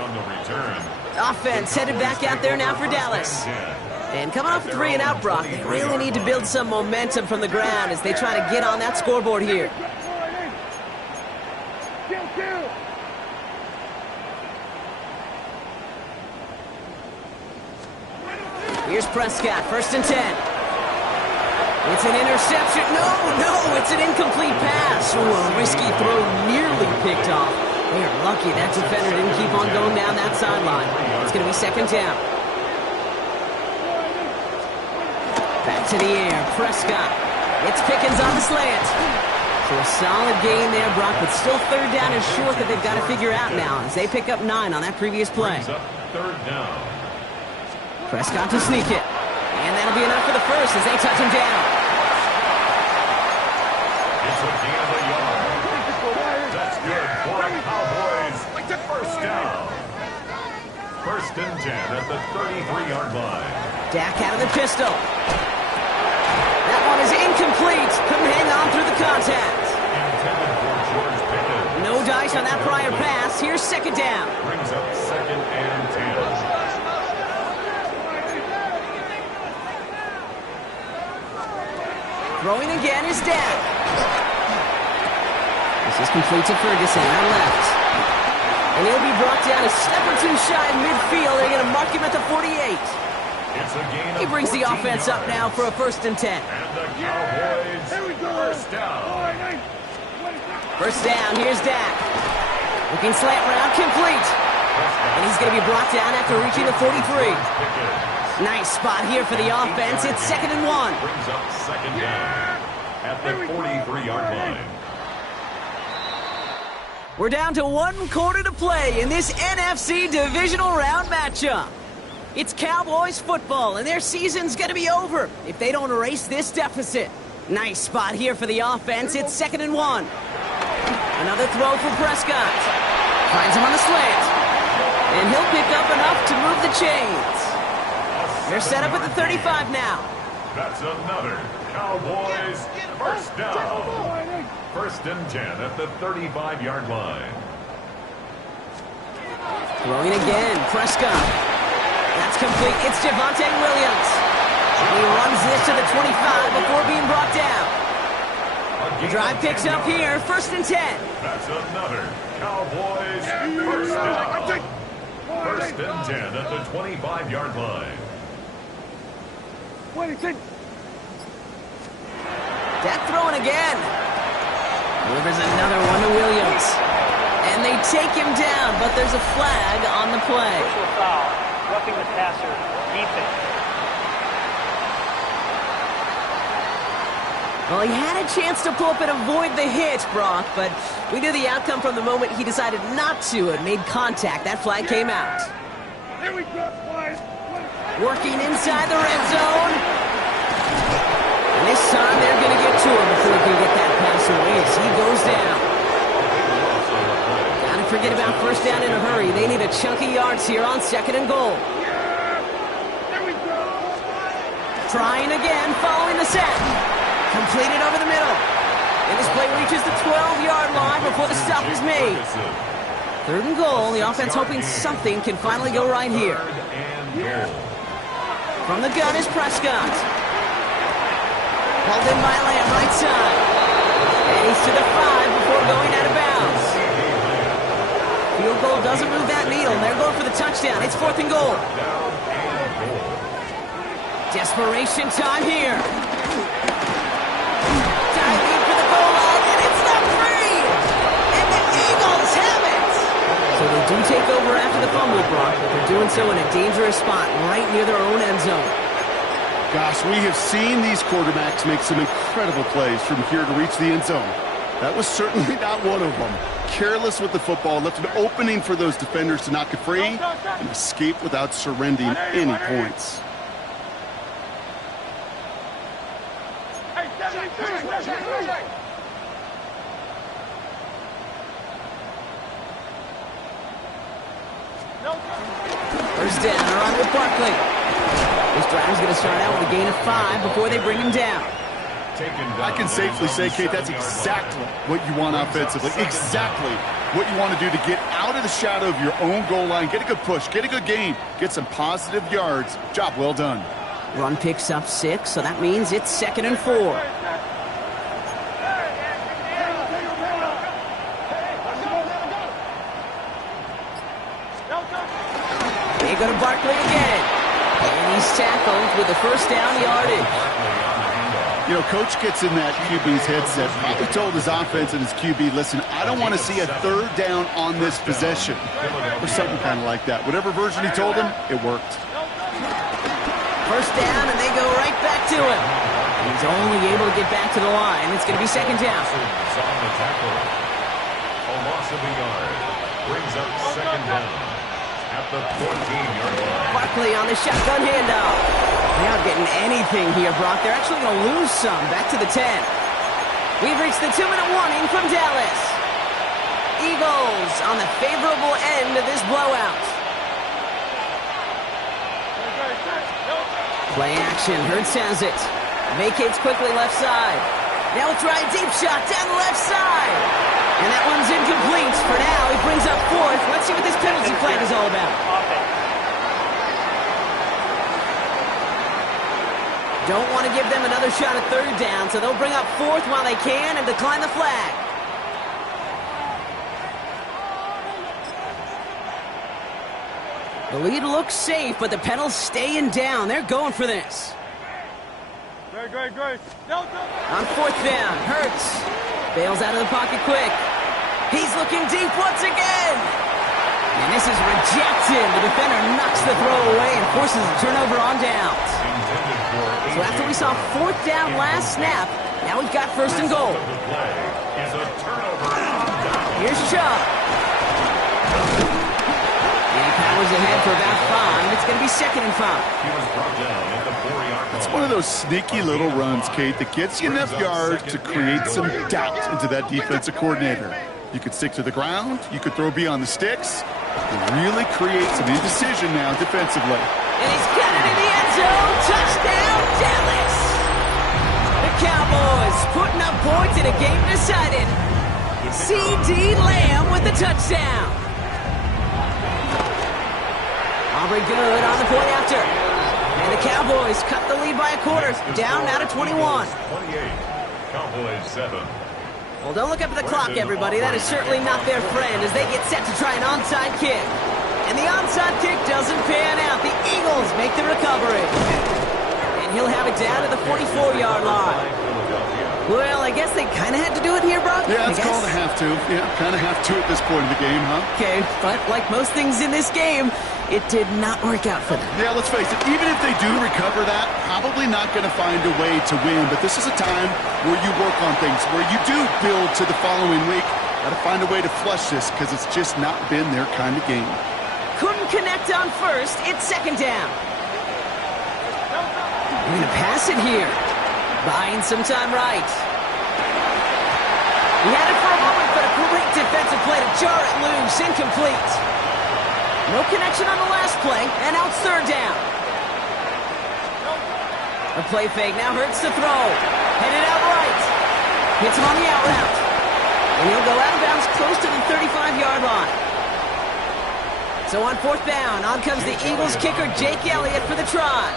Offense headed back out there now for Dallas. And coming off a 3-and-out, Brock, they really need to build some momentum from the ground as they try to get on that scoreboard here. Here's Prescott, 1st and 10. It's an interception. No, it's an incomplete pass. Ooh, a risky throw nearly picked off. They are lucky that defender didn't keep on going down that sideline. It's going to be 2nd down. Back to the air. Prescott. It's Pickens on the slant. So a solid gain there, Brock, but still 3rd down is short that they've got to figure out now as they pick up 9 on that previous play. 3rd down. Prescott to sneak it. And that'll be enough for the first as they touch him down. It's a gain of a yard. That's good for the Cowboys. 1st down. 1st and 10 at the 33-yard line. Dak out of the pistol. That one is incomplete. Couldn't hang on through the contact. Intended for George Pickens. No dice on that prior pass. Here's 2nd down. Brings up 2nd and 10. Throwing again is Dak. This is complete to Ferguson on left. And he'll be brought down a step or two shy of midfield. They're going to mark him at the 48. It's a gain of He brings the offense up now for a 1st and 10. And the Cowboys, 1st down. 1st down, here's Dak. Looking slant route, complete. And he's going to be brought down after reaching the 43. Nice spot here for the offense. It's 2nd and 1. Brings up 2nd down at the 43-yard line. We're down to 1 quarter to play in this NFC divisional round matchup. It's Cowboys football, and their season's going to be over if they don't erase this deficit. Nice spot here for the offense. It's 2nd and 1. Another throw for Prescott. Finds him on the slant. And he'll pick up enough to move the chains. They're set up at the 35 now. That's another Cowboys 1st down. 1st and 10 at the 35-yard line. Throwing again, Prescott. That's complete. It's Javonte Williams. He runs this to the 25 before being brought down. The drive picks up here, 1st and 10. That's another Cowboys 1st down. 1st and 10 at the 25-yard line. Deck throwing again. Delivers another one to Williams. And they take him down, but there's a flag on the play. Personal foul. Roughing the passer. Defense. Well, he had a chance to pull up and avoid the hit, Brock, but we knew the outcome from the moment he decided not to and made contact. That flag came out. Here we go, boys. Working inside the red zone. And this time they're going to get to him before he can get that pass away as he goes down. Gotta forget about first down in a hurry. They need a chunk of yards here on 2nd and goal. There we go. Trying again, following the set. Completed over the middle. And this play reaches the 12-yard line before the stop is made. 3rd and goal. The offense hoping something can finally go right here. From the gun is Prescott. Pulled in by Lamb, right side. And he's to the 5 before going out of bounds. Field goal doesn't move that needle. They're going for the touchdown. It's 4th and goal. Desperation time here. Diving for the goal line, and it's not free! And the Eagles have it! So they do take over after the fumble, Brock, but they're doing so in a dangerous spot right near their own end zone. Gosh, we have seen these quarterbacks make some incredible plays from here to reach the end zone. That was certainly not one of them. Careless with the football, left an opening for those defenders to knock it free and escape without surrendering any points. First down, around with Barkley. This drive's going to start out with a gain of 5 before they bring him down. I can safely say, Kate, that's exactly what you want offensively. Exactly what you want to do to get out of the shadow of your own goal line, get a good push, get a good gain, get some positive yards. Job well done. Run picks up 6, so that means it's 2nd and 4. They go to Barkley again. And he's tackled with the first down yardage. You know, Coach gets in that QB's headset, probably told his offense and his QB, listen, I don't want to see a 3rd down on this possession. Or something kind of like that. Whatever version he told him, it worked. First down, and they go right back to him. He's only able to get back to the line. It's going to be 2nd down. A loss of a yard brings up 2nd down at the 14-yard line. Barkley on the shotgun handoff. They're not getting anything here, Brock. They're actually going to lose some. Back to the 10. We've reached the 2-minute warning from Dallas. Eagles on the favorable end of this blowout. Play action. Hurts has it. Vacates quickly left side. Now we'll try a deep shot down the left side. And that one's incomplete. For now, he brings up 4th. Let's see what this penalty flag is all about. Don't want to give them another shot at 3rd down, so they'll bring up 4th while they can and decline the flag. The lead looks safe, but the Penals staying down. They're going for this. Great. On 4th down, Hurts bails out of the pocket quick. He's looking deep once again. And this is rejected. The defender knocks the throw away and forces a turnover on downs. So after we saw 4th down last snap, now we've got 1st and goal. Here's Chubb. And he powers ahead for about 5. It's going to be 2nd and 5. It's one of those sneaky little runs, Kate, that gets you enough yards to create some doubt into that defensive coordinator. You could stick to the ground. You could throw beyond the sticks. You really create some indecision now defensively. And he's got it in the end zone. Touchdown, Dallas. The Cowboys putting up points in a game decided. C.D. Lamb with the touchdown. Aubrey good on the point after. And the Cowboys cut the lead by a quarter. Down now to 21. 28. Cowboys 7. Well, don't look up at the clock, everybody. That is certainly not their friend as they get set to try an onside kick. And the onside kick doesn't pan out. The Eagles make the recovery. And and he'll have it down to the 44-yard line. Well, I guess they kind of had to do it here, Brock. Yeah, it's called a have to. Yeah, kind of have to at this point in the game, huh? Okay, but like most things in this game, it did not work out for them. Yeah, let's face it, even if they do recover that, probably not going to find a way to win. But this is a time where you work on things, where you do build to the following week. Got to find a way to flush this because it's just not been their kind of game. Couldn't connect on first. It's second down. We're going to pass it here. Buying some time right. He had it for a moment, but a great defensive play to jar it loose. Incomplete. No connection on the last play, and now it's third down. A play fake now hurts to throw. Headed out right. Hits him on the out route. And he'll go out of bounds close to the 35-yard line. So on fourth down, on comes the Eagles kicker, Jake Elliott, for the try.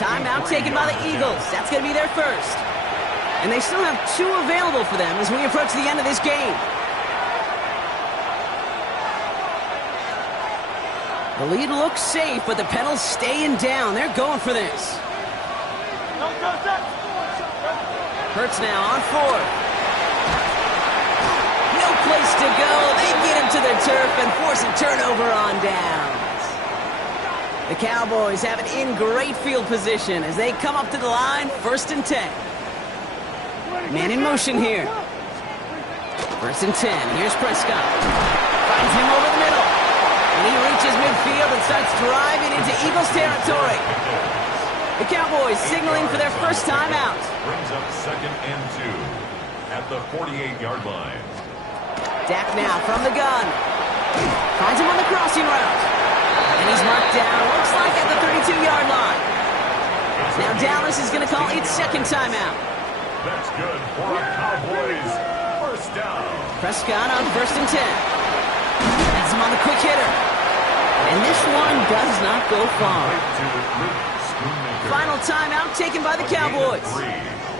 Timeout taken by the Eagles. That's going to be their first. And they still have 2 available for them as we approach the end of this game. The lead looks safe, but the pedals staying down. They're going for this. Hurts now on fourth. No place to go. They get him to the turf and force a turnover on downs. The Cowboys have it in great field position as they come up to the line, 1st and 10. Man in motion here. 1st and 10. Here's Prescott. Finds him over the middle. And he reaches midfield and starts driving into Eagles territory. The Cowboys signaling for their first time out. Brings up 2nd and 2 at the 48-yard line. Dak now from the gun. Finds him on the crossing route. And he's marked down, looks like at the 32-yard line. Now Dallas is going to call its second timeout. That's good for a Cowboys first down. Prescott on 1st and 10. Has him on the quick hitter. And this one does not go far. Final timeout taken by the Cowboys.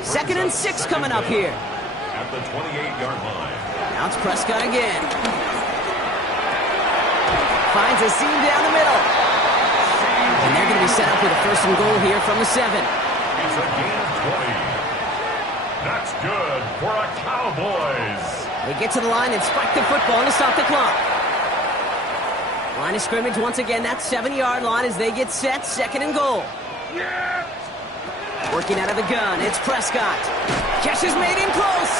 2nd and 6 coming up here. At the 28-yard line. Now it's Prescott again. Finds a seam down the middle. And they're going to be set up with a 1st and goal here from the 7. It's a gain of 20. That's good for a Cowboys. They get to the line and spike the football to stop the clock. Line of scrimmage once again, that 7-yard line as they get set, 2nd and goal. Working out of the gun, it's Prescott. Catch is made in close.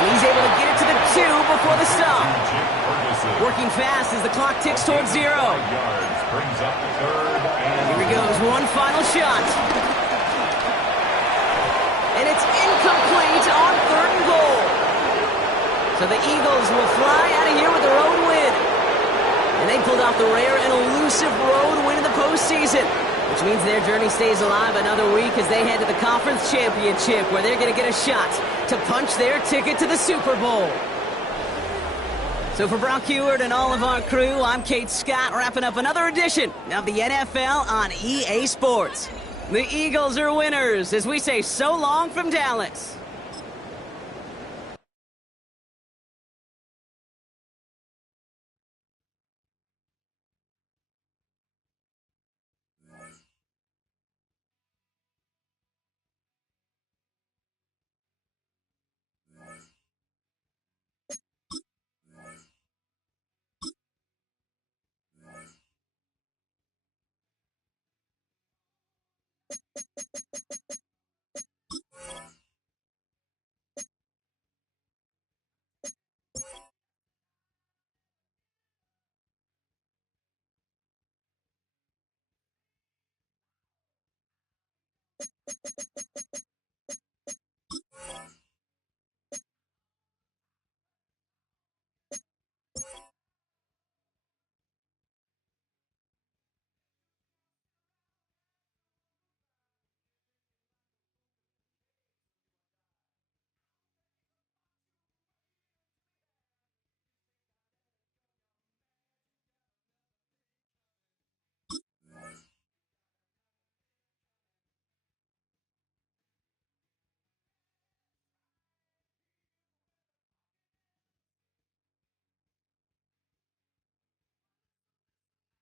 And he's able to get it to the 2 before the stop. Working fast as the clock ticks towards 0. Here he goes, one final shot. And it's incomplete on 3rd and goal. So the Eagles will fly out of here with the road win. And they pulled off the rare and elusive road win in the postseason, which means their journey stays alive another week as they head to the Conference Championship, where they're going to get a shot to punch their ticket to the Super Bowl. So for Brock Huard and all of our crew, I'm Kate Scott, wrapping up another edition of the NFL on EA Sports. The Eagles are winners as we say so long from Dallas.